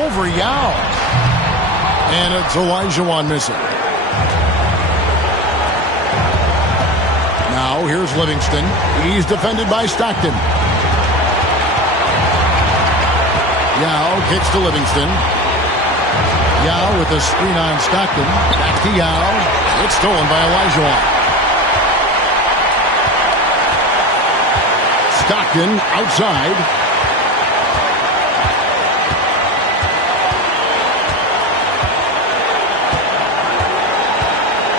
Over Yao. And it's Olajuwon missing. Now here's Livingston. He's defended by Stockton. Yao kicks to Livingston. Yao with a screen on Stockton. Back to Yao. It's stolen by Olajuwon. Stockton outside.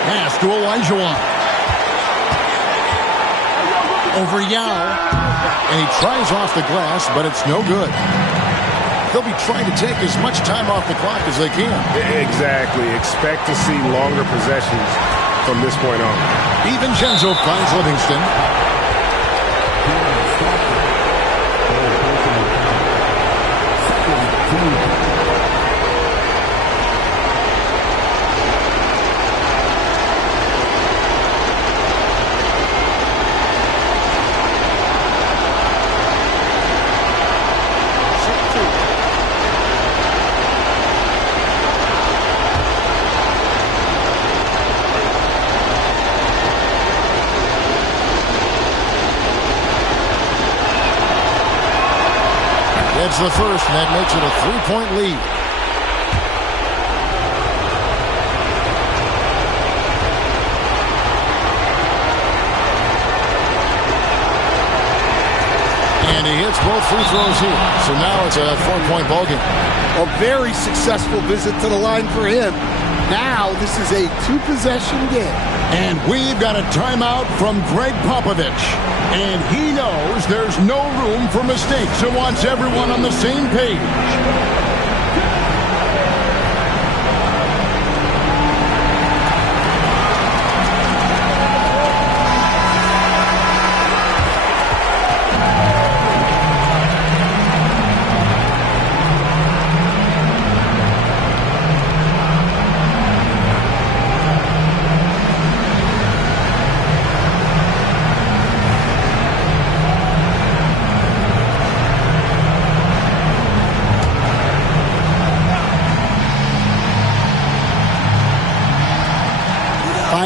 Pass to Olajuwon. Over Yao. And he tries off the glass, but it's no good. They'll be trying to take as much time off the clock as they can. Exactly. Expect to see longer possessions from this point on. DiVincenzo finds Livingston. It's the first, and that makes it a 3-point lead. And he hits both free throws here. So now it's a 4-point ballgame. A very successful visit to the line for him. Now this is a 2-possession game. And we've got a timeout from Greg Popovich. And he knows there's no room for mistakes and wants everyone on the same page.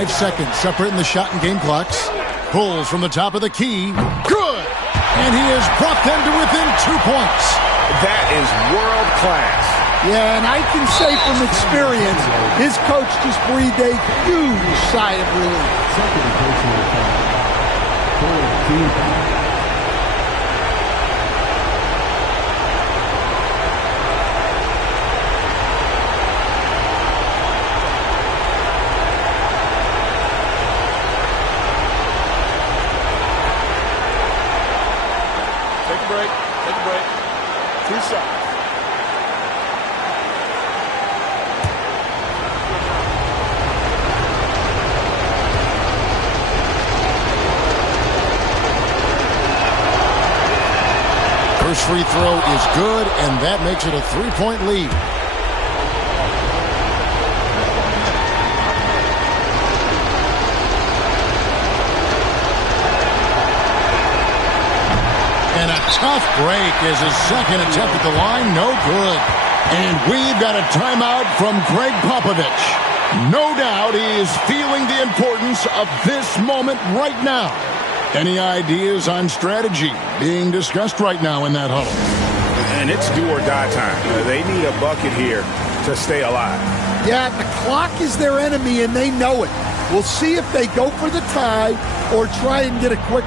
Seconds separating the shot and game clocks. Pulls from the top of the key. Good! And he has brought them to within 2 points. That is world class. Yeah, and I can say from experience, his coach just breathed a huge sigh of relief. First free throw is good, and that makes it a 3-point lead. And a tough break is his second attempt at the line. No good. And we've got a timeout from Greg Popovich. No doubt he is feeling the importance of this moment right now. Any ideas on strategy being discussed right now in that huddle? And it's do or die time. They need a bucket here to stay alive. Yeah, the clock is their enemy, and they know it. We'll see if they go for the tie or try and get a quick.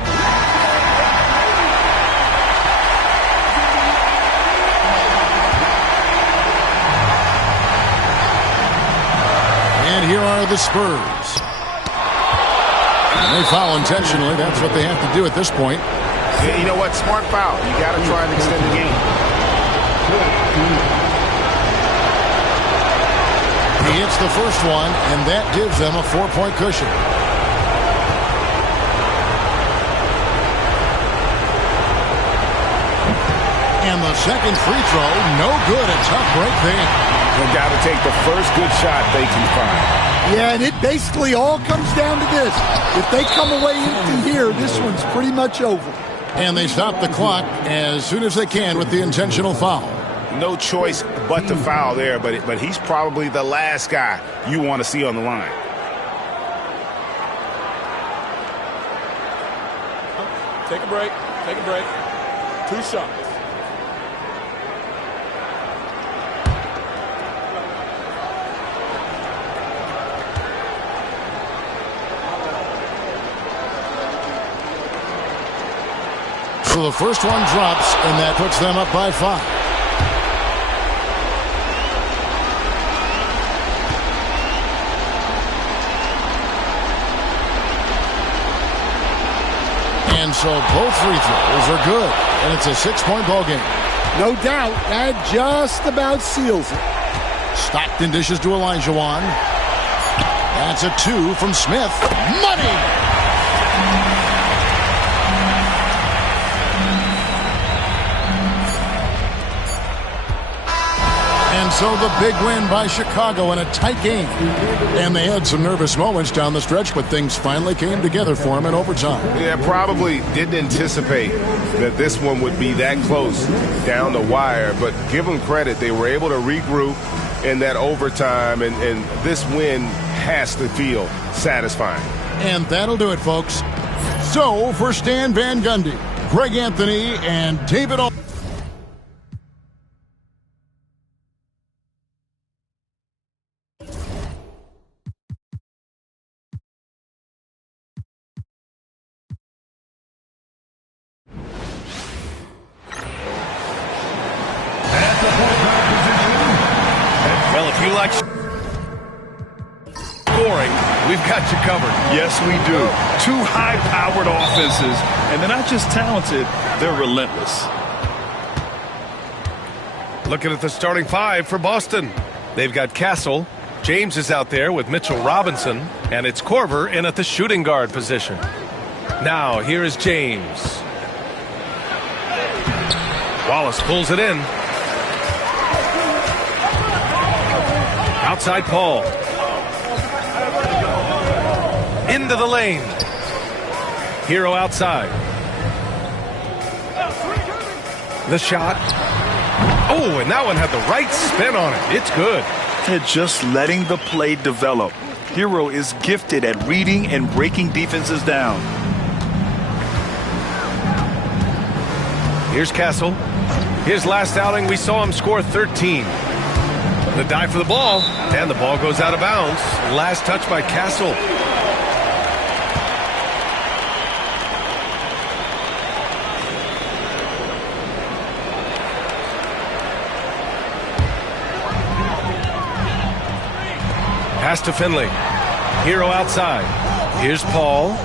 And here are the Spurs. And they foul intentionally. That's what they have to do at this point. Yeah, you know what? Smart foul. You got to try and extend the game. He hits the first one, and that gives them a 4-point cushion. And the second free throw, no good. A tough break there. They've got to take the first good shot they can find. Yeah, and it basically all comes down to this. If they come away empty here, this one's pretty much over. And they stop the clock as soon as they can with the intentional foul. No choice but to foul there, but he's probably the last guy you want to see on the line. Take a break. Take a break. 2 shots. So the first one drops, and that puts them up by 5. And so both free throws are good, and it's a 6-point ball game. No doubt, that just about seals it. Stockton dishes to Olajuwon. That's a 2 from Smith. Money! And so the big win by Chicago in a tight game. And they had some nervous moments down the stretch, but things finally came together for them in overtime. Yeah, probably didn't anticipate that this one would be that close down the wire, but give them credit. They were able to regroup in that overtime, and this win has to feel satisfying. And that'll do it, folks. So for Stan Van Gundy, Greg Anthony, and David Aldridge. Well, if you like scoring, we've got you covered. Yes, we do. 2 high-powered offenses, and they're not just talented, they're relentless. Looking at the starting 5 for Boston. They've got Castle. James is out there with Mitchell Robinson, and it's Korver in at the shooting guard position. Now, here is James. Wallace pulls it in. Outside Paul. Into the lane. Hero outside. The shot. Oh, and that one had the right spin on it. It's good. They're just letting the play develop. Hero is gifted at reading and breaking defenses down. Here's Castle. His last outing, we saw him score 13. The dive for the ball, and the ball goes out of bounds. Last touch by Castle. Pass to Finley. Hero outside. Here's Paul.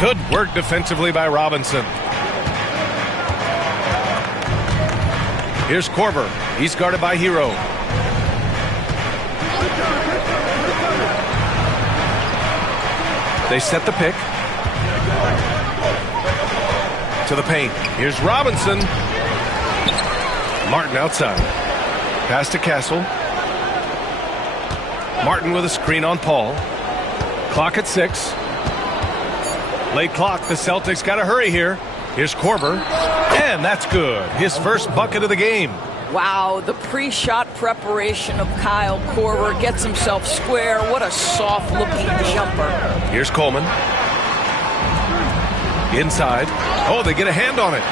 Good work defensively by Robinson. Here's Korver. He's guarded by Hero. They set the pick. To the paint. Here's Robinson. Martin outside. Pass to Castle. Martin with a screen on Paul. Clock at 6. Late clock. The Celtics got to hurry here. Here's Korver. And that's good. His first bucket of the game. Wow, the pre-shot preparation of Kyle Korver gets himself square. What a soft-looking jumper. Here's Coleman. Inside. Oh, they get a hand on it.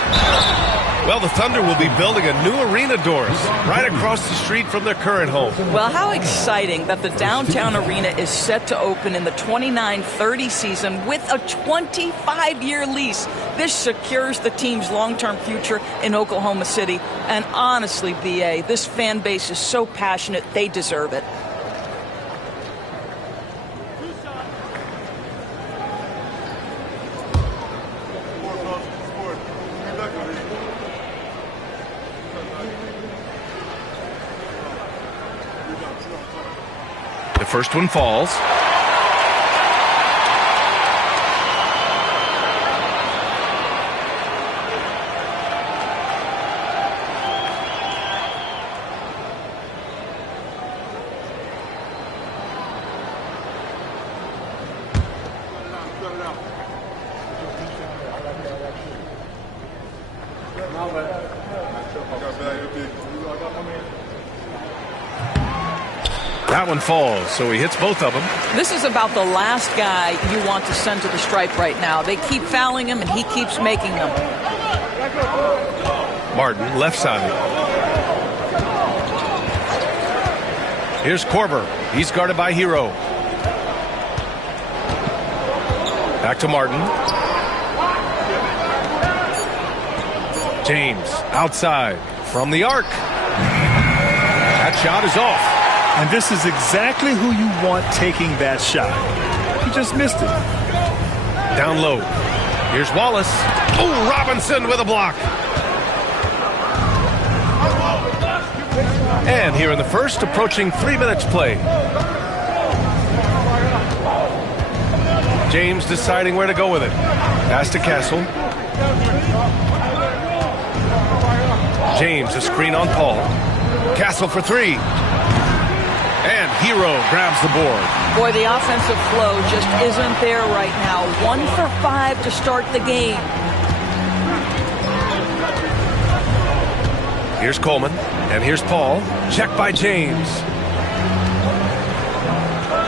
Well, the Thunder will be building a new arena, Doris, right across the street from their current home. Well, how exciting that the downtown arena is set to open in the 29-30 season with a 25-year lease. This secures the team's long-term future in Oklahoma City. And honestly, B.A., this fan base is so passionate, they deserve it. The first one falls. That one falls, so he hits both of them. This is about the last guy you want to send to the stripe right now. They keep fouling him, and he keeps making them. Martin, left side. Here's Korver. He's guarded by Hero. Back to Martin. James, outside, from the arc. That shot is off. And this is exactly who you want taking that shot. He just missed it. Down low. Here's Wallace. Oh, Robinson with a block. And here in the first, approaching 3 minutes play. James deciding where to go with it. Pass to Castle. James, a screen on Paul. Castle for three. And Hero grabs the board. Boy, the offensive flow just isn't there right now. 1 for 5 to start the game. Here's Coleman, and here's Paul. Checked by James.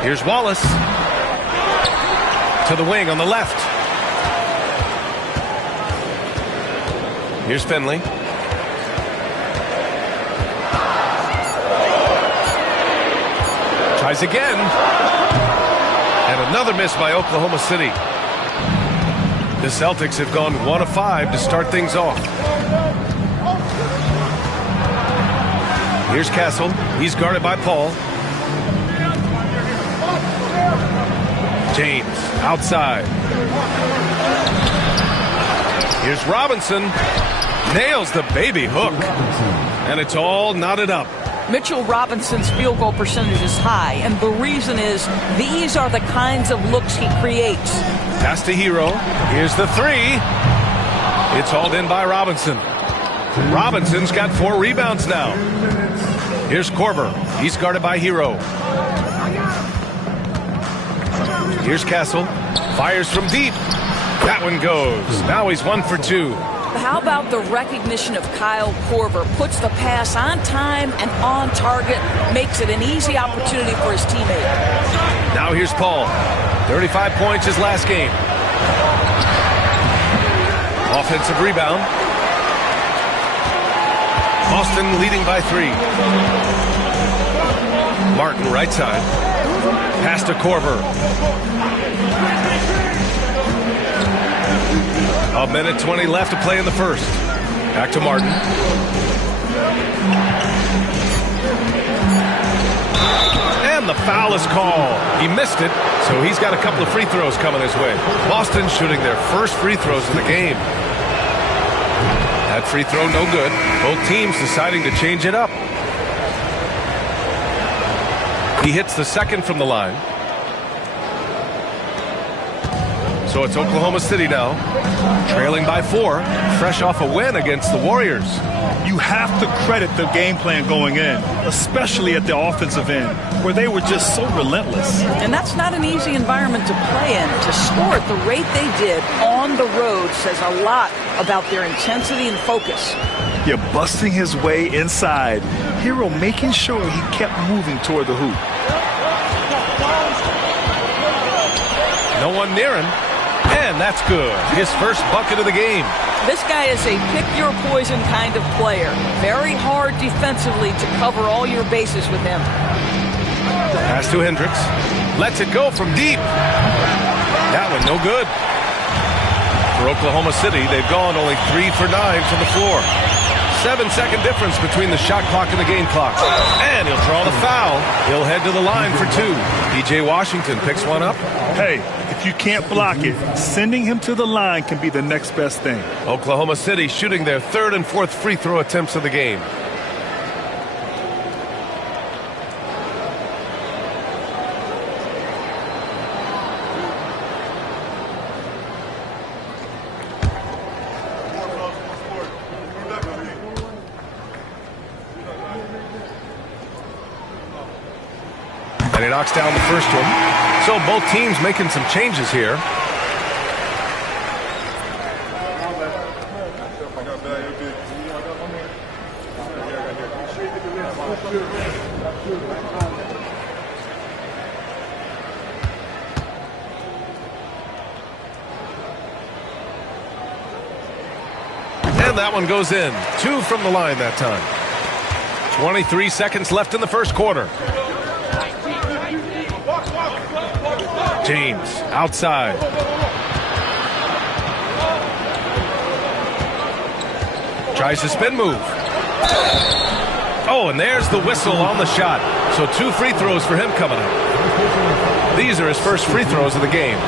Here's Wallace. To the wing on the left. Here's Finley. Tries again. And another miss by Oklahoma City. The Celtics have gone 1 of 5 to start things off. Here's Castle. He's guarded by Paul. James outside. Here's Robinson. Nails the baby hook. And it's all knotted up. Mitchell Robinson's field goal percentage is high, and the reason is these are the kinds of looks he creates. Pass to Hero. Here's the three. It's hauled in by Robinson. Robinson's got 4 rebounds now. Here's Korver. He's guarded by Hero. Here's Castle. Fires from deep. That one goes. Now he's 1 for 2. How about the recognition of Kyle Korver? Puts the pass on time and on target. Makes it an easy opportunity for his teammate. Now here's Paul. 35 points his last game. Offensive rebound. Boston leading by 3. Martin right side. Pass to Korver. A minute 20 left to play in the first. Back to Martin. And the foul is called. He missed it, so he's got a couple of free throws coming his way. Boston shooting their first free throws in the game. That free throw no good. Both teams deciding to change it up. He hits the second from the line. So it's Oklahoma City now, trailing by 4, fresh off a win against the Warriors. You have to credit the game plan going in, especially at the offensive end, where they were just so relentless. And that's not an easy environment to play in. To score at the rate they did on the road says a lot about their intensity and focus. You're busting his way inside. Hero making sure he kept moving toward the hoop. No one near him. And that's good. His first bucket of the game. This guy is a pick-your-poison kind of player. Very hard defensively to cover all your bases with him. Pass to Hendricks. Lets it go from deep. That one no good. For Oklahoma City, they've gone only 3 for 9 from the floor. 7-second difference between the shot clock and the game clock. And he'll draw the foul. He'll head to the line for 2. PJ Washington picks one up. Hey, if you can't block it, sending him to the line can be the next best thing. Oklahoma City shooting their 3rd and 4th free throw attempts of the game. And he knocks down the first one. So both teams making some changes here. And that one goes in. 2 from the line that time. 23 seconds left in the first quarter. James outside. Tries to spin move. Oh, and there's the whistle on the shot. So 2 free throws for him coming up. These are his first free throws of the game.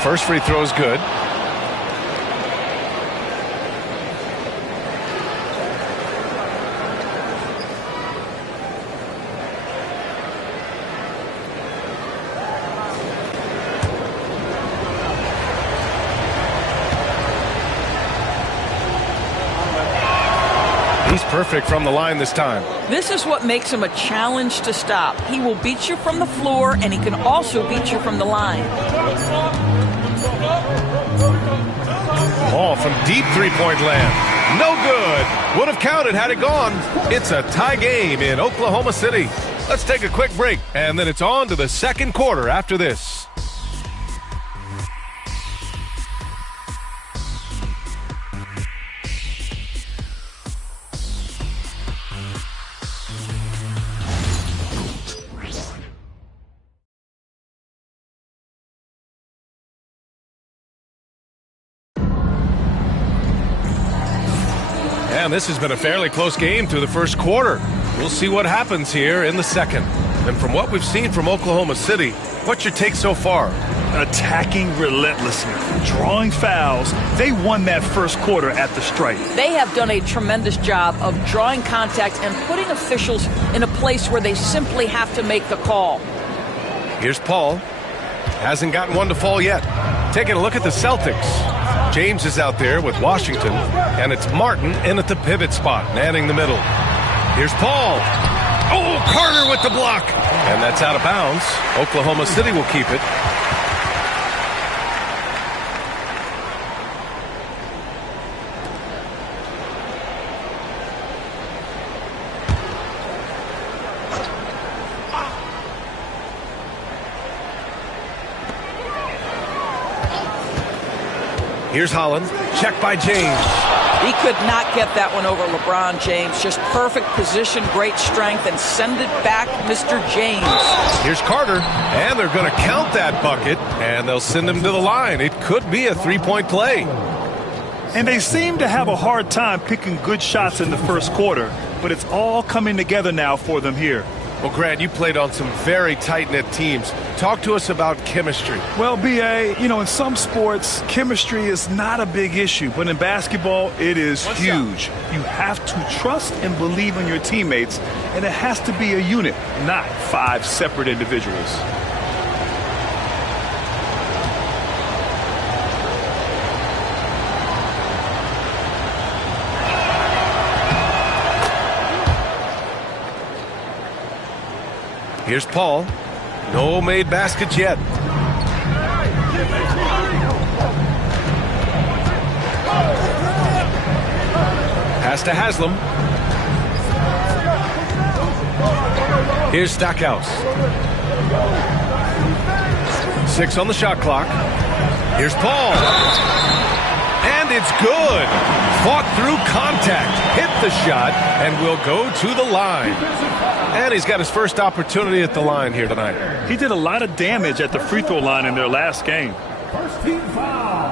First free throw is good. He's perfect from the line this time. This is what makes him a challenge to stop. He will beat you from the floor, and he can also beat you from the line. Ball from deep three-point land. No good. Would have counted had it gone. It's a tie game in Oklahoma City. Let's take a quick break, and then it's on to the second quarter after this. And this has been a fairly close game through the first quarter. We'll see what happens here in the second. And from what we've seen from Oklahoma City, what's your take so far? Attacking relentlessly, drawing fouls. They won that first quarter at the stripe. They have done a tremendous job of drawing contact and putting officials in a place where they simply have to make the call. Here's Paul. Hasn't gotten one to fall yet. Taking a look at the Celtics. James is out there with Washington, and it's Martin in at the pivot spot, manning the middle. Here's Paul. Oh, Carter with the block. And that's out of bounds. Oklahoma City will keep it. Here's Holland. Check by James. He could not get that one over LeBron James. Just perfect position, great strength, and send it back, Mr. James. Here's Carter, and they're going to count that bucket, and they'll send him to the line. It could be a three-point play. And they seem to have a hard time picking good shots in the first quarter, but it's all coming together now for them here. Well, Grant, you played on some very tight-knit teams. Talk to us about chemistry. Well, B.A., in some sports, chemistry is not a big issue, but in basketball, it is huge. You have to trust and believe in your teammates, and it has to be a unit, not 5 separate individuals. Here's Paul. No made baskets yet. Pass to Haslam. Here's Stackhouse. 6 on the shot clock. Here's Paul. And it's good. Fought through contact. Hit the shot and will go to the line. And he's got his first opportunity at the line here tonight. He did a lot of damage at the free throw line in their last game. First team foul.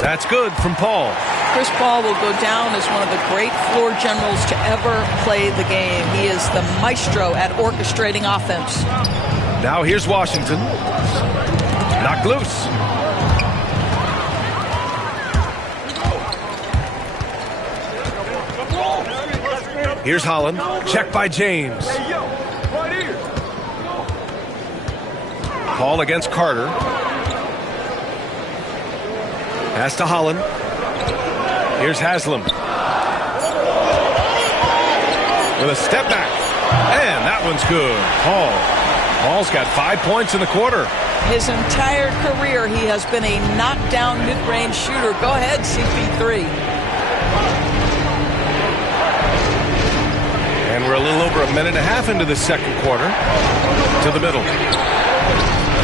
That's good from Paul. Chris Paul will go down as one of the great floor generals to ever play the game. He is the maestro at orchestrating offense. Now here's Washington. Knocked loose. Here's Holland. Check by James. Paul against Carter. Pass to Holland. Here's Haslam. With a step back. And that one's good. Paul's got 5 points in the quarter. His entire career, he has been a knockdown mid-range shooter. Go ahead, CP3. And we're a little over a minute and a half into the second quarter. To the middle.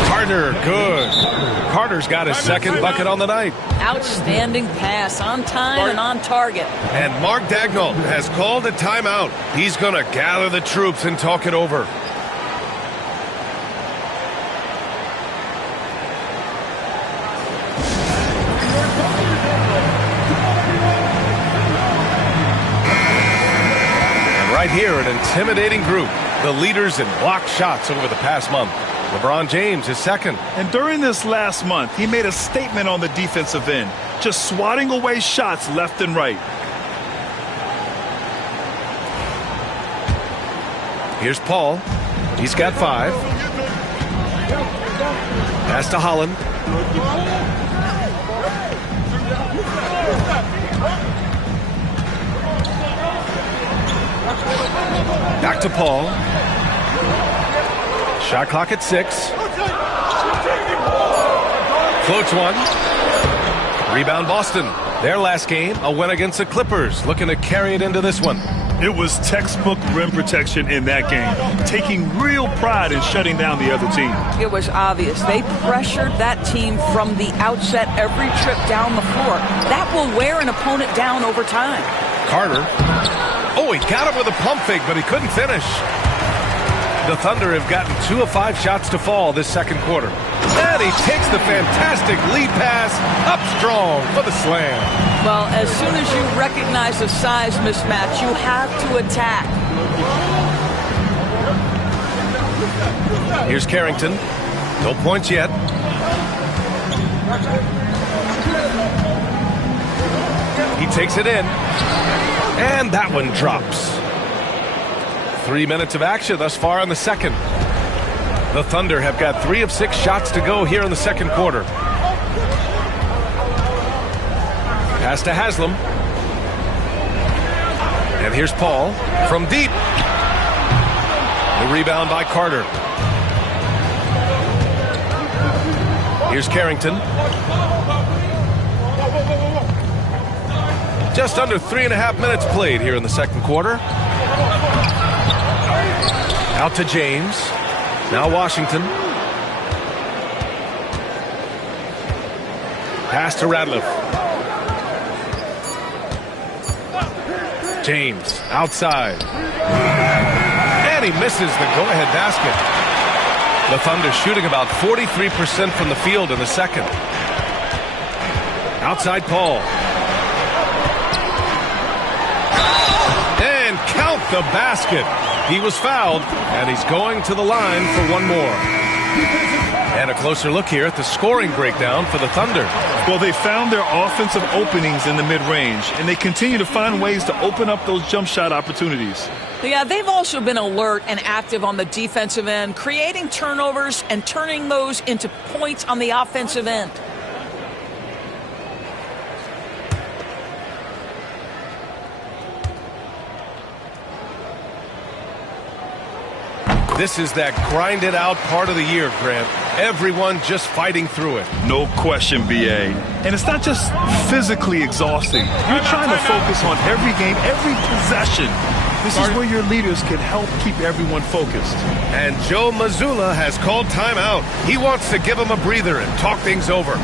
Carter, good. Carter's got his second bucket on the night. Outstanding pass, on time and on target. And Mark Daigneault has called a timeout. He's going to gather the troops and talk it over. And right here, an intimidating group. The leaders in blocked shots over the past month. LeBron James is second. And during this last month, he made a statement on the defensive end, just swatting away shots left and right. Here's Paul. He's got 5. Pass to Holland. Back to Paul. Shot clock at 6. Floats one. Rebound Boston. Their last game, a win against the Clippers. Looking to carry it into this one. It was textbook rim protection in that game, taking real pride in shutting down the other team. It was obvious. They pressured that team from the outset every trip down the floor. That will wear an opponent down over time. Carter. Oh, he got him with a pump fake, but he couldn't finish. The Thunder have gotten 2 of 5 shots to fall this second quarter. And he takes the fantastic lead pass up strong for the slam. Well, as soon as you recognize the size mismatch, you have to attack. Here's Carrington. No points yet. He takes it in. And that one drops. 3 minutes of action thus far in the second. The Thunder have got 3 of 6 shots to go here in the second quarter. Pass to Haslam. And here's Paul from deep. The rebound by Carter. Here's Carrington. Just under 3.5 minutes played here in the second quarter. Out to James. Now Washington. Pass to Radliff. James outside. And he misses the go-ahead basket. The Thunder shooting about 43% from the field in the second. Outside Paul. And count the basket. He was fouled, and he's going to the line for one more. And a closer look here at the scoring breakdown for the Thunder. Well, they found their offensive openings in the mid-range, and they continue to find ways to open up those jump shot opportunities. Yeah, they've also been alert and active on the defensive end, creating turnovers and turning those into points on the offensive end. This is that grinded out part of the year, Grant. Everyone just fighting through it. No question, BA. And it's not just physically exhausting. You're trying to focus on every game, every possession. This is where your leaders can help keep everyone focused. And Joe Mazzulla has called timeout. He wants to give them a breather and talk things over.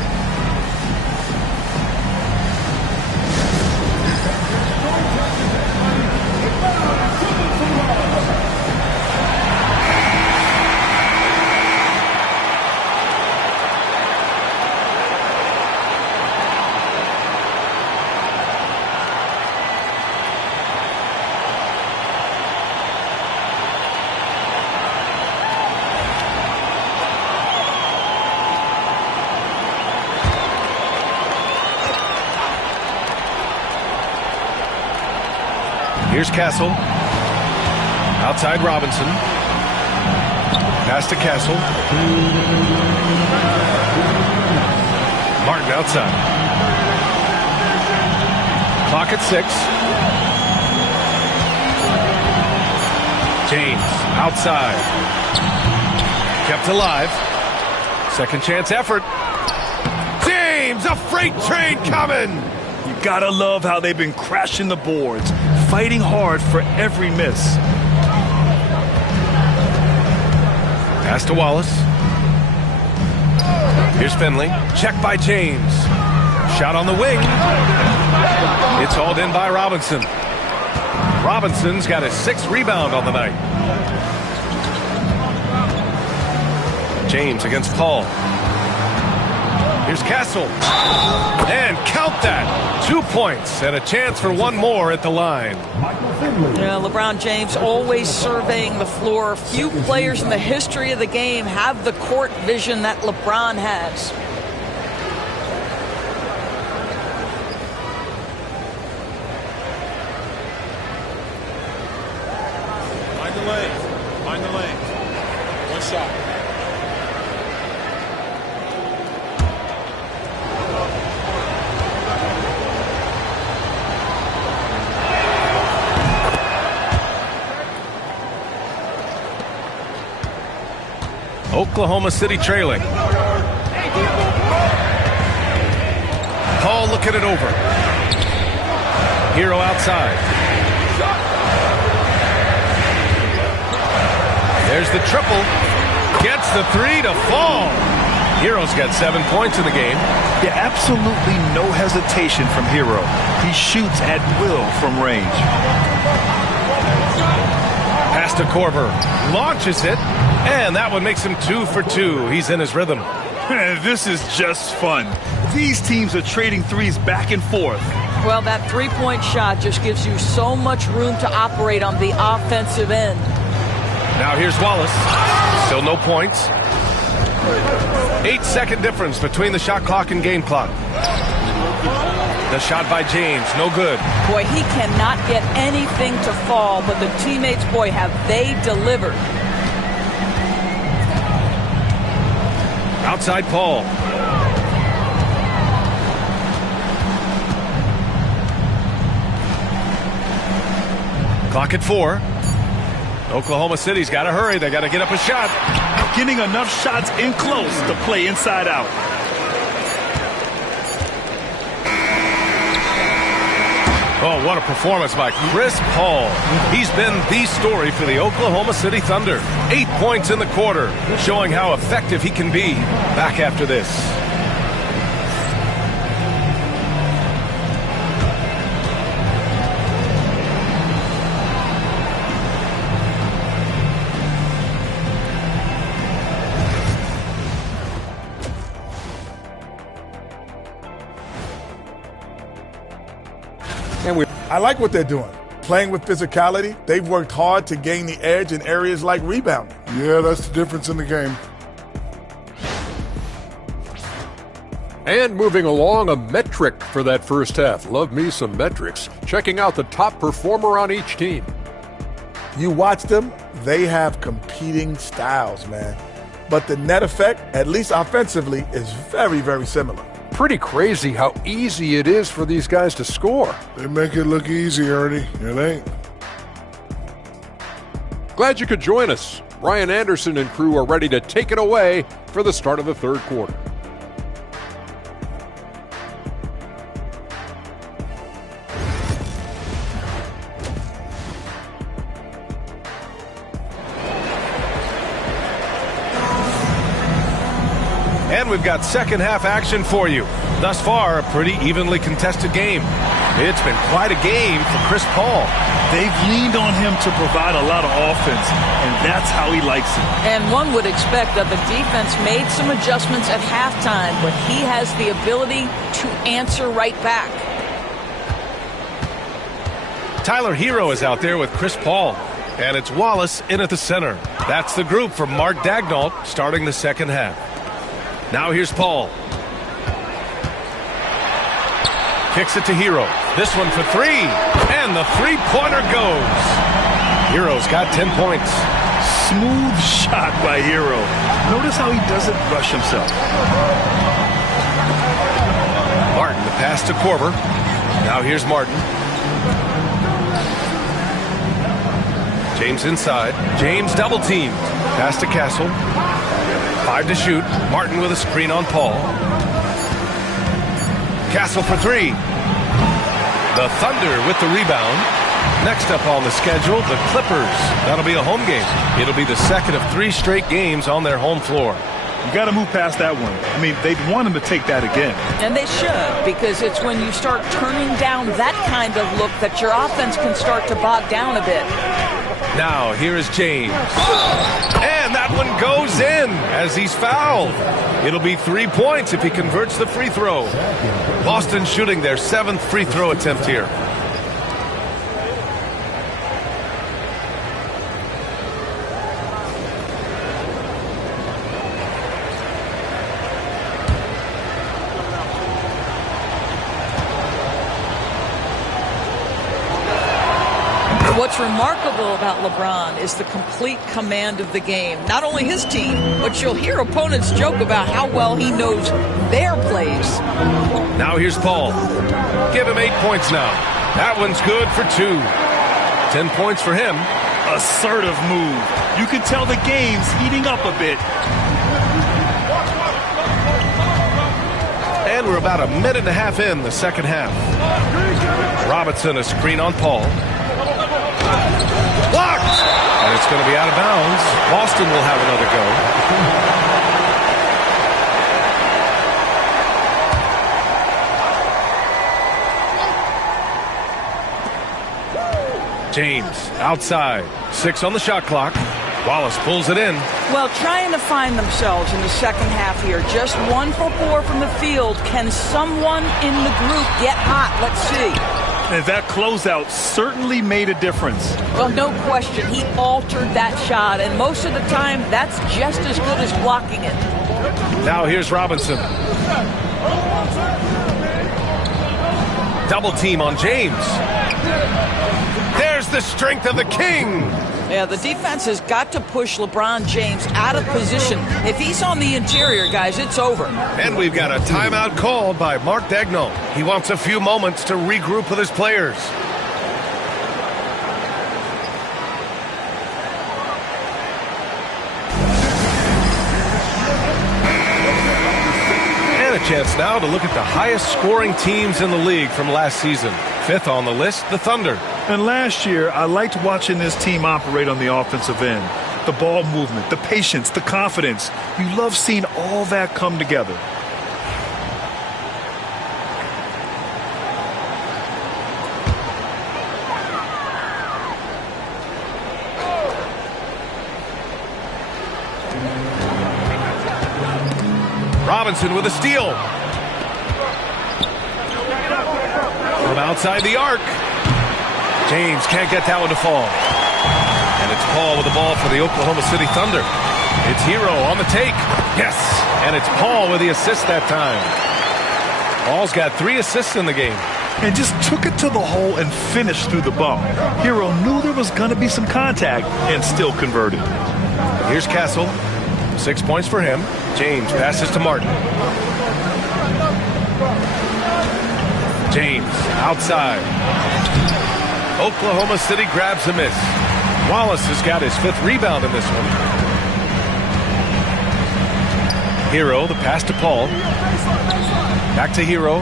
Here's Castle. Outside Robinson. Pass to Castle. Martin outside. Clock at 6. James outside. Kept alive. Second chance effort. James, a freight train coming. You gotta love how they've been crashing the boards, fighting hard for every miss. Pass to Wallace. Here's Finley. Check by James. Shot on the wing. It's hauled in by Robinson. Robinson's got his 6th rebound on the night. James against Paul. Here's Castle. And count that. 2 points and a chance for one more at the line. Yeah, LeBron James always surveying the floor. Few players in the history of the game have the court vision that LeBron has. Find the lane. Find the lane. One shot. Oklahoma City trailing. Paul looking it over. Hero outside. There's the triple. Gets the 3 to fall. Hero's got 7 points in the game. Yeah, absolutely no hesitation from Hero. He shoots at will from range. Pass to Korver. Launches it. And that one makes him 2 for 2. He's in his rhythm. This is just fun. These teams are trading threes back and forth. Well, that three-point shot just gives you so much room to operate on the offensive end. Now here's Wallace. Still no points. 8-second difference between the shot clock and game clock. The shot by James, no good. Boy, he cannot get anything to fall, but the teammates, boy, have they delivered. Outside Paul. Clock at 4. Oklahoma City's got to hurry. They got to get up a shot. Getting enough shots in close to play inside out. Oh, what a performance by Chris Paul. He's been the story for the Oklahoma City Thunder. 8 points in the quarter, showing how effective he can be back after this. I like what they're doing. Playing with physicality, they've worked hard to gain the edge in areas like rebounding. Yeah, that's the difference in the game. And moving along, a metric for that first half. Love me some metrics. Checking out the top performer on each team. You watch them, they have competing styles, man. But the net effect, at least offensively, is very, very similar. Pretty crazy how easy it is for these guys to score. They make it look easy, Ernie. It ain't. Glad you could join us. Ryan Anderson and crew are ready to take it away for the start of the third quarter. And we've got second half action for you. Thus far, a pretty evenly contested game. It's been quite a game for Chris Paul. They've leaned on him to provide a lot of offense, and that's how he likes it. And one would expect that the defense made some adjustments at halftime, but he has the ability to answer right back. Tyler Hero is out there with Chris Paul. And it's Wallace in at the center. That's the group for Mark Daigneault starting the second half. Now here's Paul. Kicks it to Hero. This one for 3. And the three-pointer goes. Hero's got 10 points. Smooth shot by Hero. Notice how he doesn't rush himself. Martin, the pass to Korver. Now here's Martin. James inside. James double teamed. Pass to Castle. 5 to shoot. Martin with a screen on Paul. Castle for 3. The Thunder with the rebound. Next up on the schedule, the Clippers. That'll be a home game. It'll be the second of 3 straight games on their home floor. You got to move past that one. I mean, they'd want him to take that again. And they should, because it's when you start turning down that kind of look that your offense can start to bog down a bit. Now, here is James. And that one goes in as he's fouled. It'll be 3 points if he converts the free throw. Boston shooting their 7th free throw attempt here. What's remarkable about LeBron is the complete command of the game. Not only his team, but you'll hear opponents joke about how well he knows their plays. Now here's Paul. Give him 8 points now. That one's good for 2. 10 points for him. Assertive move. You can tell the game's heating up a bit. And we're about a minute and a half in the second half. Robinson, a screen on Paul. Blocked! And it's going to be out of bounds. Boston will have another go. James outside. 6 on the shot clock. Wallace pulls it in. Well, trying to find themselves in the second half here. Just 1 for 4 from the field. Can someone in the group get hot? Let's see. And that closeout certainly made a difference. Well, no question. He altered that shot, and most of the time, that's just as good as blocking it. Now here's Robinson. Double team on James. There's the strength of the king. Yeah, the defense has got to push LeBron James out of position. If he's on the interior, guys, it's over. And we've got a timeout called by Mark Daigneault. He wants a few moments to regroup with his players. And a chance now to look at the highest scoring teams in the league from last season. 5th on the list, the Thunder. And last year, I liked watching this team operate on the offensive end. The ball movement, the patience, the confidence. You love seeing all that come together. Robinson with a steal. From outside the arc. James can't get that one to fall. And it's Paul with the ball for the Oklahoma City Thunder. It's Hero on the take. Yes! And it's Paul with the assist that time. Paul's got 3 assists in the game. And just took it to the hole and finished through the bump. Hero knew there was going to be some contact and still converted. Here's Castle. 6 points for him. James passes to Martin. James outside. Oklahoma City grabs a miss. Wallace has got his 5th rebound in this one. Hero, the pass to Paul. Back to Hero.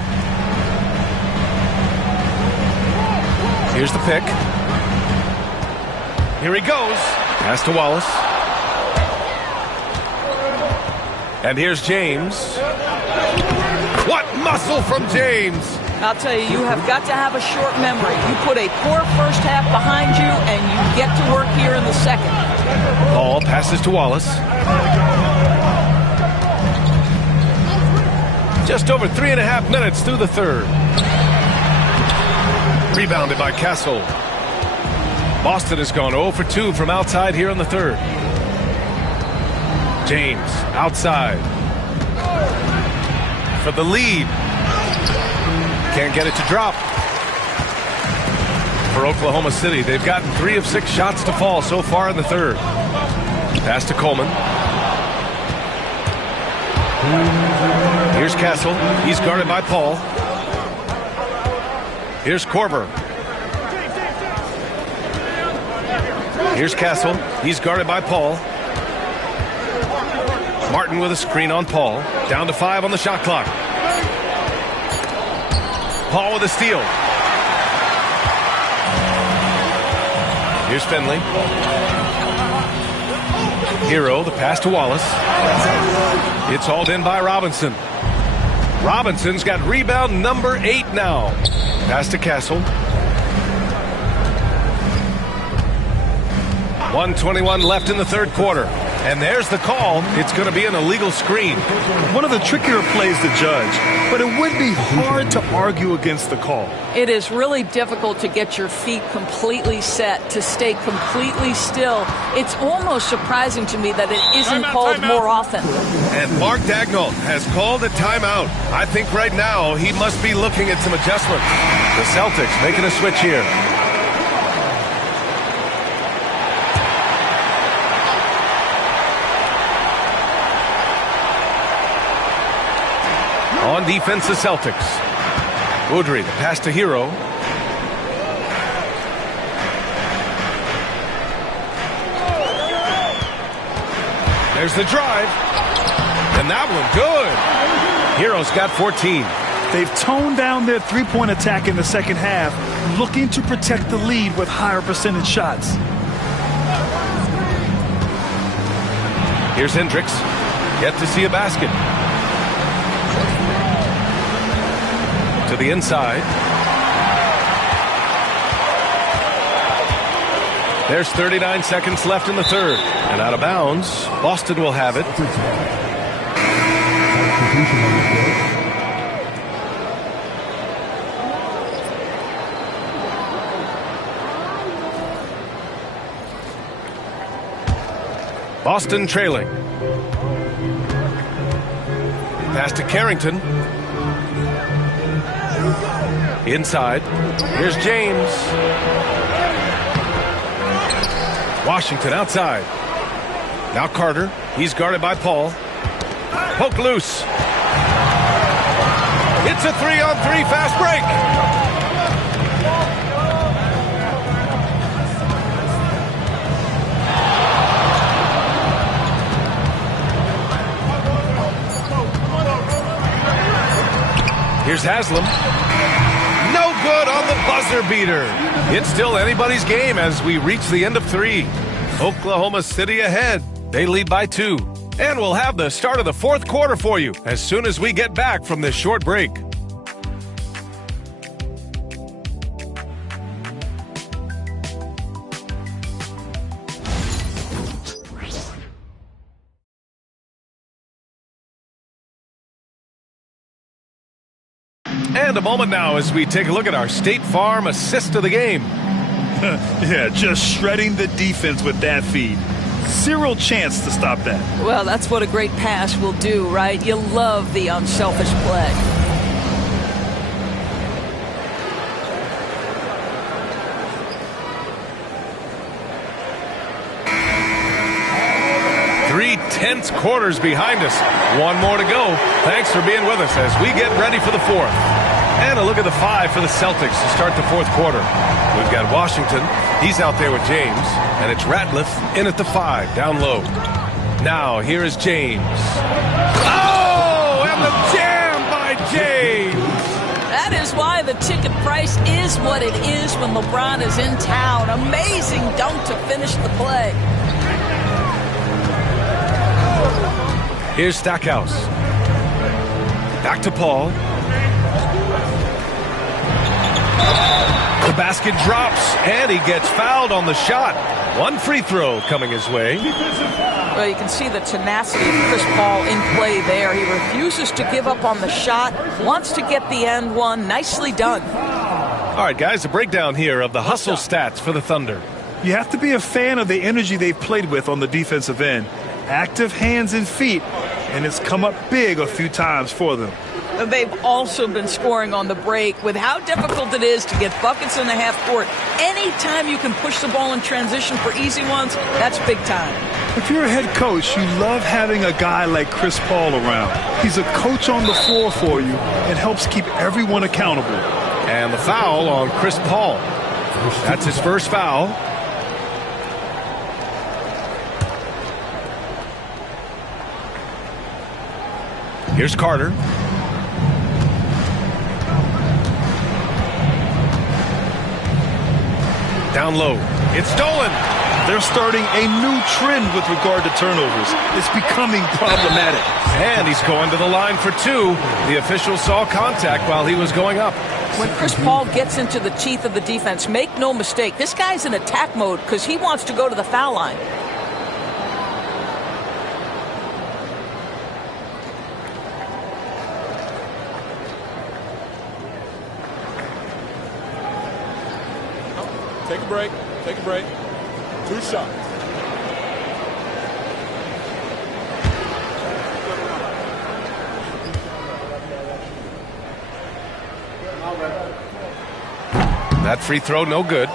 Here's the pick. Here he goes. Pass to Wallace. And here's James. What muscle from James! I'll tell you, you have got to have a short memory. You put a poor first half behind you, and you get to work here in the second. Ball passes to Wallace. Just over 3.5 minutes through the third. Rebounded by Castle. Boston has gone 0 for 2 from outside here in the third. James outside. For the lead. Can't get it to drop. for Oklahoma City. They've gotten 3 of 6 shots to fall so far in the third. Pass to Coleman. Here's Castle. He's guarded by Paul. Here's Korver. Here's Castle. He's guarded by Paul. Martin with a screen on Paul. Down to 5 on the shot clock. Paul with a steal. Here's Finley. Hero, the pass to Wallace. It's hauled in by Robinson. Robinson's got rebound number 8 now. Pass to Castle. 1:21 left in the third quarter. And there's the call. It's going to be an illegal screen. One of the trickier plays to judge, but it would be hard to argue against the call. It is really difficult to get your feet completely set, to stay completely still. It's almost surprising to me that it isn't called more often. And Mark Daigneault has called a timeout. I think right now he must be looking at some adjustments. The Celtics making a switch here. On defense, the Celtics. Woodry, the pass to Hero. There's the drive. And that one, good. Hero's got 14. They've toned down their three-point attack in the second half, looking to protect the lead with higher percentage shots. Here's Hendricks. Yet to see a basket. To the inside. There's 39 seconds left in the third. And out of bounds, Boston will have it. Boston trailing. Pass to Carrington. Inside. Here's James. Washington outside. Now Carter. He's guarded by Paul. Poke loose. It's a 3-on-3 fast break. Here's Haslam. No good on the buzzer beater. It's still anybody's game as we reach the end of 3. Oklahoma City ahead. They lead by 2. And we'll have the start of the fourth quarter for you as soon as we get back from this short break. And a moment now as we take a look at our State Farm assist of the game. Yeah, just shredding the defense with that feed. Zero chance to stop that. Well, that's what a great pass will do, right? You love the unselfish play. Three tense quarters behind us. One more to go. Thanks for being with us as we get ready for the fourth. And a look at the 5 for the Celtics to start the fourth quarter. We've got Washington. He's out there with James. And it's Ratliff in at the 5, down low. Now, here is James. Oh, and the jam by James. That is why the ticket price is what it is when LeBron is in town. Amazing dunk to finish the play. Here's Stackhouse. Back to Paul. The basket drops, and he gets fouled on the shot. One free throw coming his way. Well, you can see the tenacity of Chris Paul in play there. He refuses to give up on the shot, wants to get the end one. Nicely done. All right, guys, a breakdown here of the hustle stats for the Thunder. You have to be a fan of the energy they've played with on the defensive end. Active hands and feet, and it's come up big a few times for them. They've also been scoring on the break. With how difficult it is to get buckets in the half court, anytime you can push the ball in transition for easy ones, that's big time. If you're a head coach, you love having a guy like Chris Paul around. He's a coach on the floor for you and helps keep everyone accountable. And the foul on Chris Paul. That's his first foul. Here's Carter. Down low. It's stolen. They're starting a new trend with regard to turnovers. It's becoming problematic. And he's going to the line for two. The official saw contact while he was going up. When Chris Paul gets into the teeth of the defense, make no mistake, this guy's in attack mode because he wants to go to the foul line. Take a break. Take a break. 2 shots. That free throw, no good.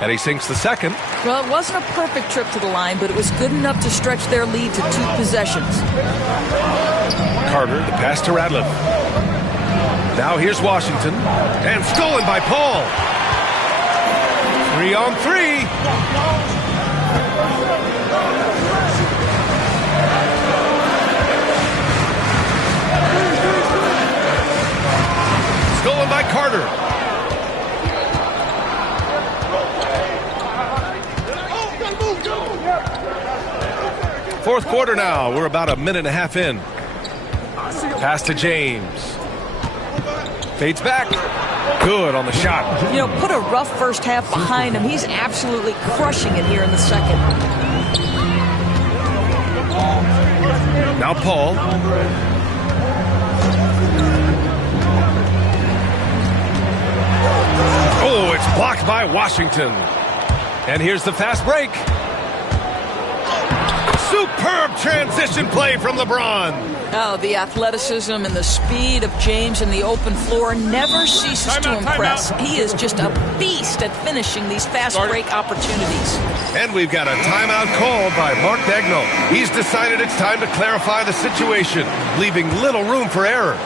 And he sinks the second. Well, it wasn't a perfect trip to the line, but it was good enough to stretch their lead to 2 possessions. Carter, the pass to Radliff. Now here's Washington. And stolen by Paul. 3 on 3. Stolen by Carter. Fourth quarter now. We're about a minute and a half in. Pass to James. Fades back. Good on the shot. You know, put a rough first half behind him. He's absolutely crushing it here in the second. Now Paul. Oh, it's blocked by Washington. And here's the fast break. Superb transition play from LeBron. Oh, the athleticism and the speed of James in the open floor never ceases to impress. He is just a beast at finishing these fast break opportunities. And we've got a timeout called by Mark Daigneault. He's decided it's time to clarify the situation, leaving little room for error.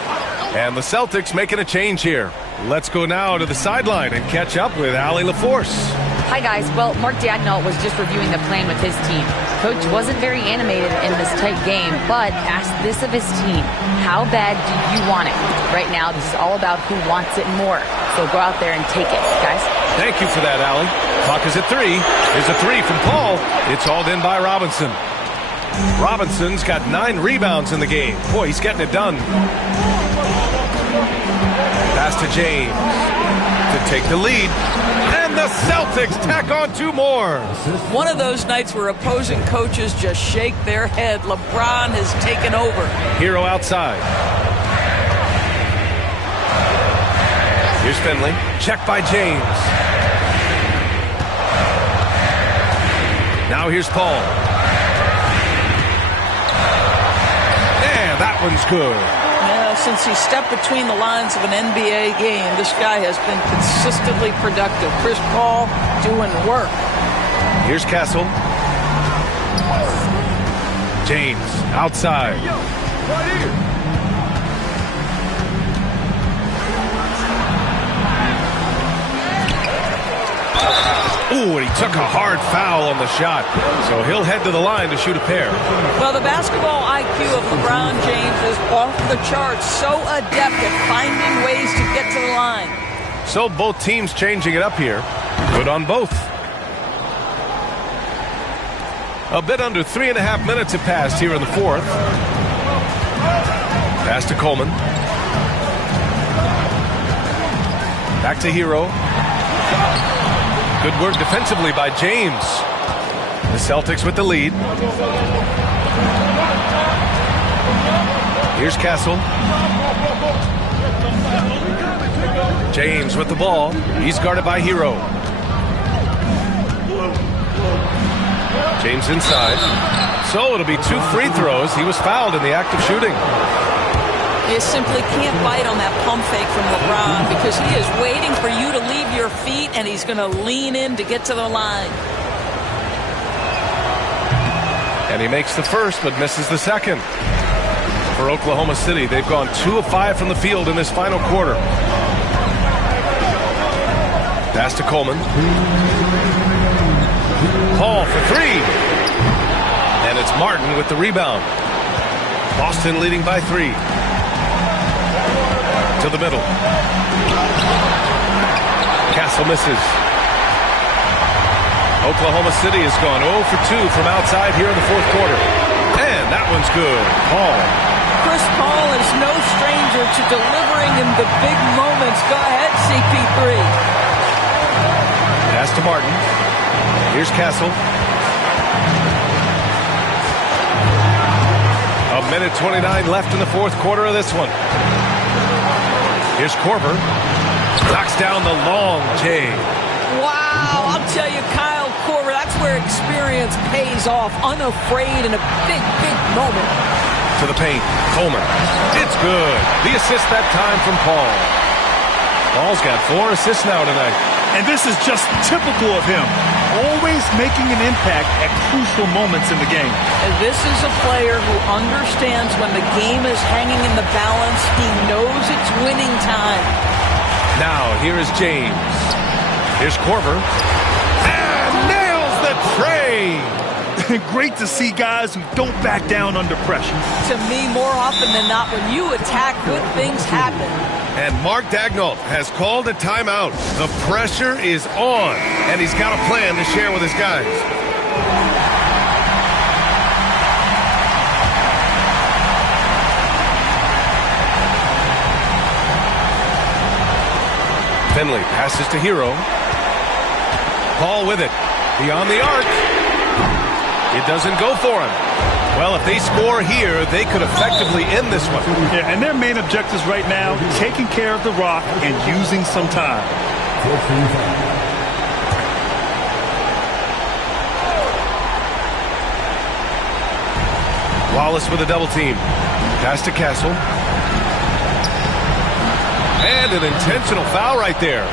And the Celtics making a change here. Let's go now to the sideline and catch up with Allie LaForce. Hi, guys. Well, Mark Daigneault was just reviewing the plan with his team. Coach wasn't very animated in this tight game, but asked this of his team. How bad do you want it? Right now, this is all about who wants it more. So go out there and take it, guys. Thank you for that, Allie. Clock is at 3. Here's a 3 from Paul. It's hauled in by Robinson. Robinson's got 9 rebounds in the game. Boy, he's getting it done. Pass to James to take the lead. And the Celtics tack on 2 more. One of those nights where opposing coaches just shake their head. LeBron has taken over. Hero outside. Here's Finley. Checked by James. Now here's Paul. And that one's good. Since he stepped between the lines of an NBA game, this guy has been consistently productive. Chris Paul doing work. Here's Castle. James outside. Ooh, and he took a hard foul on the shot. So he'll head to the line to shoot a pair. Well, the basketball IQ of LeBron James is off the charts. So adept at finding ways to get to the line. So both teams changing it up here. Good on both. A bit under 3.5 minutes have passed here in the fourth. Pass to Coleman. Back to Hero. Good work defensively by James. The Celtics with the lead. Here's Castle. James with the ball. He's guarded by Hero. James inside. So it'll be 2 free throws. He was fouled in the act of shooting. You simply can't bite on that pump fake from LeBron because he is waiting for you to leave your feet, and he's going to lean in to get to the line. And he makes the first but misses the second. For Oklahoma City, they've gone 2 of 5 from the field in this final quarter. Pass to Coleman. Paul for 3. And it's Martin with the rebound. Boston leading by 3. To the middle. Castle misses. Oklahoma City has gone 0 for 2 from outside here in the fourth quarter. And that one's good. Paul. Chris Paul is no stranger to delivering in the big moments. Go ahead, CP3. Pass to Martin. Here's Castle. A minute 29 left in the fourth quarter of this one. Here's Korver. Knocks down the long J. Wow, I'll tell you, Kyle Korver, that's where experience pays off. Unafraid in a big, big moment. To the paint. Coleman. It's good. The assist that time from Paul. Paul's got 4 assists now tonight. And this is just typical of him. Always making an impact at crucial moments in the game. And this is a player who understands when the game is hanging in the balance. He knows it's winning time. Now, here is James. Here's Korver. And nails the tray! Great to see guys who don't back down under pressure. To me, more often than not, when you attack, good things happen. And Mark Daigneault has called a timeout. The pressure is on, and he's got a plan to share with his guys. Finley passes to Hero. Paul with it. Beyond the arc. It doesn't go for him. Well, if they score here, they could effectively end this one. Yeah, and their main objectives right now, taking care of the rock and using some time. Wallace with a double team. Pass to Castle. And an intentional foul right there.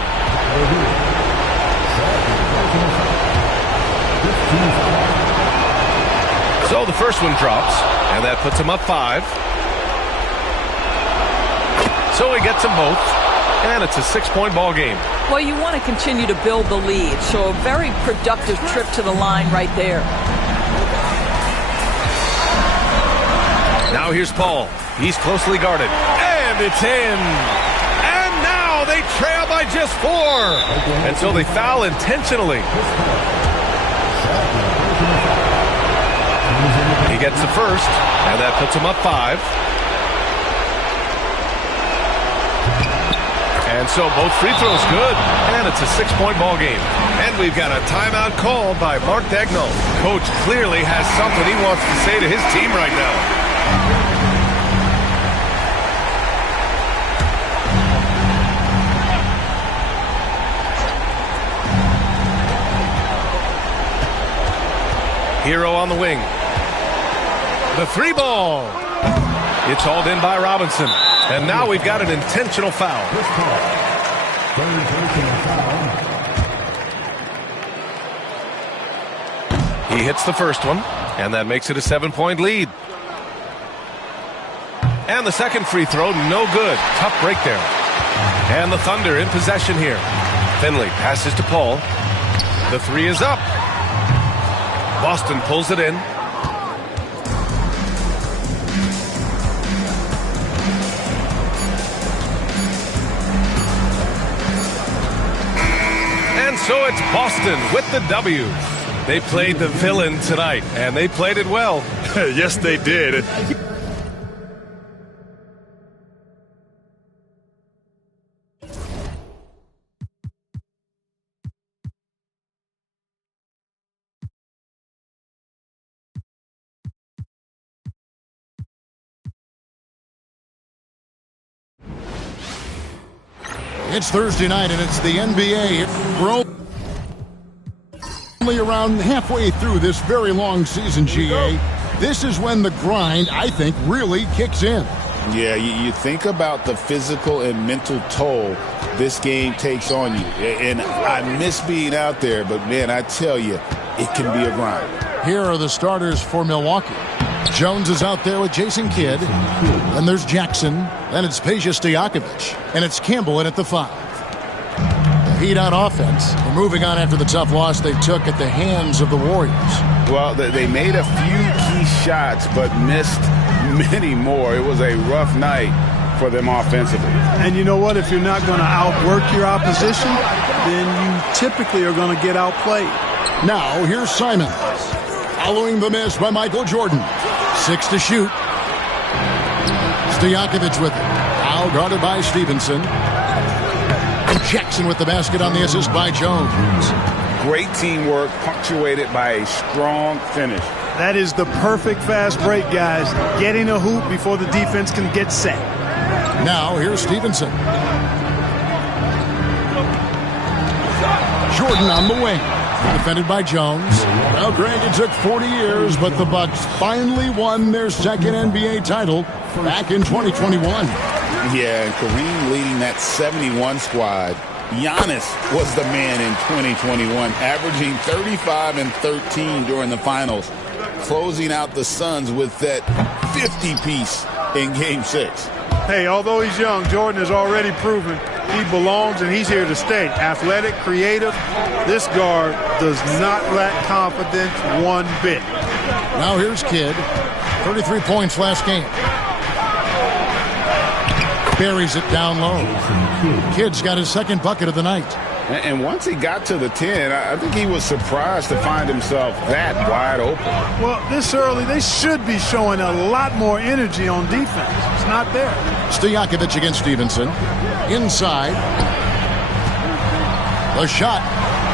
So the first one drops, and that puts him up 5. So he gets them both, and it's a 6-point ball game. Well, you want to continue to build the lead, so a very productive trip to the line right there. Now here's Paul. He's closely guarded, and it's in. And now they trail by just 4. And so they foul intentionally. He gets the first, and that puts him up 5. And so both free throws good, and it's a 6-point ball game. And we've got a timeout called by Mark Daigneault. Coach clearly has something he wants to say to his team right now. Hero on the wing. The 3 ball. It's hauled in by Robinson. And now we've got an intentional foul. He hits the first one, and that makes it a 7-point lead. And the second free throw, no good. Tough break there. And the Thunder in possession here. Finley passes to Paul. The 3 is up. Boston pulls it in. And so it's Boston with the W. They played the villain tonight, and they played it well. Yes, they did. It's Thursday night, and it's the NBA. We're only around halfway through this very long season, GA. This is when the grind, I think, really kicks in. Yeah, you think about the physical and mental toll this game takes on you. And I miss being out there, but, man, I tell you, it can be a grind. Here are the starters for Milwaukee. Jones is out there with Jason Kidd. Then there's Jackson. Then it's Peja Stojakovic. And it's Campbell in at the 5. The Heat on offense. They're moving on after the tough loss they took at the hands of the Warriors. Well, they made a few key shots, but missed many more. It was a rough night for them offensively. And you know what? If you're not going to outwork your opposition, then you typically are going to get outplayed. Now, here's Simons. Following the miss by Michael Jordan. 6 to shoot. Stojakovic with it. Now guarded by Stevenson. And Jackson with the basket on the assist by Jones. Great teamwork punctuated by a strong finish. That is the perfect fast break, guys. Getting a hoop before the defense can get set. Now here's Stevenson. Jordan on the wing. Defended by Jones. Well, Greg, it took 40 years, but the Bucks finally won their second NBA title back in 2021. Yeah, and Kareem leading that 71 squad. Giannis was the man in 2021, averaging 35 and 13 during the finals, closing out the Suns with that 50-piece in Game 6. Hey, although he's young, Jordan has already proven he belongs and he's here to stay. Athletic, creative. This guard does not lack confidence one bit. Now here's Kidd. 33 points last game. Buries it down low. Kidd's got his second bucket of the night. And once he got to the 10, I think he was surprised to find himself that wide open. Well, this early, they should be showing a lot more energy on defense. It's not there. Stojakovic against Stevenson. Inside. The shot.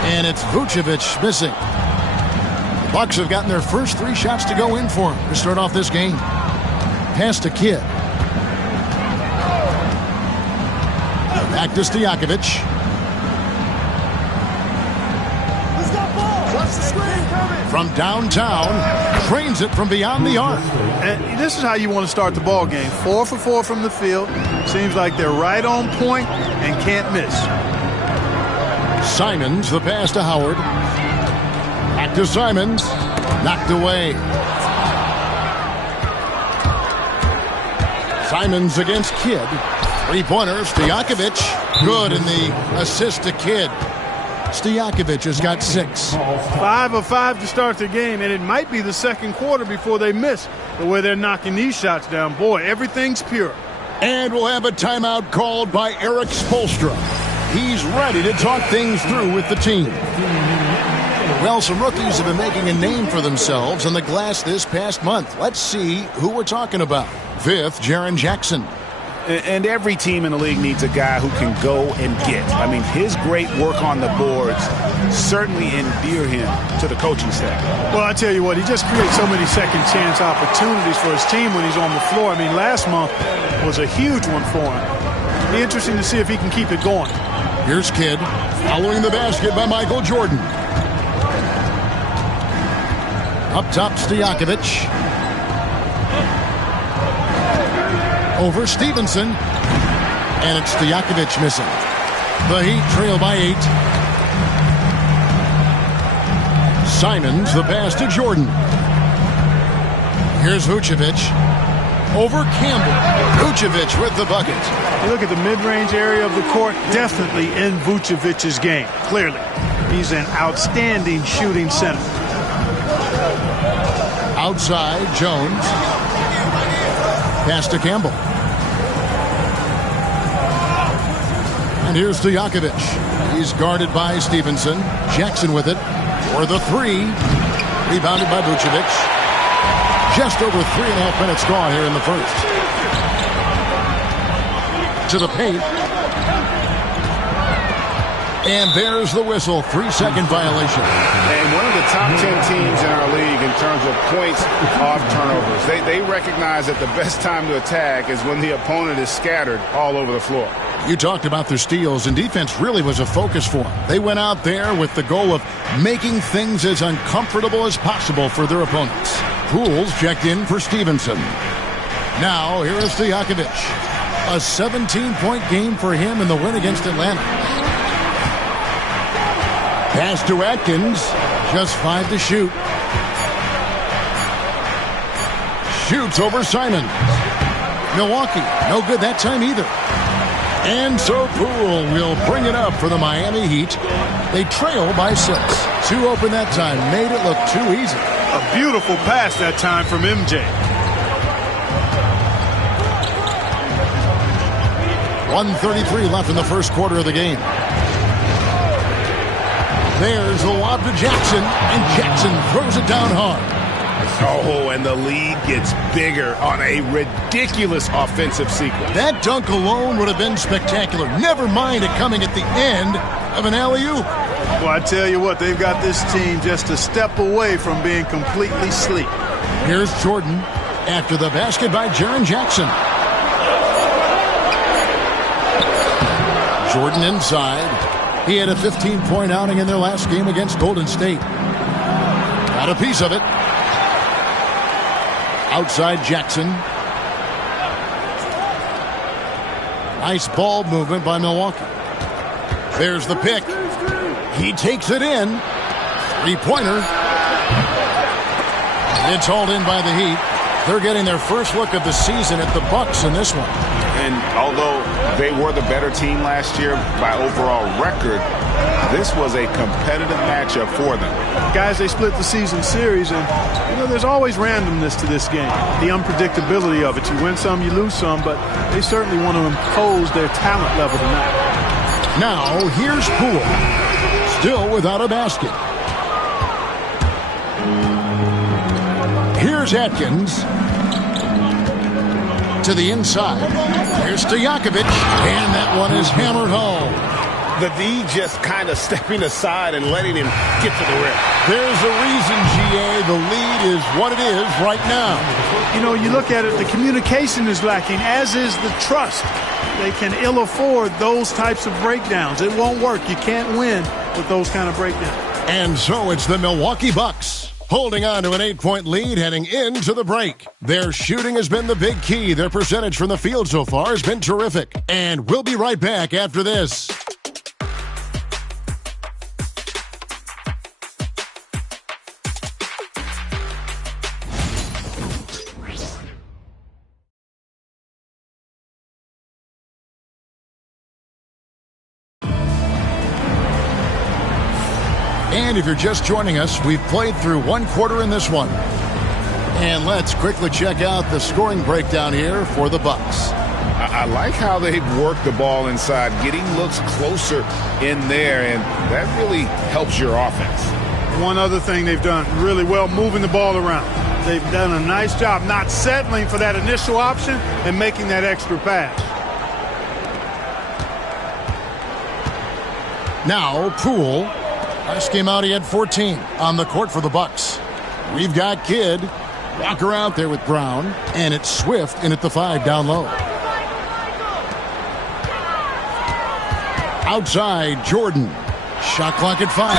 And it's Vucevic missing. The Bucks have gotten their first 3 shots to go in for him to start off this game. Pass to Kidd. Back to Stojakovic. From downtown, trains it from beyond the arc. And this is how you want to start the ball game. 4 for 4 from the field. Seems like they're right on point and can't miss. Simons, the pass to Howard. Back to Simons. Knocked away. Simons against Kidd. 3-pointer, Stojakovic. Good in the assist to Kidd. Stojakovic has got 6. 5 of 5 to start the game, and it might be the second quarter before they miss the way they're knocking these shots down. Boy, everything's pure. And we'll have a timeout called by Eric Spoelstra. He's ready to talk things through with the team. Well, some rookies have been making a name for themselves on the glass this past month. Let's see who we're talking about. 5th, Jaren Jackson. And every team in the league needs a guy who can go and get. I mean, his great work on the boards certainly endear him to the coaching staff. Well, I tell you what, he just creates so many second chance opportunities for his team when he's on the floor. I mean, last month was a huge one for him. It'll be interesting to see if he can keep it going. Here's Kidd following the basket by Michael Jordan. Up top, Stojakovic. Over Stevenson. And it's Stojakovic missing. The Heat trail by 8. Simons, the pass to Jordan. Here's Vucevic. Over Campbell. Vucevic with the bucket. You look at the mid-range area of the court, definitely in Vucevic's game. Clearly, he's an outstanding shooting center. Outside, Jones. Pass to Campbell. And here's Stojakovic. He's guarded by Stevenson. Jackson with it for the 3. Rebounded by Vucevic. Just over 3.5 minutes gone here in the first. To the paint. And there's the whistle. 3-second violation. And one of the top 10 teams in our league in terms of points off turnovers. They recognize that the best time to attack is when the opponent is scattered all over the floor. You talked about their steals, and defense really was a focus for them. They went out there with the goal of making things as uncomfortable as possible for their opponents. Pools checked in for Stevenson. Now, here is Stojakovic. A 17-point game for him in the win against Atlanta. Pass to Atkins. Just 5 to shoot. Shoots over Simons. Milwaukee, no good that time either. And so Poole will bring it up for the Miami Heat. They trail by 6. 2 open that time, made it look too easy. A beautiful pass that time from MJ. 1:33 left in the first quarter of the game. There's the lob to Jackson, and Jackson throws it down hard. Oh, and the lead gets bigger on a ridiculous offensive sequence. That dunk alone would have been spectacular. Never mind it coming at the end of an alley-oop. Well, I tell you what, they've got this team just a step away from being completely asleep. Here's Jordan after the basket by Jaren Jackson. Jordan inside. He had a 15-point outing in their last game against Golden State. Got a piece of it. Outside Jackson. Nice ball movement by Milwaukee. There's the pick. He takes it in. 3-pointer. It's hauled in by the Heat. They're getting their first look of the season at the Bucks in this one. And although they were the better team last year by overall record, this was a competitive matchup for them. Guys, they split the season series, and there's always randomness to this game. The unpredictability of it. You win some, you lose some, but they certainly want to impose their talent level tonight. Now, here's Poole. Still without a basket. Here's Atkins. To the inside. Here's Stojakovic, and that one is hammered home. The D just kind of stepping aside and letting him get to the rim. There's a reason, GA, the lead is what it is right now. You look at it, the communication is lacking, as is the trust. They can ill afford those types of breakdowns. It won't work. You can't win with those kind of breakdowns. And so it's the Milwaukee Bucks holding on to an 8-point lead heading into the break. Their shooting has been the big key. Their percentage from the field so far has been terrific. And we'll be right back after this. And if you're just joining us, we've played through 1 quarter in this one. And let's quickly check out the scoring breakdown here for the Bucks. I like how they've worked the ball inside, getting looks closer in there, and that really helps your offense. One other thing they've done really well, moving the ball around. They've done a nice job not settling for that initial option and making that extra pass. Now, Poole. Last game out, he had 14 on the court for the Bucks. We've got Kidd. Walker out there with Brown. And it's Swift in at the 5 down low. Outside, Jordan. Shot clock at 5.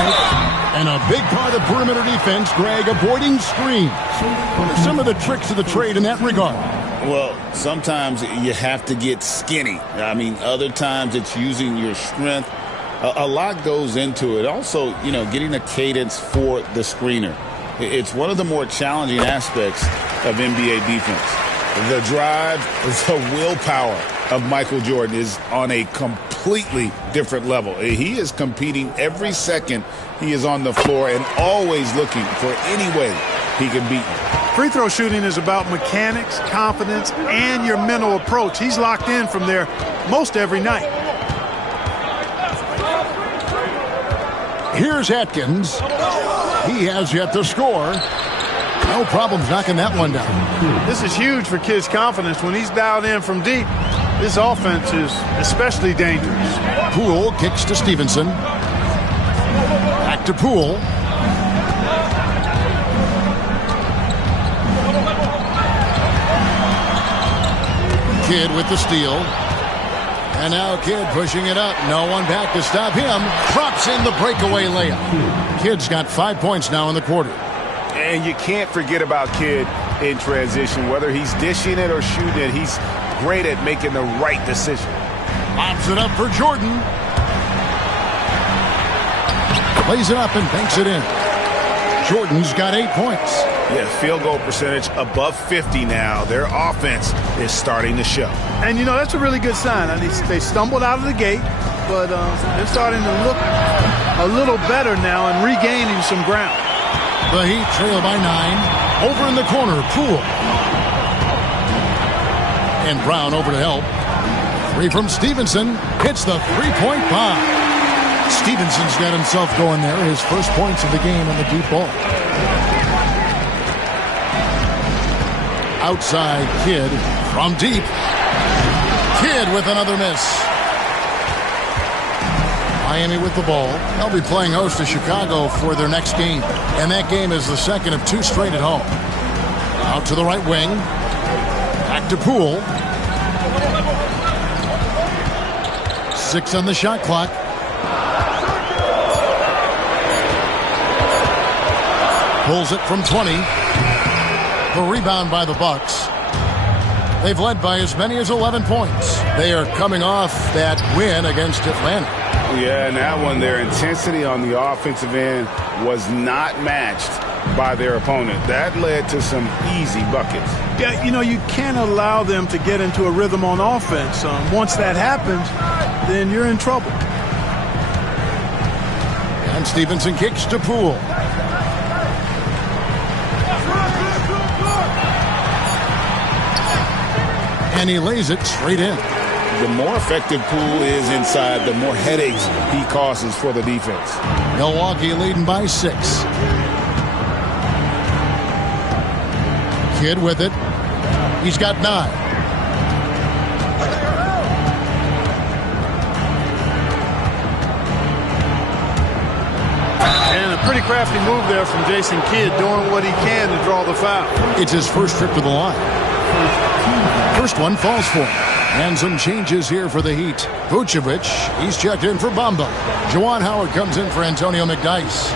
And a big part of perimeter defense, Greg, avoiding screens. What are some of the tricks of the trade in that regard? Well, sometimes you have to get skinny. Other times it's using your strength. A lot goes into it. Also, getting a cadence for the screener. It's one of the more challenging aspects of NBA defense. The drive, the willpower of Michael Jordan is on a completely different level. He is competing every second he is on the floor and always looking for any way he can beat you. Free throw shooting is about mechanics, confidence, and your mental approach. He's locked in from there most every night. Here's Atkins. He has yet to score. No problems knocking that one down. This is huge for Kidd's confidence. When he's dialed in from deep, this offense is especially dangerous. Poole kicks to Stevenson. Back to Poole. Kidd with the steal. And now Kidd pushing it up. No one back to stop him. Drops in the breakaway layup. Kidd's got 5 points now in the quarter. And you can't forget about Kidd in transition. Whether he's dishing it or shooting it, he's great at making the right decision. Pops it up for Jordan. Plays it up and banks it in. Jordan's got 8 points. Yeah, field goal percentage above 50 now. Their offense is starting to show. And, you know, that's a really good sign. I mean, they stumbled out of the gate, but they're starting to look a little better now and regaining some ground. The Heat trail by 9. Over in the corner, Poole. And Brown over to help. 3 from Stevenson. Hits the three-point bomb. Stevenson's got himself going there. His first points of the game on the deep ball. Outside, Kidd from deep. Kidd with another miss. Miami with the ball. They'll be playing host to Chicago for their next game. And that game is the second of 2 straight at home. Out to the right wing. Back to Poole. 6 on the shot clock. Pulls it from 20. The rebound by the Bucks. They've led by as many as 11 points. They are coming off that win against Atlanta. Yeah, and that one, their intensity on the offensive end was not matched by their opponent. That led to some easy buckets. Yeah, you know, you can't allow them to get into a rhythm on offense. Once that happens, then you're in trouble. And Stevenson kicks to Poole. And he lays it straight in. The more effective Poole is inside, the more headaches he causes for the defense. Milwaukee leading by 6. Kidd with it. He's got 9. And a pretty crafty move there from Jason Kidd, doing what he can to draw the foul. It's his first trip to the line. First one falls for him. And some changes here for the Heat. Vucevic, he's checked in for Bamba. Juwan Howard comes in for Antonio McDyess.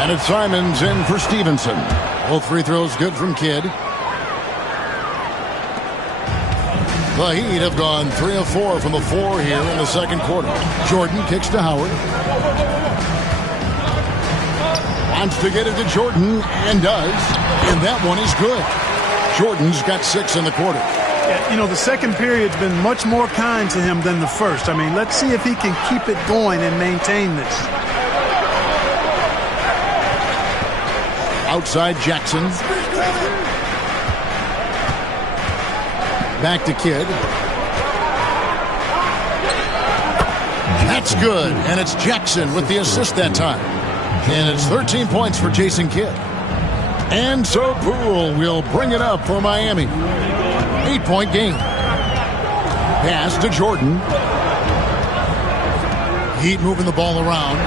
And it's Simons in for Stevenson. Both free throws good from Kidd. The Heat have gone 3 of 4 from the floor here in the second quarter. Jordan kicks to Howard. Wants to get it to Jordan, and does. And that one is good. Jordan's got 6 in the quarter. Yeah, you know, the second period's been much more kind to him than the first. I mean, let's see if he can keep it going and maintain this. Outside Jackson. Back to Kidd. That's good. And it's Jackson with the assist that time. And it's 13 points for Jason Kidd. And so Poole will bring it up for Miami. 8-point game. Pass to Jordan. Heat moving the ball around.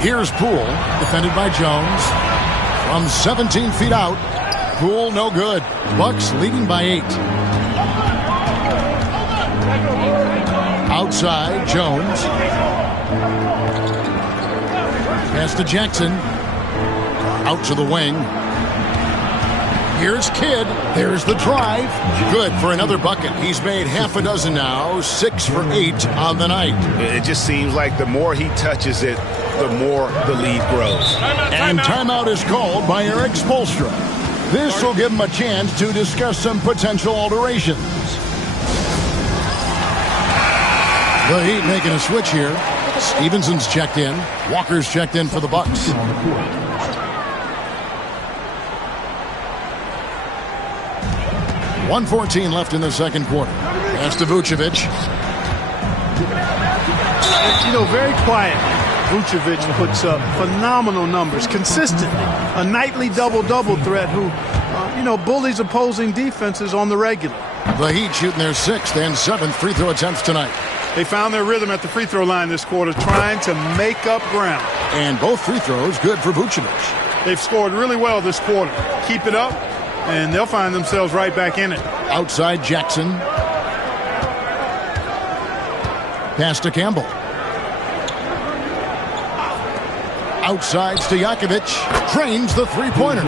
Here's Poole, defended by Jones. From 17 feet out. Poole no good. Bucks leading by 8. Outside, Jones. Pass to Jackson. Out to the wing. Here's Kidd. There's the drive. Good for another bucket. He's made half a dozen now. 6 for 8 on the night. It just seems like the more he touches it, the more the lead grows. And timeout is called by Eric Spoelstra. This will give him a chance to discuss some potential alterations. The Heat making a switch here. Stevenson's checked in. Walker's checked in for the Bucks. .114 left in the second quarter. Pass to Vucevic. You know, very quiet. Vucevic puts up phenomenal numbers consistently. A nightly double-double threat who, bullies opposing defenses on the regular. The Heat shooting their 6th and 7th free throw attempts tonight. They found their rhythm at the free throw line this quarter, trying to make up ground. And both free throws good for Vucevic. They've scored really well this quarter. Keep it up, and they'll find themselves right back in it. Outside Jackson. Pass to Campbell. Outside Stojakovic. Drains the three-pointer.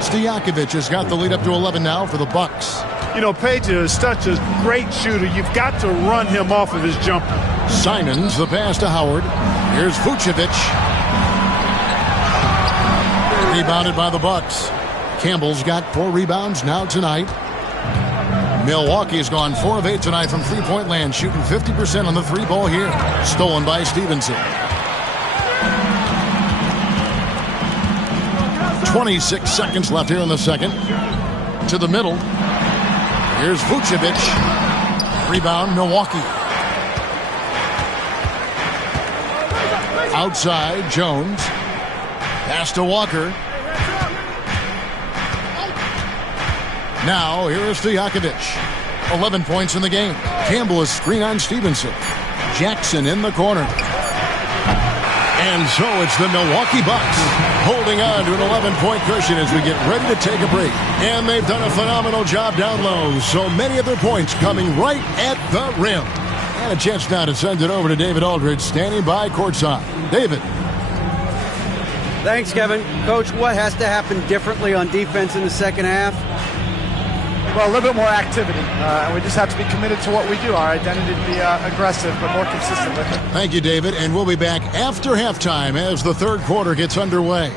Stojakovic has got the lead up to 11 now for the Bucks. You know, Page is such a great shooter. You've got to run him off of his jumper. Simons, the pass to Howard. Here's Vucevic. Rebounded by the Bucks. Campbell's got 4 rebounds now tonight. Milwaukee's gone 4 of 8 tonight from three-point land, shooting 50% on the three ball here. Stolen by Stevenson. 26 seconds left here in the second. To the middle. Here's Vucevic. Rebound, Milwaukee. Outside, Jones. Pass to Walker. Now, here is Stojakovic. 11 points in the game. Campbell is screen on Stevenson. Jackson in the corner. And so it's the Milwaukee Bucks holding on to an 11-point cushion as we get ready to take a break. And they've done a phenomenal job down low. So many of their points coming right at the rim. And a chance now to send it over to David Aldridge, standing by courtside. David. Thanks, Kevin. Coach, what has to happen differently on defense in the second half? Well, a little bit more activity. We just have to be committed to what we do. Our identity to be aggressive, but more consistent with it. Thank you, David. And we'll be back after halftime as the third quarter gets underway.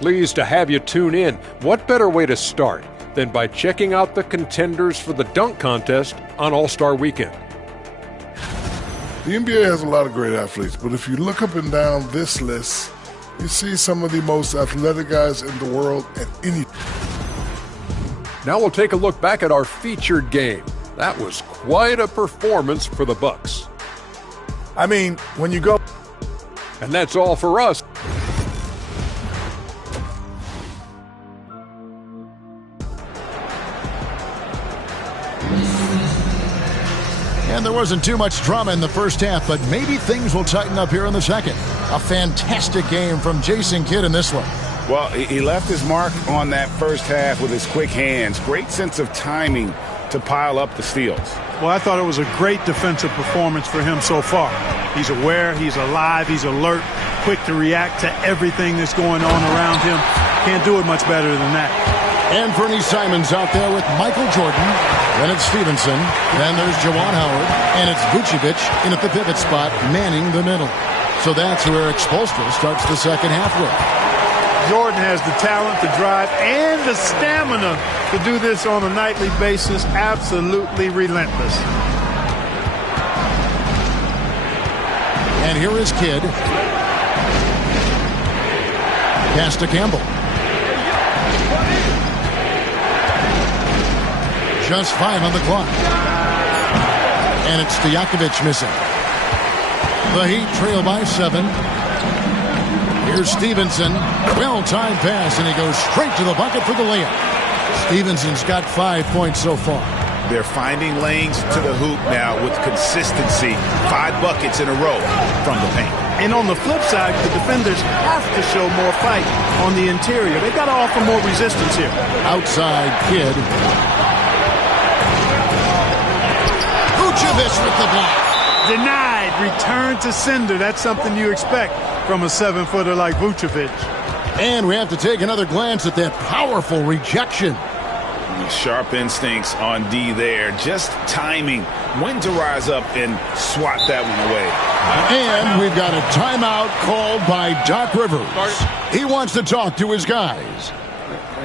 Pleased to have you tune in. What better way to start than by checking out the contenders for the dunk contest on All-Star Weekend? The NBA has a lot of great athletes, but if you look up and down this list, you see some of the most athletic guys in the world at any. Now we'll take a look back at our featured game. That was quite a performance for the Bucks. I mean, when you go... And that's all for us. And there wasn't too much drama in the first half, but maybe things will tighten up here in the second. A fantastic game from Jason Kidd in this one. Well, he left his mark on that first half with his quick hands. Great sense of timing to pile up the steals. Well, I thought it was a great defensive performance for him so far. He's aware, he's alive, he's alert, quick to react to everything that's going on around him. Can't do it much better than that. And Bernie Simons out there with Michael Jordan. Then it's Stevenson. Then there's Juwan Howard. And it's Vucevic in at the pivot spot, manning the middle. So that's who Eric Spoelstra starts the second half with. Jordan has the talent, the drive, and the stamina to do this on a nightly basis. Absolutely relentless. And here is Kidd. Pass to Campbell. Just 5 on the clock. And it's Stojakovic missing. The Heat trail by 7. Here's Stevenson. Well-timed pass, and he goes straight to the bucket for the layup. Stevenson's got 5 points so far. They're finding lanes to the hoop now with consistency. 5 buckets in a row from the paint. And on the flip side, the defenders have to show more fight on the interior. They've got to offer more resistance here. Outside Kidd. Vucevic with the block. Denied. Return to sender. That's something you expect from a 7-footer like Vucevic. And we have to take another glance at that powerful rejection. Sharp instincts on D there. Just timing when to rise up and swat that one away. And we've got a timeout called by Doc Rivers. He wants to talk to his guys.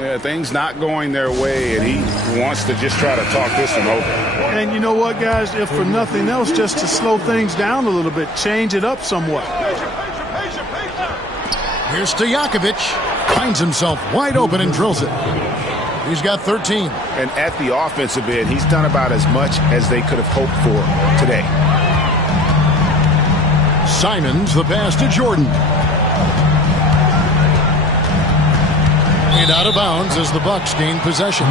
Yeah, things not going their way, and he wants to just try to talk this one over. And you know what, guys? If for nothing else, just to slow things down a little bit, change it up somewhat. Here's Stojakovic. Finds himself wide open and drills it. He's got 13. And at the offensive end, he's done about as much as they could have hoped for today. Simons, the pass to Jordan. And out of bounds as the Bucks gain possession.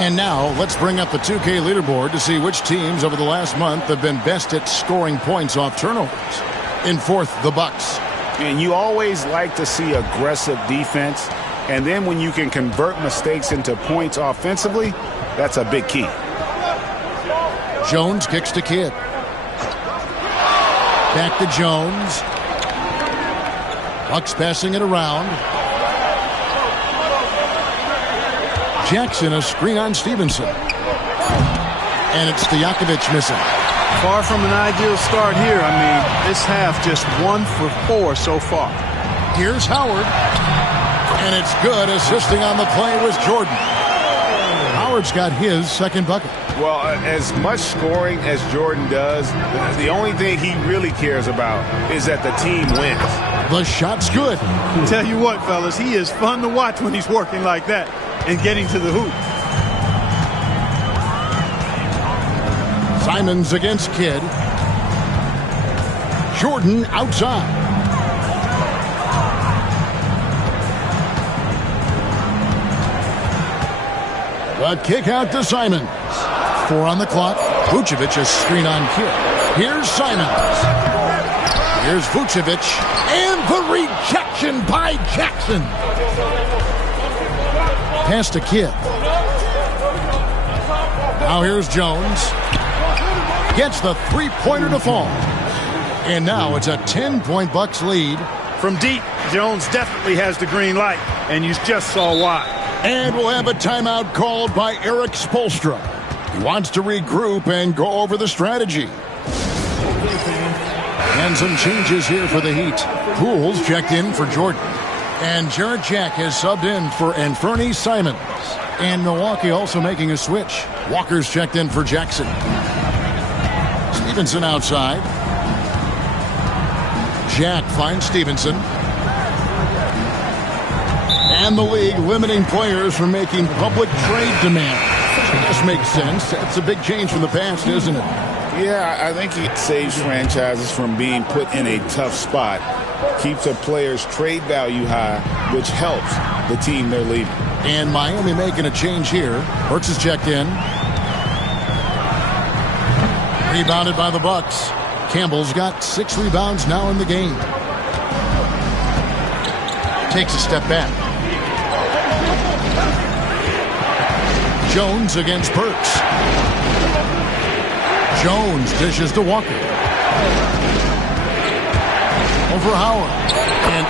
And now let's bring up the 2K leaderboard to see which teams over the last month have been best at scoring points off turnovers. In fourth, the Bucks. And you always like to see aggressive defense. And then when you can convert mistakes into points offensively, that's a big key. Jones kicks to Kidd. Back to Jones. Bucks passing it around. Jackson, a screen on Stevenson. And it's Stojakovic missing. Far from an ideal start here. I mean, this half just 1 for 4 so far. Here's Howard. And it's good. Assisting on the play was Jordan. Howard's got his second bucket. Well, as much scoring as Jordan does, the only thing he really cares about is that the team wins. The shot's good. Tell you what, fellas, he is fun to watch when he's working like that and getting to the hoop. Simons against Kidd. Jordan outside. The kick out to Simons. 4 on the clock. Vucevic a screen on Kidd. Here's Simons. Here's Vucevic. And the rejection by Jackson. Pass to Kidd. Now here's Jones. Gets the three-pointer to fall. And now it's a 10-point Bucks lead. From deep, Jones definitely has the green light, and you just saw why. And we'll have a timeout called by Eric Spoelstra. He wants to regroup and go over the strategy. And some changes here for the Heat. Pools checked in for Jordan. And Jarrett Jack has subbed in for Anfernee Simons. And Milwaukee also making a switch. Walker's checked in for Jackson. Stevenson outside. Jack finds Stevenson. And the league limiting players from making public trade demands. This makes sense. That's a big change from the past, isn't it? Yeah, I think it saves franchises from being put in a tough spot. Keeps a player's trade value high, which helps the team they're leaving. And Miami making a change here. Hurts is checked in. Rebounded by the Bucks. Campbell's got 6 rebounds now in the game. Takes a step back. Jones against Burks. Jones dishes to Walker. Over Howard. And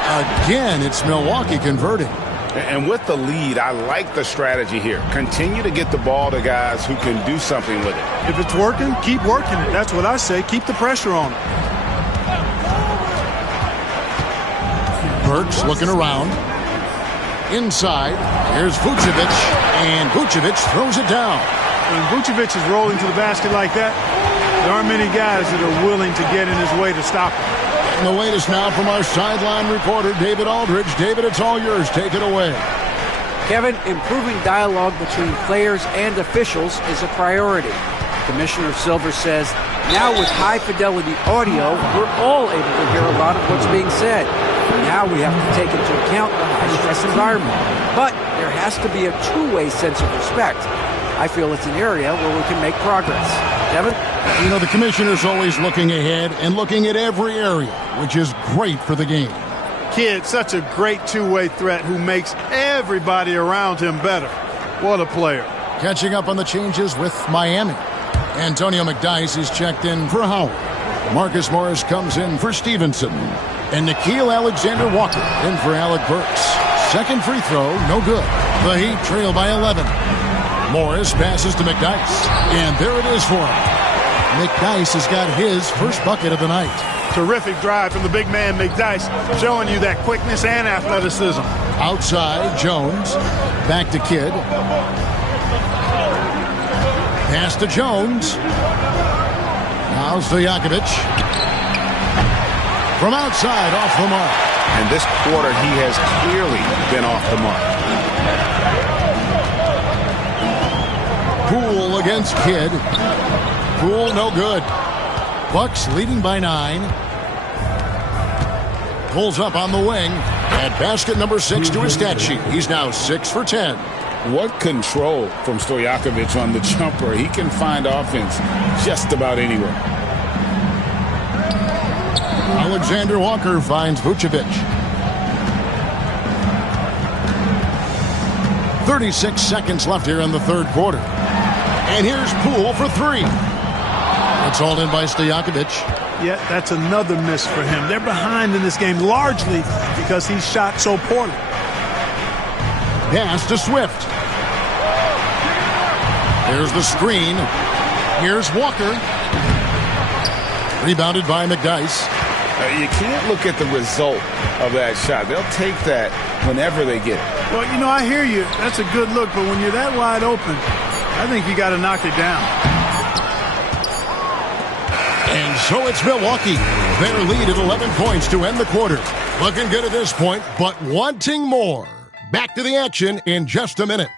again, it's Milwaukee converting. And with the lead, I like the strategy here. Continue to get the ball to guys who can do something with it. If it's working, keep working it. That's what I say. Keep the pressure on it. Burks looking around. Inside, here's Vucevic, and Vucevic throws it down. When Vucevic is rolling to the basket like that, there aren't many guys that are willing to get in his way to stop him. And the latest now from our sideline reporter, David Aldridge. David, it's all yours. Take it away. Kevin, improving dialogue between players and officials is a priority. Commissioner Silver says, now with high-fidelity audio, we're all able to hear a lot of what's being said. Now we have to take into account the high-stress environment. But there has to be a two-way sense of respect. I feel it's an area where we can make progress. Devin? You know, the commissioner's always looking ahead and looking at every area, which is great for the game. Kidd, such a great two-way threat who makes everybody around him better. What a player. Catching up on the changes with Miami. Antonio McDyess is checked in for Howard. Marcus Morris comes in for Stevenson. And Nickeil Alexander-Walker in for Alec Burks. Second free throw, no good. The Heat trail by 11. Morris passes to McDyess. And there it is for him. McDyess has got his first bucket of the night. Terrific drive from the big man McDyess, showing you that quickness and athleticism. Outside, Jones. Back to Kidd. Pass to Jones. Now Stojakovic. From outside, off the mark. And this quarter, he has clearly been off the mark. Poole against Kidd. Poole, no good. Bucks leading by 9. Pulls up on the wing. And basket number 6 to his stat sheet. He's now 6 for 10. What control from Stojakovic on the jumper. He can find offense just about anywhere. Alexander Walker finds Vucevic. 36 seconds left here in the third quarter. And here's Poole for three. It's hauled in by Stojakovic. Yeah, that's another miss for him. They're behind in this game largely because he shot so poorly. Pass to Swift. Here's the screen. Here's Walker. Rebounded by McDyess. You can't look at the result of that shot. They'll take that whenever they get it. Well, you know, I hear you. That's a good look, but when you're that wide open, I think you got to knock it down. And so it's Milwaukee. Their lead at 11 points to end the quarter. Looking good at this point, but wanting more. Back to the action in just a minute.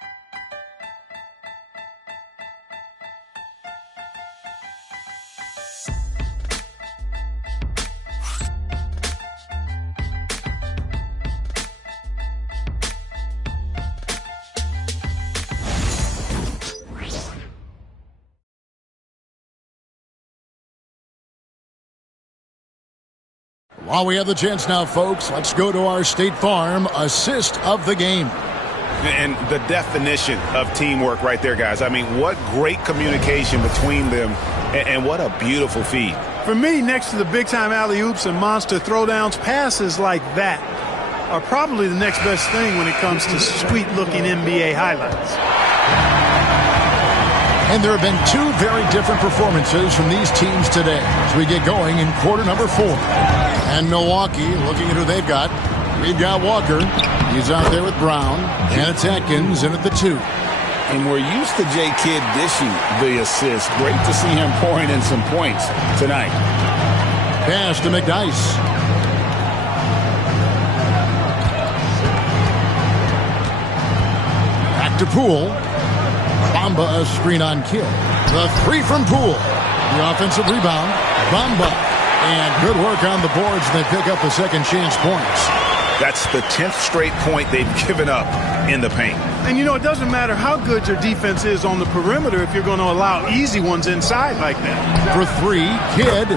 While we have the chance now, folks, let's go to our State Farm assist of the game. And the definition of teamwork right there, guys. I mean, what great communication between them, and what a beautiful feed. For me, next to the big-time alley-oops and monster throwdowns, passes like that are probably the next best thing when it comes to sweet-looking NBA highlights. And there have been two very different performances from these teams today as we get going in quarter number 4. And Milwaukee, looking at who they've got. We've got Walker. He's out there with Brown. And it's Atkins in at the 2. And we're used to J. Kidd dishing the assist. Great to see him pouring in some points tonight. Pass to McDyess. Back to Poole. Bamba a screen on Kidd. The 3 from Poole. The offensive rebound. Bamba. And good work on the boards. They pick up the second chance points. That's the 10th straight point they've given up in the paint. And, you know, it doesn't matter how good your defense is on the perimeter if you're going to allow easy ones inside like that. For 3, Kidd.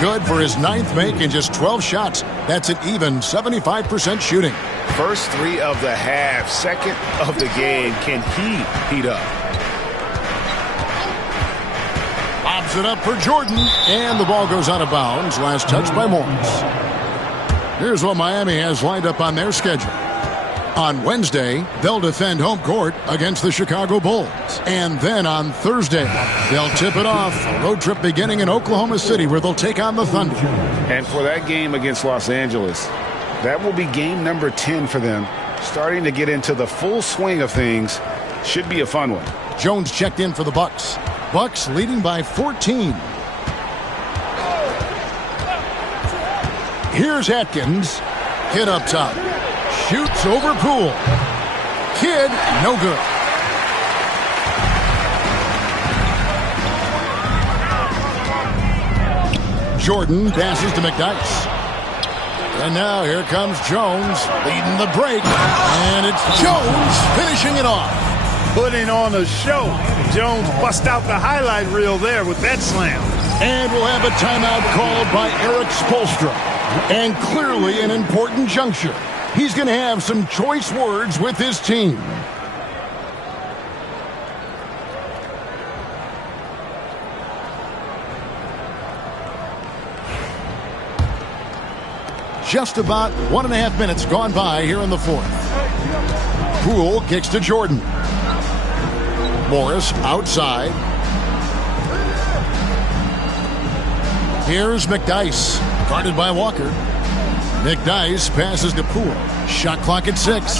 Good for his 9th make in just 12 shots. That's an even 75% shooting. First 3 of the half. Second of the game. Can he heat up? Lobs it up for Jordan. And the ball goes out of bounds. Last touch by Morris. Here's what Miami has lined up on their schedule. On Wednesday, they'll defend home court against the Chicago Bulls. And then on Thursday, they'll tip it off. A road trip beginning in Oklahoma City where they'll take on the Thunder. And for that game against Los Angeles, that will be game number 10 for them. Starting to get into the full swing of things. Should be a fun one. Jones checked in for the Bucks. Bucks leading by 14. Here's Atkins. Kidd up top. Shoots over Poole. Kidd, no good. Jordan passes to McDyess. And now here comes Jones leading the break. And it's Jones finishing it off. Putting on a show. Jones bust out the highlight reel there with that slam. And we'll have a timeout called by Eric Spoelstra. And clearly an important juncture. He's going to have some choice words with his team. Just about 1.5 minutes gone by here in the 4th. Poole kicks to Jordan. Morris outside. Here's McDyess, guarded by Walker. McDyess passes to Poole. Shot clock at 6.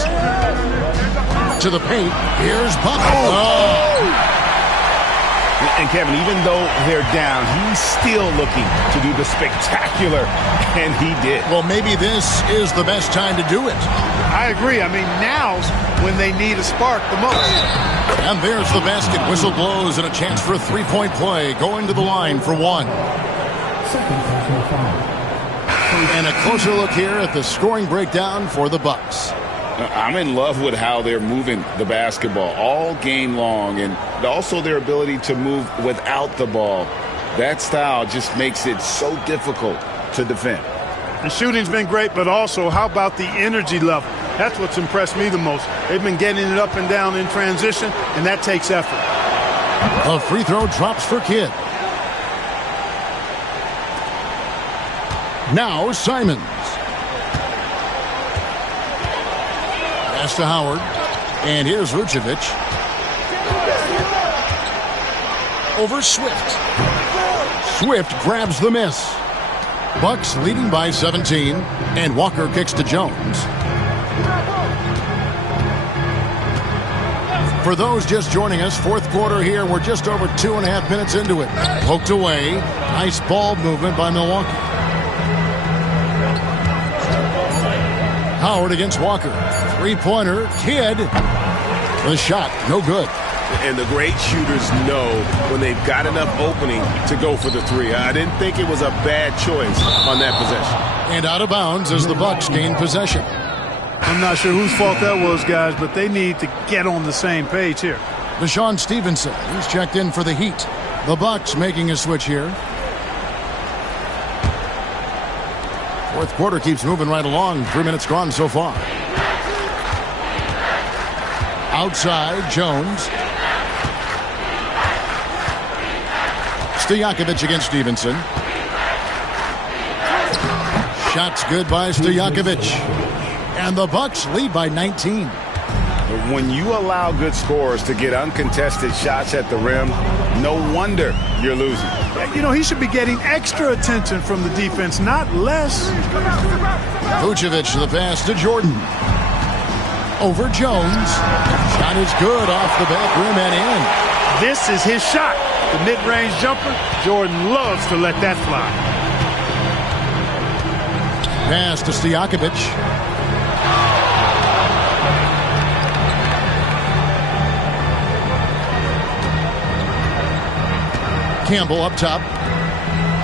To the paint. Here's Butler. Oh. And Kevin, even though they're down, he's still looking to do the spectacular, and he did. Well, maybe this is the best time to do it. I agree. I mean, now's when they need a spark the most. And there's the basket. Whistle blows and a chance for a 3-point play. Going to the line for 1. And a closer look here at the scoring breakdown for the Bucks. I'm in love with how they're moving the basketball all game long, and also their ability to move without the ball. That style just makes it so difficult to defend. The shooting's been great, but also how about the energy level? That's what's impressed me the most. They've been getting it up and down in transition, and that takes effort. A free throw drops for Kidd. Now Simons. Pass to Howard. And here's Vucevic. Over Swift. Swift grabs the miss. Bucks leading by 17. And Walker kicks to Jones. For those just joining us, fourth quarter here. We're just over 2.5 minutes into it. Poked away. Nice ball movement by Milwaukee. Howard against Walker. Three-pointer. Kidd. The shot. No good. And the great shooters know when they've got enough opening to go for the three. I didn't think it was a bad choice on that possession. And out of bounds as the Bucks gain possession. I'm not sure whose fault that was, guys, but they need to get on the same page here. Deshaun Stevenson, he's checked in for the Heat. The Bucks making a switch here. Fourth quarter keeps moving right along. 3 minutes gone so far. Outside, Jones. Stojakovic against Stevenson. Shots good by Stojakovic. And the Bucks lead by 19. When you allow good scorers to get uncontested shots at the rim, no wonder you're losing. You know, he should be getting extra attention from the defense, not less. Vucevic, the pass to Jordan. Over Jones. Shot is good off the back rim and in. This is his shot. The mid-range jumper. Jordan loves to let that fly. Pass to Stojakovic. Campbell up top.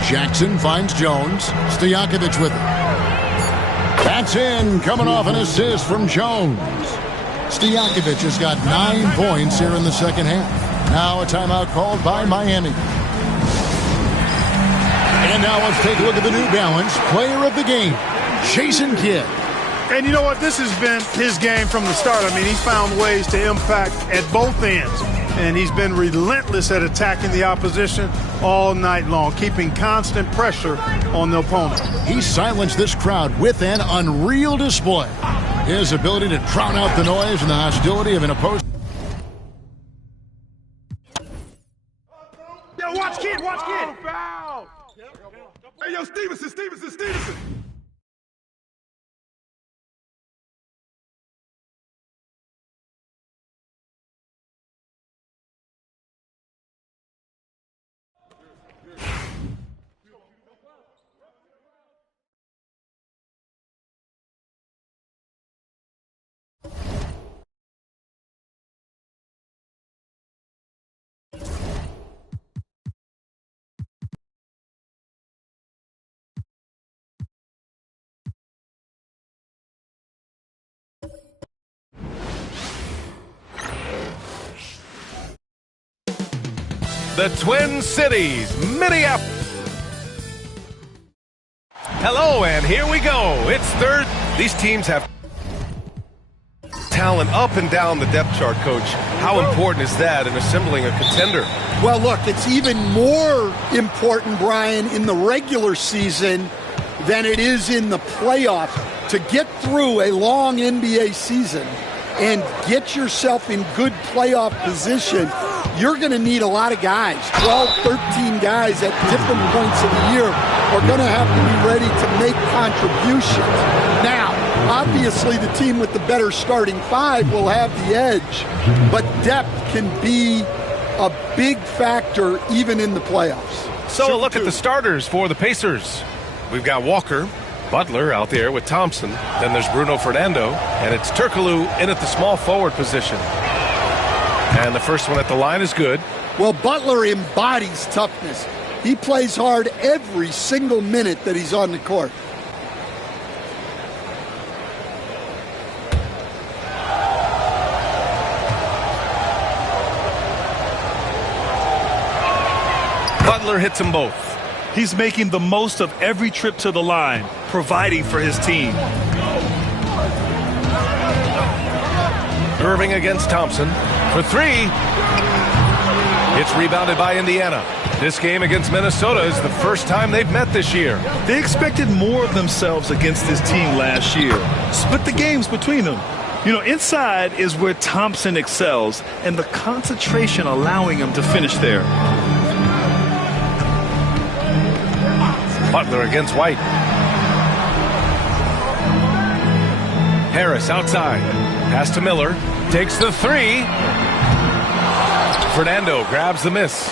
Jackson finds Jones. Stojakovic with it. That's in. Coming off an assist from Jones. Stojakovic has got 9 points here in the second half. Now a timeout called by Miami. And now let's take a look at the New Balance player of the game, Jason Kidd. And you know what? This has been his game from the start. I mean, he's found ways to impact at both ends. And he's been relentless at attacking the opposition all night long, keeping constant pressure on the opponent. He silenced this crowd with an unreal display. His ability to drown out the noise and the hostility of an opposing. Yo, watch Kidd, watch Kidd. Oh, foul. Hey, yo, Stevenson. The Twin Cities, Minneapolis. Hello, and here we go. It's third. These teams have talent up and down the depth chart, Coach. How important is that in assembling a contender? Well, look, it's even more important, Brian, in the regular season than it is in the playoffs. To get through a long NBA season and get yourself in good playoff position, you're going to need a lot of guys. 12, 13 guys at different points of the year are going to have to be ready to make contributions. Now, obviously, the team with the better starting five will have the edge, but depth can be a big factor even in the playoffs. So a look at the starters for the Pacers. We've got Walker, Butler out there with Thompson. Then there's Bruno Fernando, and it's Turkoglu in at the small forward position. And the first one at the line is good. Well, Butler embodies toughness. He plays hard every single minute that he's on the court. Butler hits them both. He's making the most of every trip to the line, providing for his team. Irving against Thompson for three. It's rebounded by Indiana. This game against Minnesota is the first time they've met this year. They expected more of themselves against this team last year. Split the games between them. You know, inside is where Thompson excels, and the concentration allowing him to finish there. Butler against White. Harris outside. Pass to Miller. Takes the three. Fernando grabs the miss.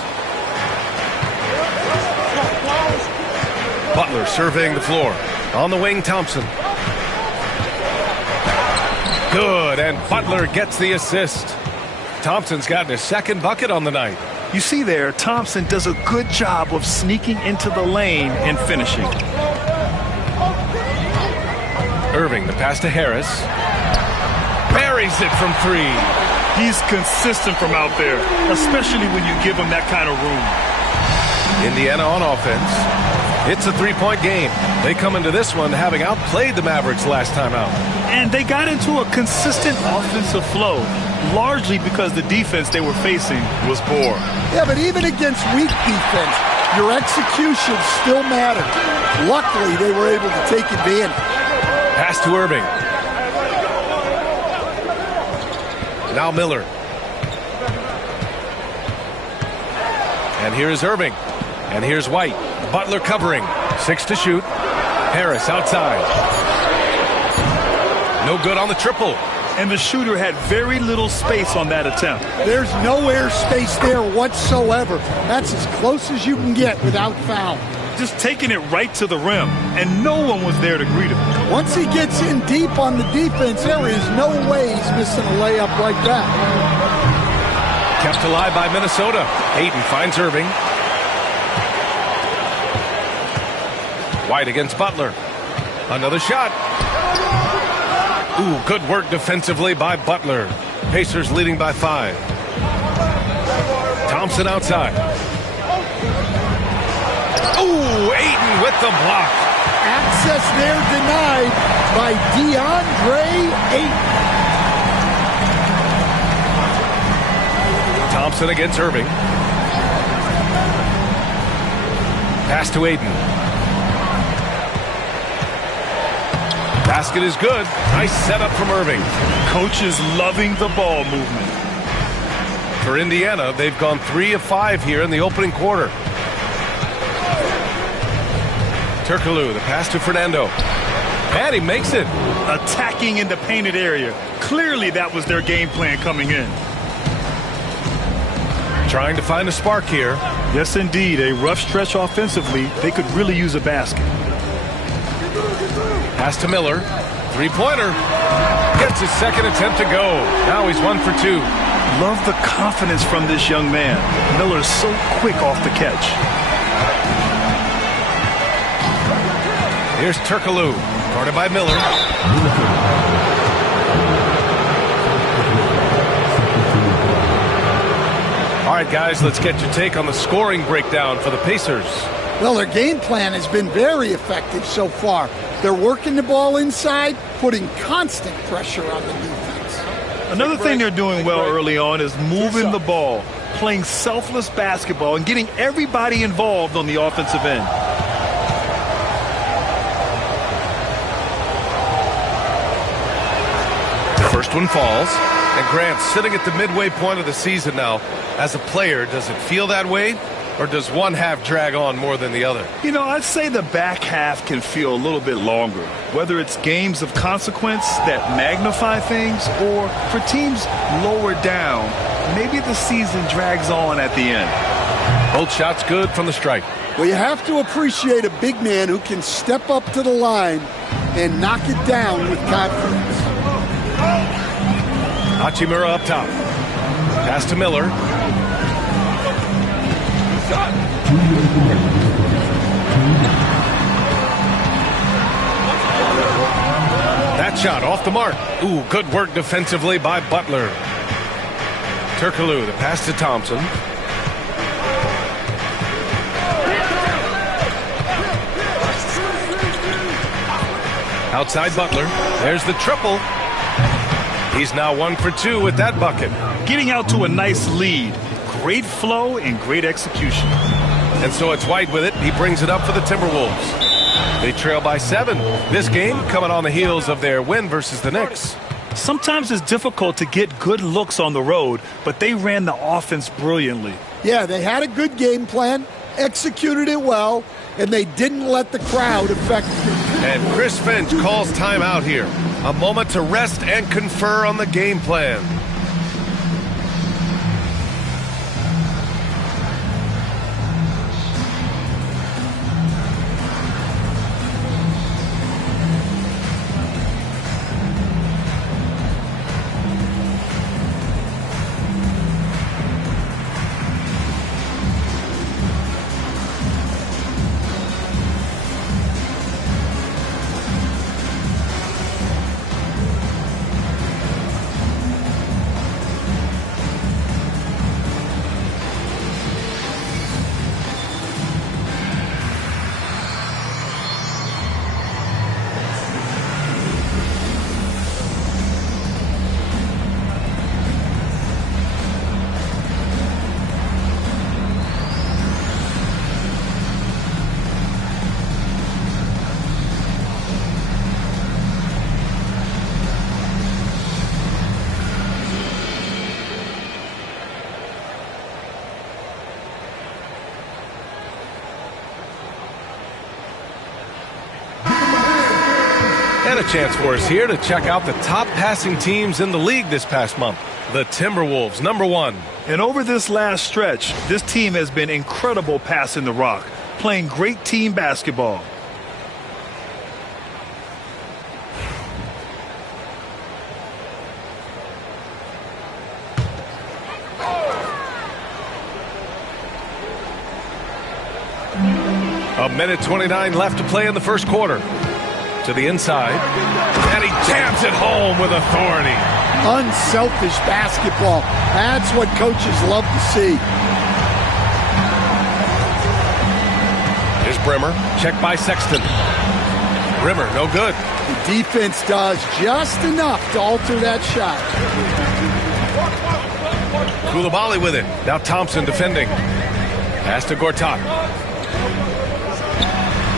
Butler surveying the floor. On the wing, Thompson. Good, and Butler gets the assist. Thompson's gotten his second bucket on the night. You see there, Thompson does a good job of sneaking into the lane and finishing. Irving, the pass to Harris. Buries it from three. He's consistent from out there, especially when you give him that kind of room. Indiana on offense. It's a three-point game. They come into this one having outplayed the Mavericks last time out. And they got into a consistent offensive flow, largely because the defense they were facing was poor. Yeah, but even against weak defense, your execution still mattered. Luckily, they were able to take advantage. Pass to Irving. Now Miller. And here's Irving. And here's White. Butler covering. 6 to shoot. Harris outside. No good on the triple. And the shooter had very little space on that attempt. There's no air space there whatsoever. That's as close as you can get without foul. Just taking it right to the rim, and no one was there to greet him. Once he gets in deep on the defense, there is no way he's missing a layup like that. Kept alive by Minnesota. Ayton finds Irving. White against Butler. Another shot. Ooh, good work defensively by Butler. Pacers leading by 5. Thompson outside. Ooh, Ayton with the block. Access there denied by DeAndre Ayton. Thompson against Irving. Pass to Ayton. Basket is good. Nice setup from Irving. Coach is loving the ball movement. For Indiana, they've gone 3 of 5 here in the opening quarter. Turkoglu, the pass to Fernando. And he makes it. Attacking in the painted area. Clearly that was their game plan coming in. Trying to find a spark here. Yes, indeed. A rough stretch offensively. They could really use a basket. Pass to Miller. Three-pointer. Gets his second attempt to go. Now he's 1 for 2. Love the confidence from this young man. Miller's so quick off the catch. Here's Turkoglu. Guarded by Miller. All right, guys, let's get your take on the scoring breakdown for the Pacers. Well, their game plan has been very effective so far. They're working the ball inside, putting constant pressure on the defense. Another thing they're doing well early on is moving the ball, playing selfless basketball, and getting everybody involved on the offensive end. The first one falls. And Grant, sitting at the midway point of the season now, as a player, does it feel that way? Or does one half drag on more than the other? You know, I'd say the back half can feel a little bit longer, whether it's games of consequence that magnify things or for teams lower down, maybe the season drags on at the end. Both shots good from the stripe. Well, you have to appreciate a big man who can step up to the line and knock it down with confidence. Hachimura up top. Pass to Miller. That shot off the mark. Ooh, good work defensively by Butler. Turkoglu, the pass to Thompson. Outside Butler. There's the triple. He's now 1 for 2 with that bucket. Getting out to a nice lead. Great flow and great execution. And so it's White with it. He brings it up for the Timberwolves. They trail by 7. This game coming on the heels of their win versus the Knicks. Sometimes it's difficult to get good looks on the road, but they ran the offense brilliantly. Yeah, they had a good game plan, executed it well, and they didn't let the crowd affect them. And Chris Finch calls timeout here. A moment to rest and confer on the game plan. And a chance for us here to check out the top passing teams in the league this past month. The Timberwolves, number 1. And over this last stretch, this team has been incredible passing the rock, playing great team basketball. A minute 29 left to play in the first quarter. To the inside, and he jams it home with authority. Unselfish basketball. That's what coaches love to see. Here's Brimmer, checked by Sexton. Brimmer, no good. The defense does just enough to alter that shot. Coulibaly with it. Now Thompson defending. Pass to Gortat.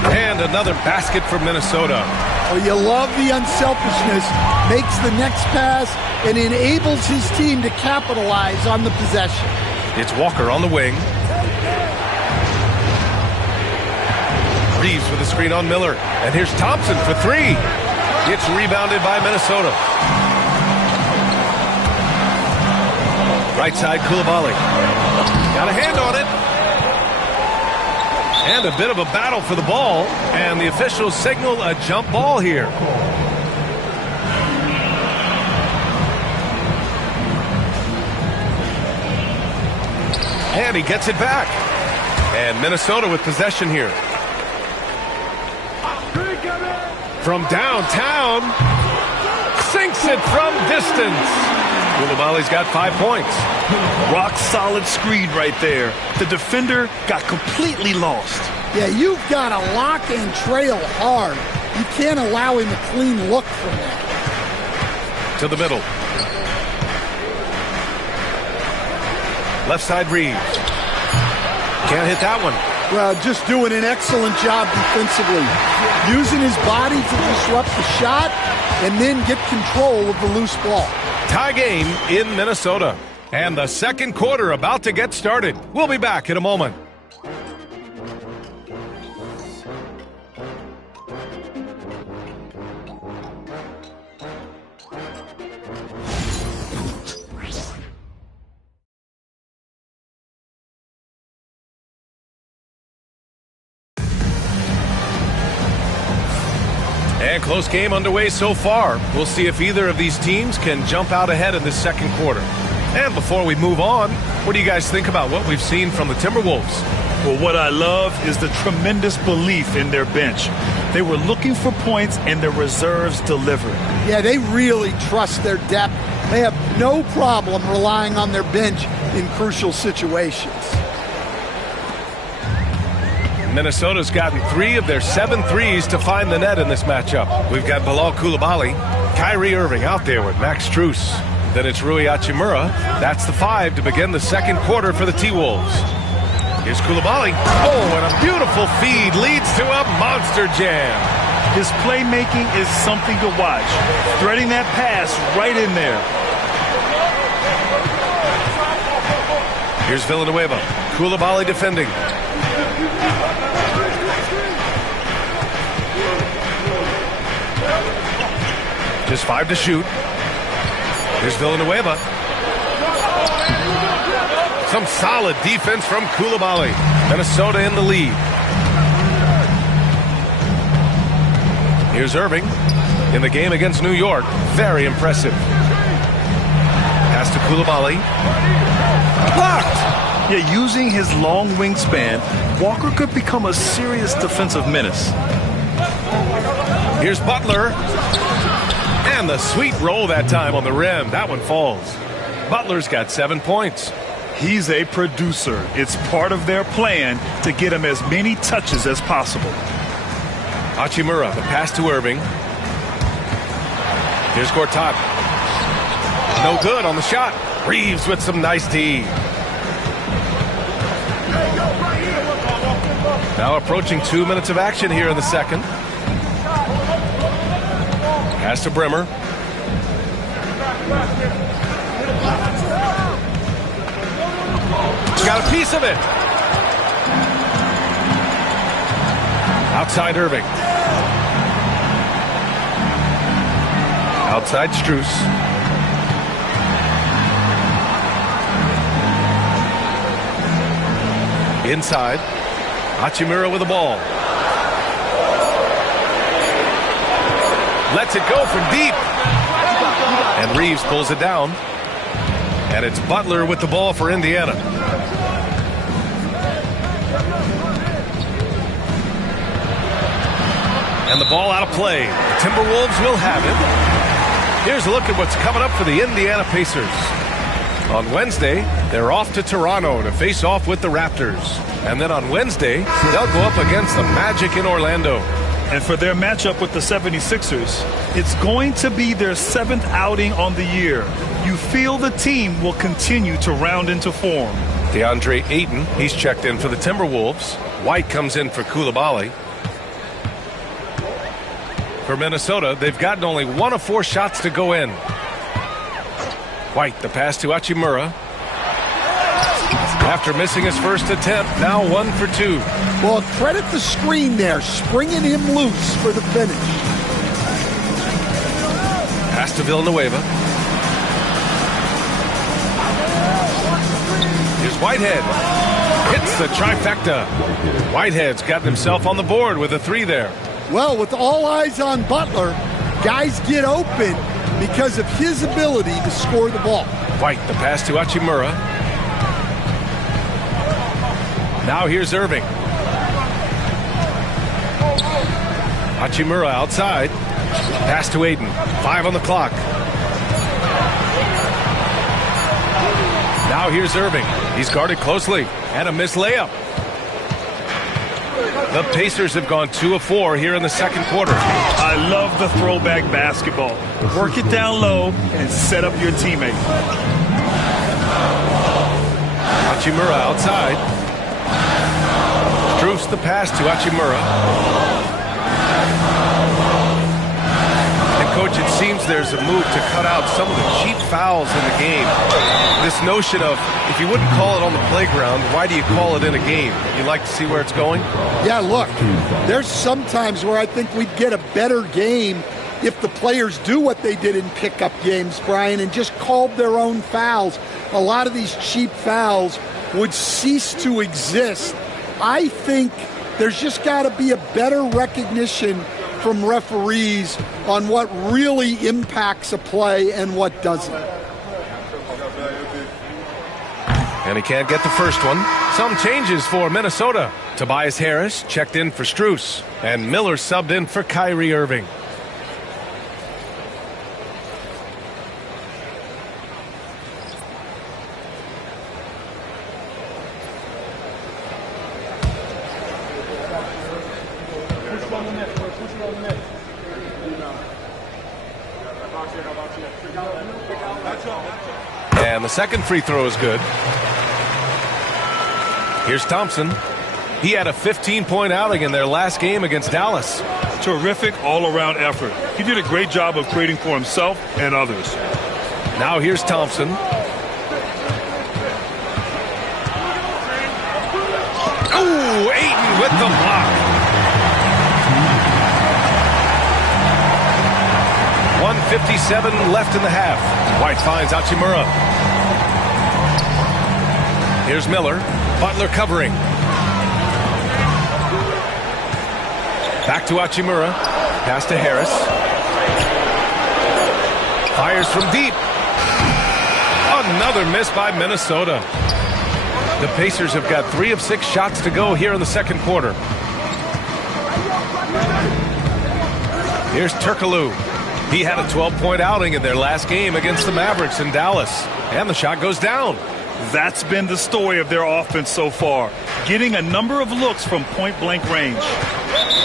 And another basket for Minnesota. Well, you love the unselfishness. Makes the next pass and enables his team to capitalize on the possession. It's Walker on the wing. Reeves with a screen on Miller. And here's Thompson for 3. It's rebounded by Minnesota. Right side, Coulibaly. Got a hand on it. And a bit of a battle for the ball, and the officials signal a jump ball here. And he gets it back. And Minnesota with possession here. From downtown, sinks it from distance. Coulibaly's got 5 points. Rock solid screen right there. The defender got completely lost. Yeah, you've got to lock and trail hard. You can't allow him a clean look from that. To the middle. Left side Reeves. Can't hit that one. Well, just doing an excellent job defensively. Using his body to disrupt the shot and then get control of the loose ball. Tie game in Minnesota. And the second quarter about to get started. We'll be back in a moment. And close game underway so far. We'll see if either of these teams can jump out ahead in this second quarter. And before we move on, what do you guys think about what we've seen from the Timberwolves? Well, what I love is the tremendous belief in their bench. They were looking for points, and their reserves delivered. Yeah, they really trust their depth. They have no problem relying on their bench in crucial situations. Minnesota's gotten 3 of their 7 threes to find the net in this matchup. We've got Bilal Coulibaly, Kyrie Irving out there with Max Strus. Then it's Rui Hachimura. That's the 5 to begin the second quarter for the T-Wolves. Here's Coulibaly. Oh, and a beautiful feed leads to a monster jam. His playmaking is something to watch. Threading that pass right in there. Here's Villanueva. Coulibaly defending. Just 5 to shoot. Here's Villanueva. Some solid defense from Coulibaly. Minnesota in the lead. Here's Irving in the game against New York. Very impressive. Pass to Coulibaly. Blocked! Yeah, using his long wingspan, Walker could become a serious defensive menace. Here's Butler. And the sweet roll that time on the rim. That one falls. Butler's got 7 points. He's a producer. It's part of their plan to get him as many touches as possible. Hachimura, the pass to Irving. Here's Gortat. No good on the shot. Reeves with some nice D. Now approaching 2 minutes of action here in the second. Pass to Bremer. Got a piece of it. Outside Irving. Outside Strus. Inside. Hachimura with the ball. Lets it go from deep. And Reeves pulls it down. And it's Butler with the ball for Indiana. And the ball out of play. The Timberwolves will have it. Here's a look at what's coming up for the Indiana Pacers. On Wednesday, they're off to Toronto to face off with the Raptors. And then on Wednesday, they'll go up against the Magic in Orlando. And for their matchup with the 76ers, it's going to be their 7th outing on the year. You feel the team will continue to round into form. DeAndre Ayton, he's checked in for the Timberwolves. White comes in for Coulibaly. For Minnesota, they've gotten only 1 of 4 shots to go in. White, the pass to Hachimura. After missing his first attempt, now 1 for 2. Well, credit the screen there, springing him loose for the finish. Pass to Villanueva. Here's Whitehead. Hits the trifecta. Whitehead's gotten himself on the board with a 3 there. Well, with all eyes on Butler, guys get open because of his ability to score the ball. White, the pass to Hachimura. Now here's Irving. Hachimura outside. Pass to Ayton. 5 on the clock. Now here's Irving. He's guarded closely. And a missed layup. The Pacers have gone 2 of 4 here in the second quarter. I love the throwback basketball. Work it down low and set up your teammate. Hachimura outside. Strus the pass to Hachimura. And, Coach, it seems there's a move to cut out some of the cheap fouls in the game. This notion of, if you wouldn't call it on the playground, why do you call it in a game? You like to see where it's going? Yeah, look, there's some times where I think we'd get a better game if the players do what they did in pickup games, Brian, and just called their own fouls. A lot of these cheap fouls would cease to exist. I think there's just got to be a better recognition from referees on what really impacts a play and what doesn't. And he can't get the first one. Some changes for Minnesota. Tobias Harris checked in for Strus. And Miller subbed in for Kyrie Irving. And the second free throw is good. Here's Thompson. He had a 15-point outing in their last game against Dallas. Terrific all-around effort. He did a great job of creating for himself and others. Now here's Thompson. Oh, Ayton with the block. 1:57 left in the half. White finds Hachimura. Here's Miller. Butler covering. Back to Hachimura. Pass to Harris. Fires from deep. Another miss by Minnesota. The Pacers have got 3 of 6 shots to go here in the second quarter. Here's Turkoglu. He had a 12-point outing in their last game against the Mavericks in Dallas. And the shot goes down. That's been the story of their offense so far. Getting a number of looks from point-blank range.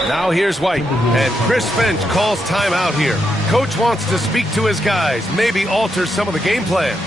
Now here's White. And Chris Finch calls timeout here. Coach wants to speak to his guys. Maybe alter some of the game plan.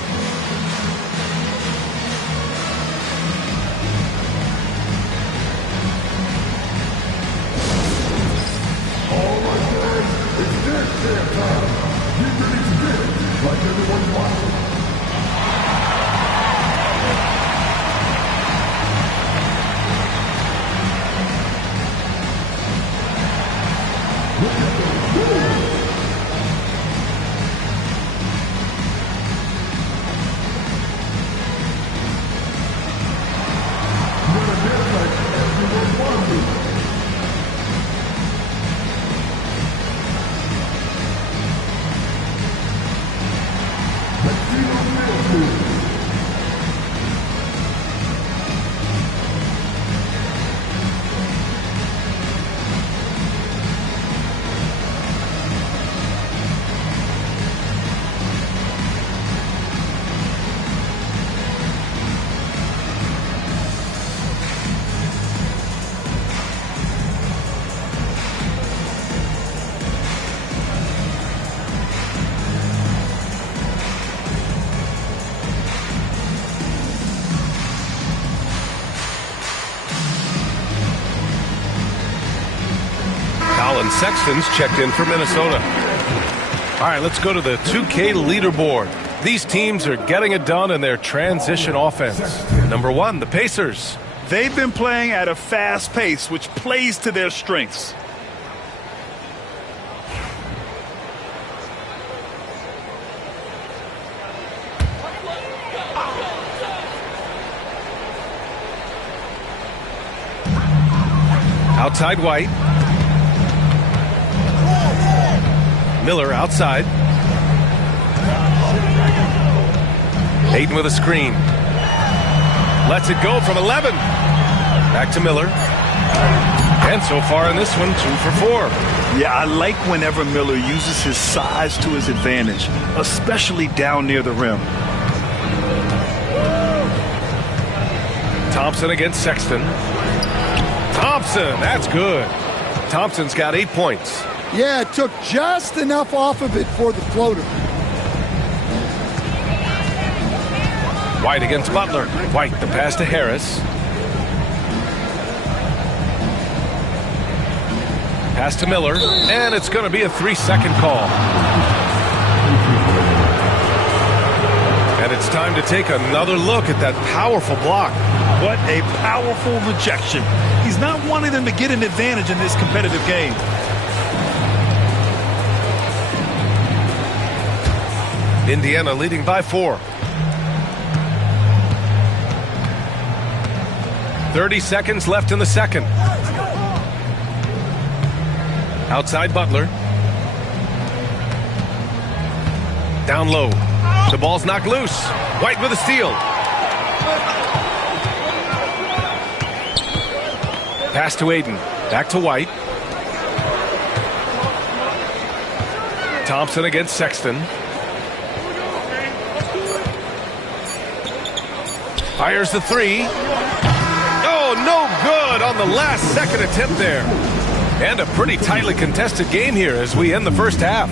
Sexton's checked in for Minnesota. All right, let's go to the 2K leaderboard. These teams are getting it done in their transition offense. Number 1, the Pacers. They've been playing at a fast pace, which plays to their strengths. Outside White. Miller outside. Ayton with a screen. Lets it go from 11. Back to Miller. And so far in this one, 2 for 4. Yeah, I like whenever Miller uses his size to his advantage, especially down near the rim. Thompson against Sexton. Thompson, that's good. Thompson's got 8 points. Yeah, it took just enough off of it for the floater. White against Butler. White, the pass to Harris. Pass to Miller, and it's going to be a 3-second call. And it's time to take another look at that powerful block. What a powerful rejection. He's not wanting them to get an advantage in this competitive game. Indiana leading by 4. 30 seconds left in the second. Outside Butler. Down low. The ball's knocked loose. White with a steal. Pass to Ayton. Back to White. Thompson against Sexton. Fires the 3. Oh, no good on the last second attempt there. And a pretty tightly contested game here as we end the first half.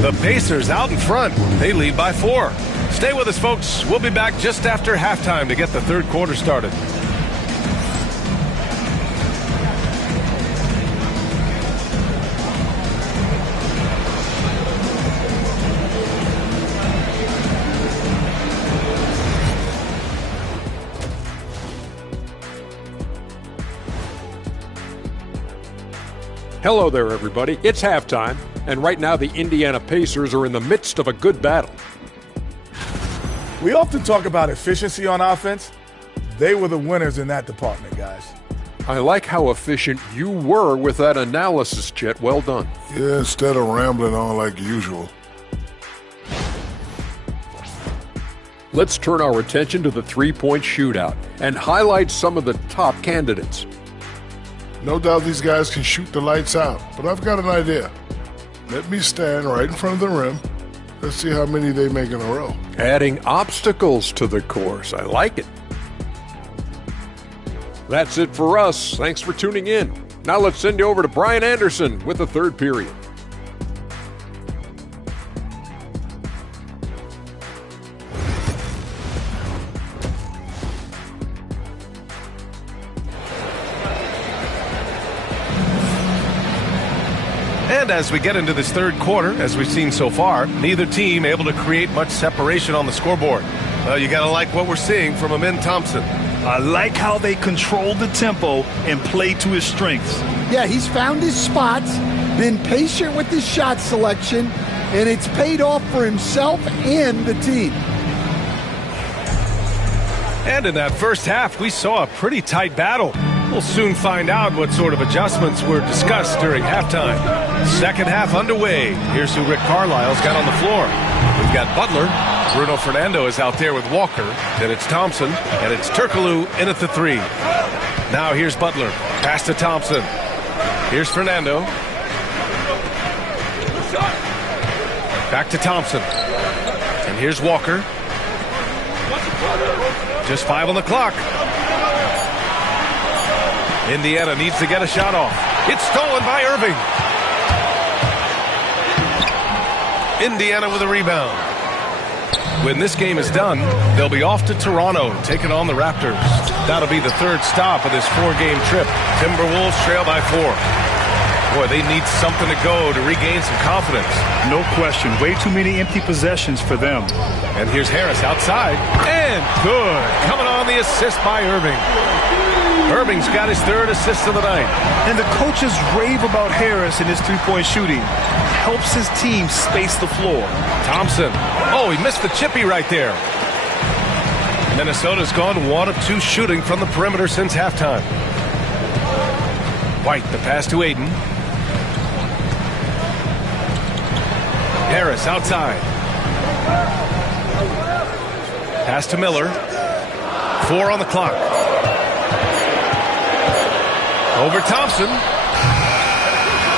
The Pacers out in front. They lead by 4. Stay with us, folks. We'll be back just after halftime to get the third quarter started. Hello there, everybody. It's halftime, and right now the Indiana Pacers are in the midst of a good battle. We often talk about efficiency on offense. They were the winners in that department, guys. I like how efficient you were with that analysis, Chet. Well done. Yeah, instead of rambling on like usual. Let's turn our attention to the three-point shootout and highlight some of the top candidates. No doubt these guys can shoot the lights out, but I've got an idea. Let me stand right in front of the rim. Let's see how many they make in a row. Adding obstacles to the course. I like it. That's it for us. Thanks for tuning in. Now let's send you over to Brian Anderson with the third period. And as we get into this third quarter, as we've seen so far, neither team able to create much separation on the scoreboard. Well, you got to like what we're seeing from Amin Thompson. I like how they control the tempo and play to his strengths. Yeah, he's found his spots, been patient with his shot selection, and it's paid off for himself and the team. And in that first half, we saw a pretty tight battle. We'll soon find out what sort of adjustments were discussed during halftime. Second half underway. Here's who Rick Carlisle's got on the floor. We've got Butler. Bruno Fernando is out there with Walker. Then it's Thompson. And it's Turkoglu in at the 3. Now here's Butler. Pass to Thompson. Here's Fernando. Back to Thompson. And here's Walker. Just 5 on the clock. Indiana needs to get a shot off. It's stolen by Irving. Indiana with a rebound. When this game is done, they'll be off to Toronto, taking on the Raptors. That'll be the third stop of this 4-game trip. Timberwolves trail by 4. Boy, they need something to go to regain some confidence. No question. Way too many empty possessions for them. And here's Harris outside. And good. Coming on the assist by Irving. Irving's got his third assist of the night. And the coaches rave about Harris and his three-point shooting. Helps his team space the floor. Thompson. Oh, he missed the chippy right there. Minnesota's gone 1 of 2 shooting from the perimeter since halftime. White, the pass to Aiden. Harris outside. Pass to Miller. 4 on the clock. Over Thompson.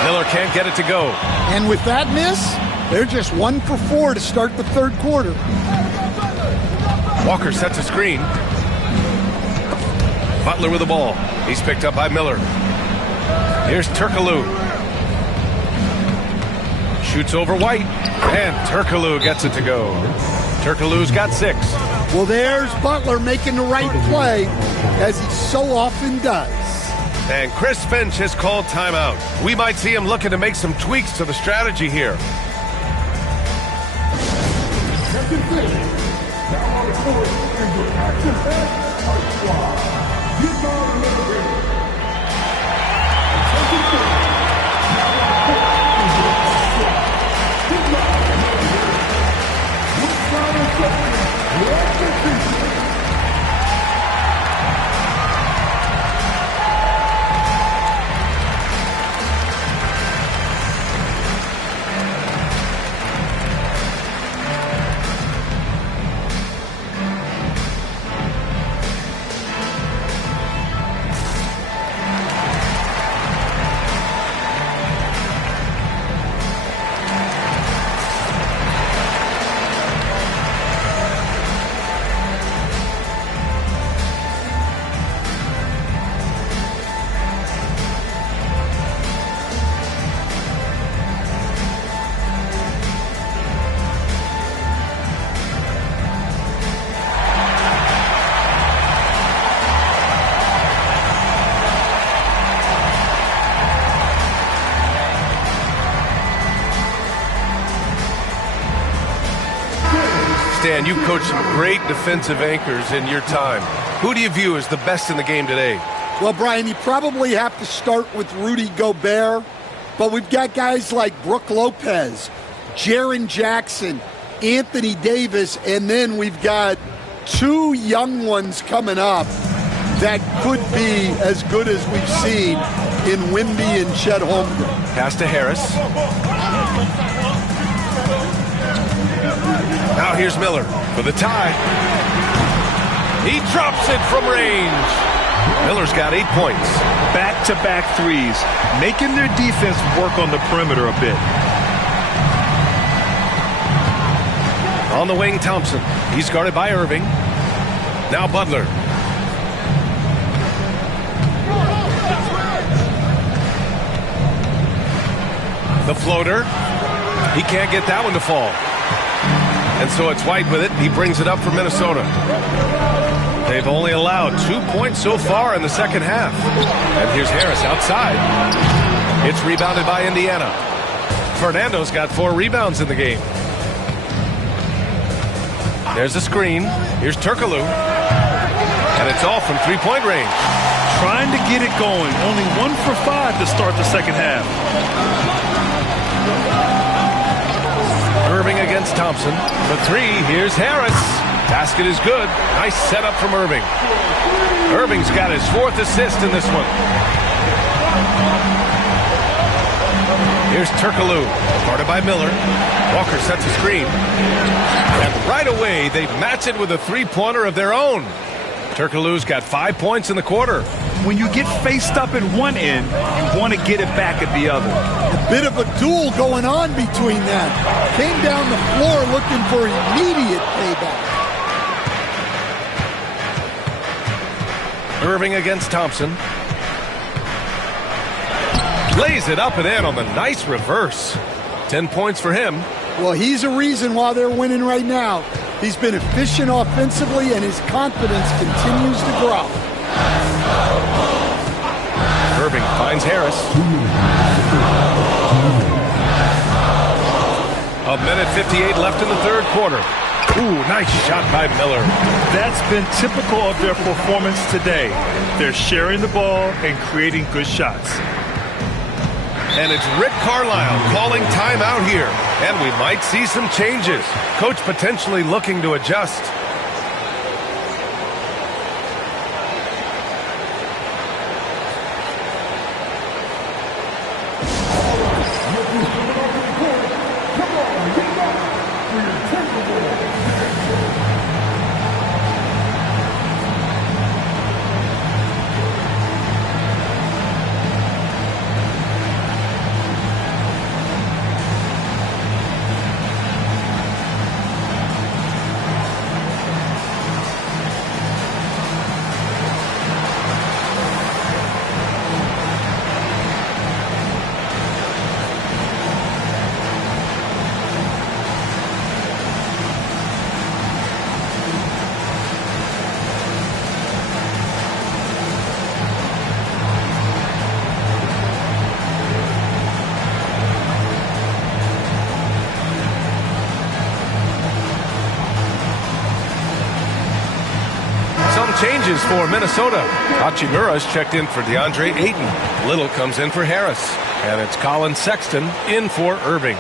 Miller can't get it to go. And with that miss, they're just 1 for 4 to start the third quarter. Walker sets a screen. Butler with the ball. He's picked up by Miller. Here's Turkoglu. Shoots over White. And Turkoglu gets it to go. Turkoglu's got 6. Well, there's Butler making the right play, as he so often does. And Chris Finch has called timeout. We might see him looking to make some tweaks to the strategy here. Stan, you've coached some great defensive anchors in your time. Who do you view as the best in the game today? Well, Brian, you probably have to start with Rudy Gobert, but we've got guys like Brook Lopez, Jaren Jackson, Anthony Davis, and then we've got 2 young ones coming up that could be as good as we've seen in Wemby and Chet Holmgren. Pass to Harris. Now here's Miller for the tie. He drops it from range. Miller's got 8 points. Back-to-back threes, making their defense work on the perimeter a bit. On the wing, Thompson. He's guarded by Irving. Now Butler. The floater. He can't get that one to fall. And so it's White with it. He brings it up for Minnesota. They've only allowed 2 points so far in the second half. And here's Harris outside. It's rebounded by Indiana. Fernando's got 4 rebounds in the game. There's a screen. Here's Turkoglu. And it's all from three-point range. Trying to get it going. Only 1 for 5 to start the second half. Irving against Thompson. For 3, here's Harris. Basket is good. Nice setup from Irving. Irving's got his 4th assist in this one. Here's Turkoglu, guarded by Miller. Walker sets a screen. And right away, they match it with a three-pointer of their own. Turkoglu's got 5 points in the quarter. When you get faced up at one end, you want to get it back at the other. A bit of a duel going on between them. Came down the floor looking for immediate payback. Irving against Thompson. Lays it up and in on the nice reverse. 10 points for him. Well, he's a reason why they're winning right now. He's been efficient offensively, and his confidence continues to grow. Irving finds Harris. A minute 58 left in the third quarter. Ooh, nice shot by Miller. That's been typical of their performance today. They're sharing the ball and creating good shots. And it's Rick Carlisle calling timeout here. And we might see some changes. Coach potentially looking to adjust. Changes for Minnesota. Hachimura's checked in for DeAndre Ayton. Little comes in for Harris. And it's Colin Sexton in for Irving.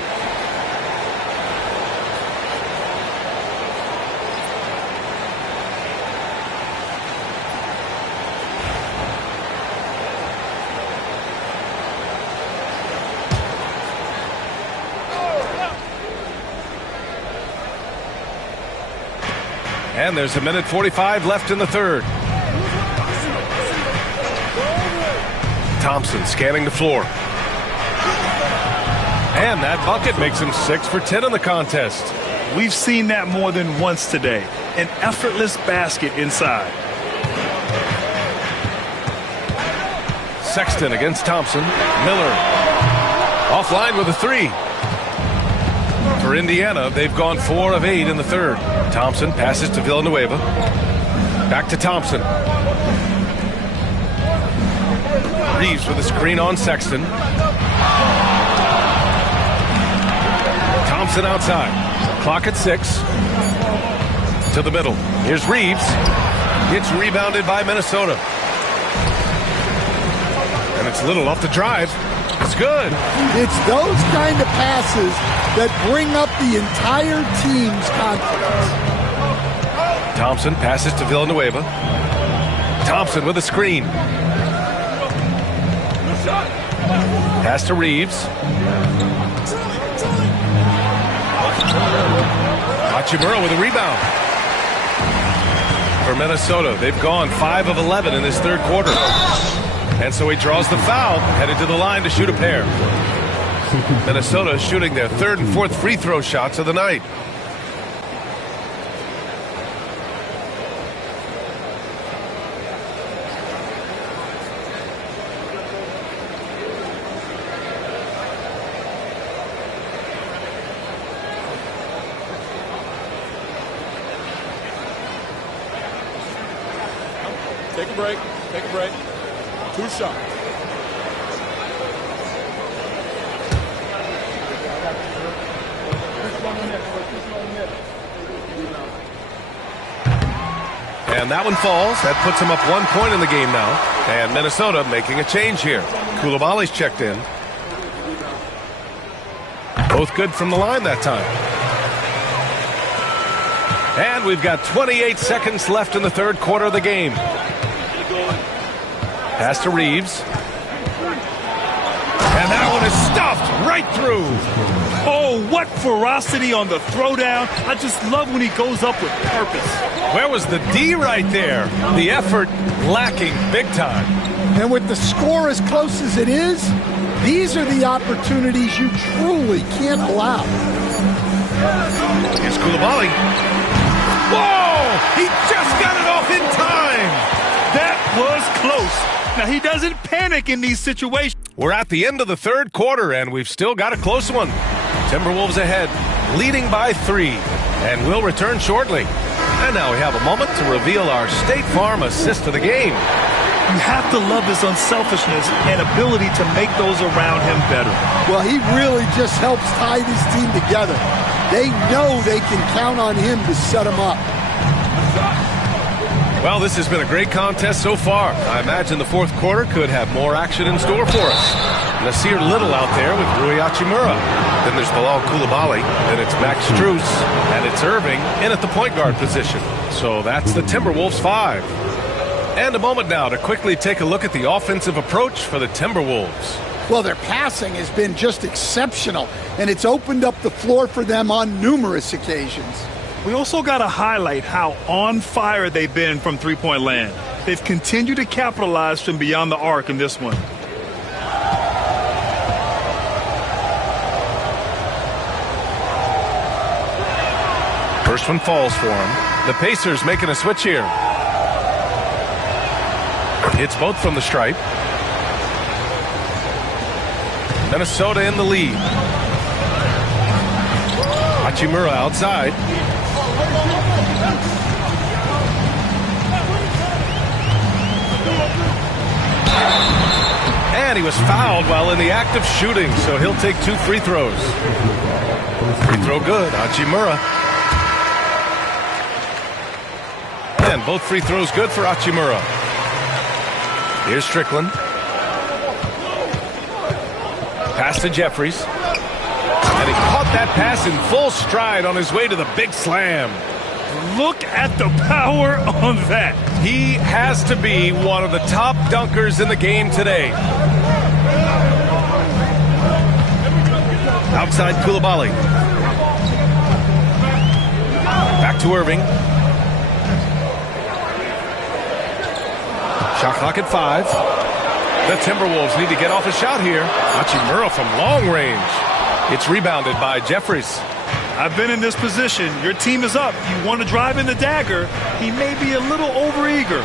And there's a minute 45 left in the third. Thompson scanning the floor. And that bucket makes him 6 for 10 in the contest. We've seen that more than once today. An effortless basket inside. Sexton against Thompson. Miller offline with a 3. For Indiana, they've gone 4 of 8 in the third. Thompson passes to Villanueva. Back to Thompson. Reeves with a screen on Sexton. Thompson outside. Clock at 6. To the middle. Here's Reeves. It's rebounded by Minnesota. And it's Little off the drive. It's good. It's those kind of passes that bring up the entire team's confidence. Thompson passes to Villanueva. Thompson with a screen. Pass to Reeves. Hachimura with a rebound. For Minnesota, they've gone 5 of 11 in this third quarter. And so he draws the foul, headed to the line to shoot a pair. Minnesota shooting their third and fourth free throw shots of the night. Take a break. Take a break. 2 shots. And that one falls. That puts him up 1 point in the game now. And Minnesota making a change here. Koulibaly's checked in. Both good from the line that time. And we've got 28 seconds left in the third quarter of the game. Pass to Reeves. And that one is stuffed right through. Oh, what ferocity on the throwdown. I just love when he goes up with purpose. Where was the D right there? The effort lacking big time. And with the score as close as it is, these are the opportunities you truly can't allow. Here's Koulibaly. Whoa! He just got it off in time. That was close. Now, he doesn't panic in these situations. We're at the end of the third quarter, and we've still got a close one. Timberwolves ahead, leading by 3, and we'll return shortly. And now we have a moment to reveal our State Farm assist of the game. You have to love his unselfishness and ability to make those around him better. Well, he really just helps tie this team together. They know they can count on him to set them up. Well, this has been a great contest so far. I imagine the fourth quarter could have more action in store for us. Nasir Little out there with Rui Hachimura. Then there's Bilal Koulibaly. Then it's Max Strus. And it's Irving in at the point guard position. So that's the Timberwolves 5. And a moment now to quickly take a look at the offensive approach for the Timberwolves. Well, their passing has been just exceptional, and it's opened up the floor for them on numerous occasions. We also got to highlight how on fire they've been from three-point land. They've continued to capitalize from beyond the arc in this one. First one falls for him. The Pacers making a switch here. It's both from the stripe. Minnesota in the lead. Hachimura outside. And he was fouled while in the act of shooting, so he'll take 2 free throws. Free throw good, Hachimura. And both free throws good for Hachimura. Here's Strickland. Pass to Jeffries. And he caught that pass in full stride on his way to the big slam. Look at the power on that. He has to be one of the top dunkers in the game today. Outside Koulibaly. Back to Irving. Shot clock at 5. The Timberwolves need to get off a shot here. Hachimura from long range. It's rebounded by Jeffries. I've been in this position. Your team is up. You want to drive in the dagger. He may be a little overeager.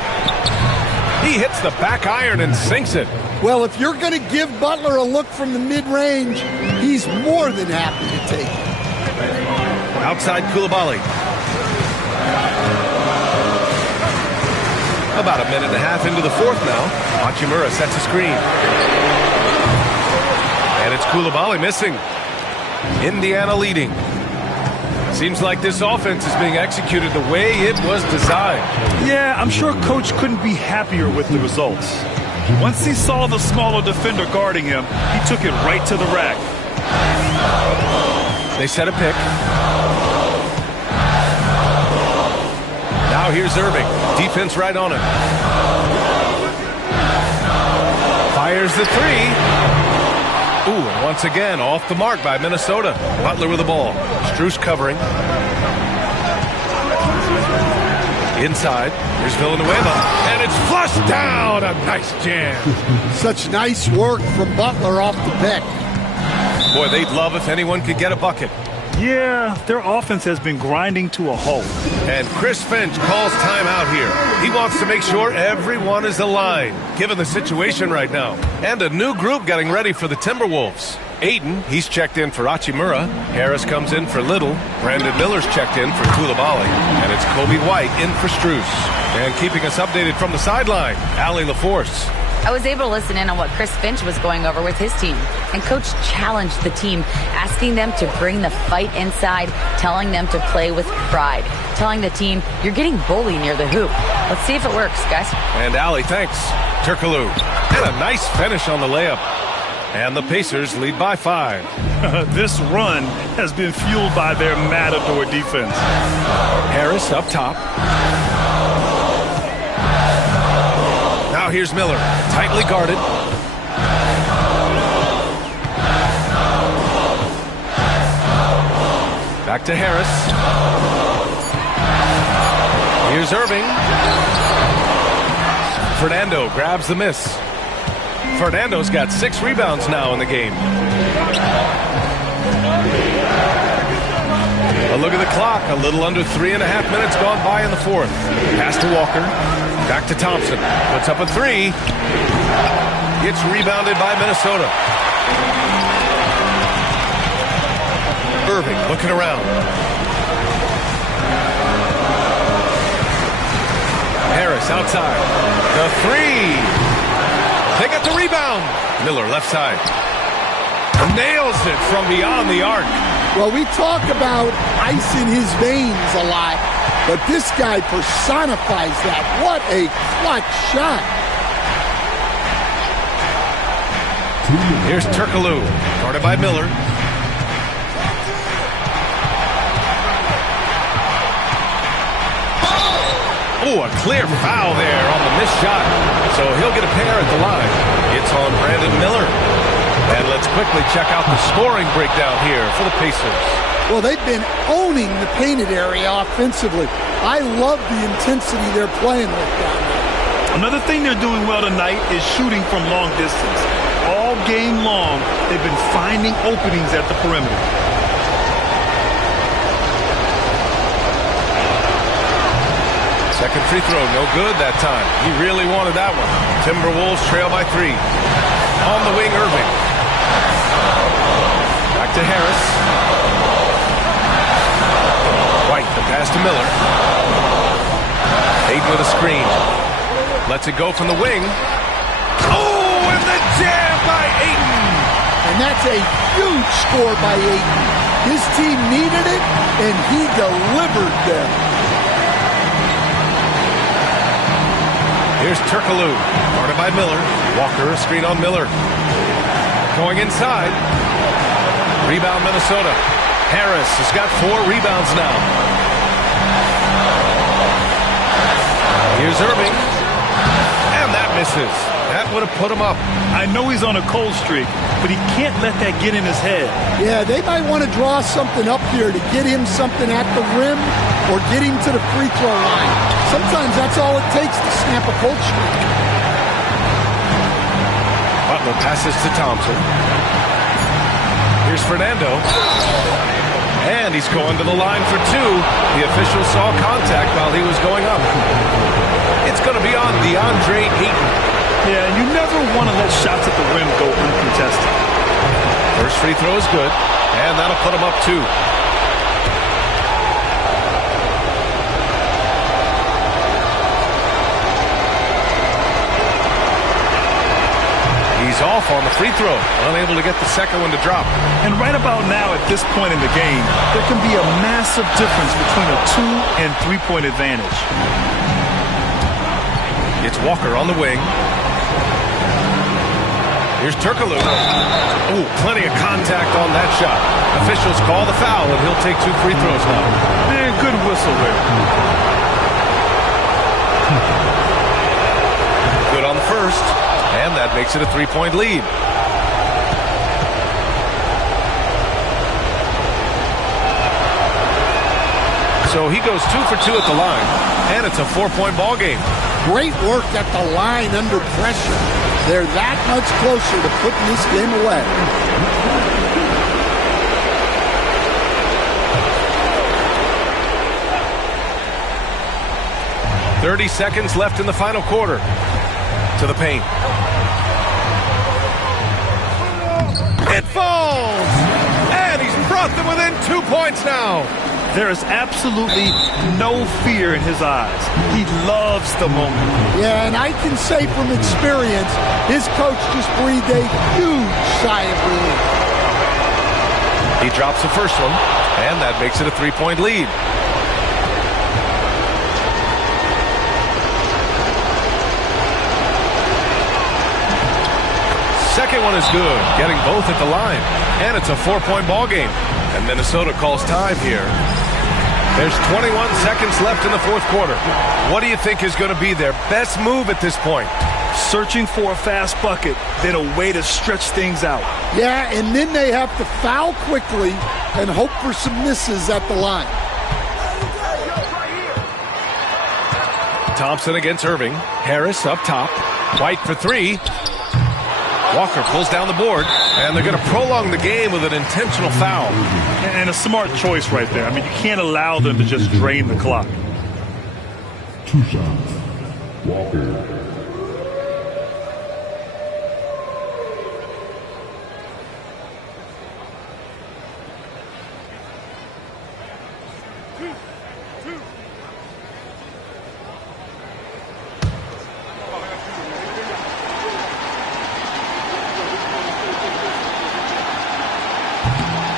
He hits the back iron and sinks it. Well, if you're going to give Butler a look from the mid-range, he's more than happy to take it. Outside Koulibaly. About a minute and a half into the fourth now. Hachimura sets a screen. And it's Koulibaly missing. Indiana leading. Seems like this offense is being executed the way it was designed. Yeah, I'm sure Coach couldn't be happier with the results. Once he saw the smaller defender guarding him, he took it right to the rack. They set a pick. Now here's Irving. Defense right on him. Fires the three. Ooh, and once again, off the mark by Minnesota. Butler with the ball. Strus covering. Inside. Here's Villanueva. And it's flushed down. A nice jam. Such nice work from Butler off the pick. Boy, they'd love if anyone could get a bucket. Yeah, their offense has been grinding to a halt. And Chris Finch calls timeout here. He wants to make sure everyone is aligned, given the situation right now. And a new group getting ready for the Timberwolves. Ayton, he's checked in for Hachimura. Harris comes in for Little. Brandon Miller's checked in for Coulibaly. And it's Kobe White in for Strus. And keeping us updated from the sideline, Allie LaForce. I was able to listen in on what Chris Finch was going over with his team. And Coach challenged the team, asking them to bring the fight inside, telling them to play with pride, telling the team, you're getting bullied near the hoop. Let's see if it works, guys. And Allie, thanks. Turkoglu. And a nice finish on the layup. And the Pacers lead by 5. This run has been fueled by their Matador defense. Harris up top. Now here's Miller, tightly guarded. Back to Harris. Here's Irving. Fernando grabs the miss. Fernando's got 6 rebounds now in the game. A look at the clock. A little under 3.5 minutes gone by in the fourth. Pass to Walker. Back to Thompson. Puts up a 3. It's rebounded by Minnesota. Irving looking around. Harris outside. The 3. They got the rebound. Miller left side. Nails it from beyond the arc. Well, we talk about ice in his veins a lot, but this guy personifies that. What a clutch shot. Here's Turkoglu, guarded by Miller. Oh, a clear foul there on the missed shot. So he'll get a pair at the line. It's on Brandon Miller. And let's quickly check out the scoring breakdown here for the Pacers. Well, they've been owning the painted area offensively. I love the intensity they're playing with down there. Another thing they're doing well tonight is shooting from long distance. All game long, they've been finding openings at the perimeter. Second free throw, no good that time. He really wanted that one. Timberwolves trail by 3. On the wing, Irving. Back to Harris. White, the pass to Miller. Ayton with a screen. Lets it go from the wing. Oh, and the jam by Ayton. And that's a huge score by Ayton. His team needed it, and he delivered them. Here's Turkoglu, guarded by Miller. Walker, a screen on Miller. Going inside. Rebound Minnesota. Harris has got 4 rebounds now. Here's Irving. And that misses. That would have put him up. I know he's on a cold streak, but he can't let that get in his head. Yeah, they might want to draw something up here to get him something at the rim or get him to the free throw line. Sometimes that's all it takes to snap a cold streak. Butler passes to Thompson. Here's Fernando. And he's going to the line for 2. The official saw contact while he was going up. It's going to be on DeAndre Ayton. Yeah, you never want to let shots at the rim go uncontested. First free throw is good, and that'll put him up 2. He's off on the free throw. Unable to get the second one to drop. And right about now, at this point in the game, there can be a massive difference between a 2- and 3-point advantage. It's Walker on the wing. Here's Turkoglu. Oh, plenty of contact on that shot. Officials call the foul, and he'll take 2 free throws now. Good whistle there. Good on the first, and that makes it a 3-point lead. So he goes 2 for 2 at the line, and it's a 4-point ball game. Great work at the line under pressure. They're that much closer to putting this game away. 30 seconds left in the final quarter. To the paint. It falls! And he's brought them within 2 points now. There is absolutely no fear in his eyes. He loves the moment. Yeah, and I can say from experience, his coach just breathed a huge sigh of relief. He drops the first one, and that makes it a 3-point lead. Second one is good, getting both at the line. And it's a 4-point ball game. And Minnesota calls time here. There's 21 seconds left in the fourth quarter. What do you think is going to be their best move at this point? Searching for a fast bucket, then a way to stretch things out. Yeah, and then they have to foul quickly and hope for some misses at the line. Thompson against Irving. Harris up top. White for 3. Walker pulls down the board, and they're going to prolong the game with an intentional foul. And a smart choice right there. I mean, you can't allow them to just drain the clock. 2 shots. Walker.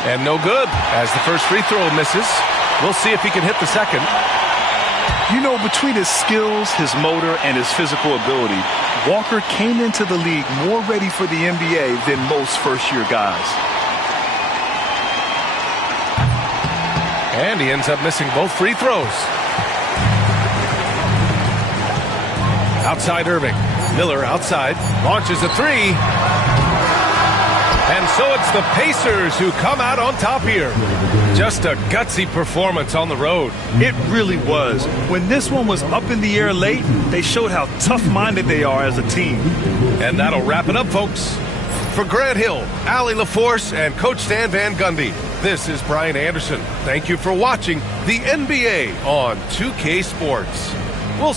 And no good, as the first free throw misses. We'll see if he can hit the second. You know, between his skills, his motor, and his physical ability, Walker came into the league more ready for the NBA than most first-year guys. And he ends up missing both free throws. Outside Irving. Miller outside. Launches a 3. And so it's the Pacers who come out on top here. Just a gutsy performance on the road. It really was. When this one was up in the air late, they showed how tough-minded they are as a team. And that'll wrap it up, folks. For Grant Hill, Allie LaForce, and Coach Stan Van Gundy, this is Brian Anderson. Thank you for watching the NBA on 2K Sports. We'll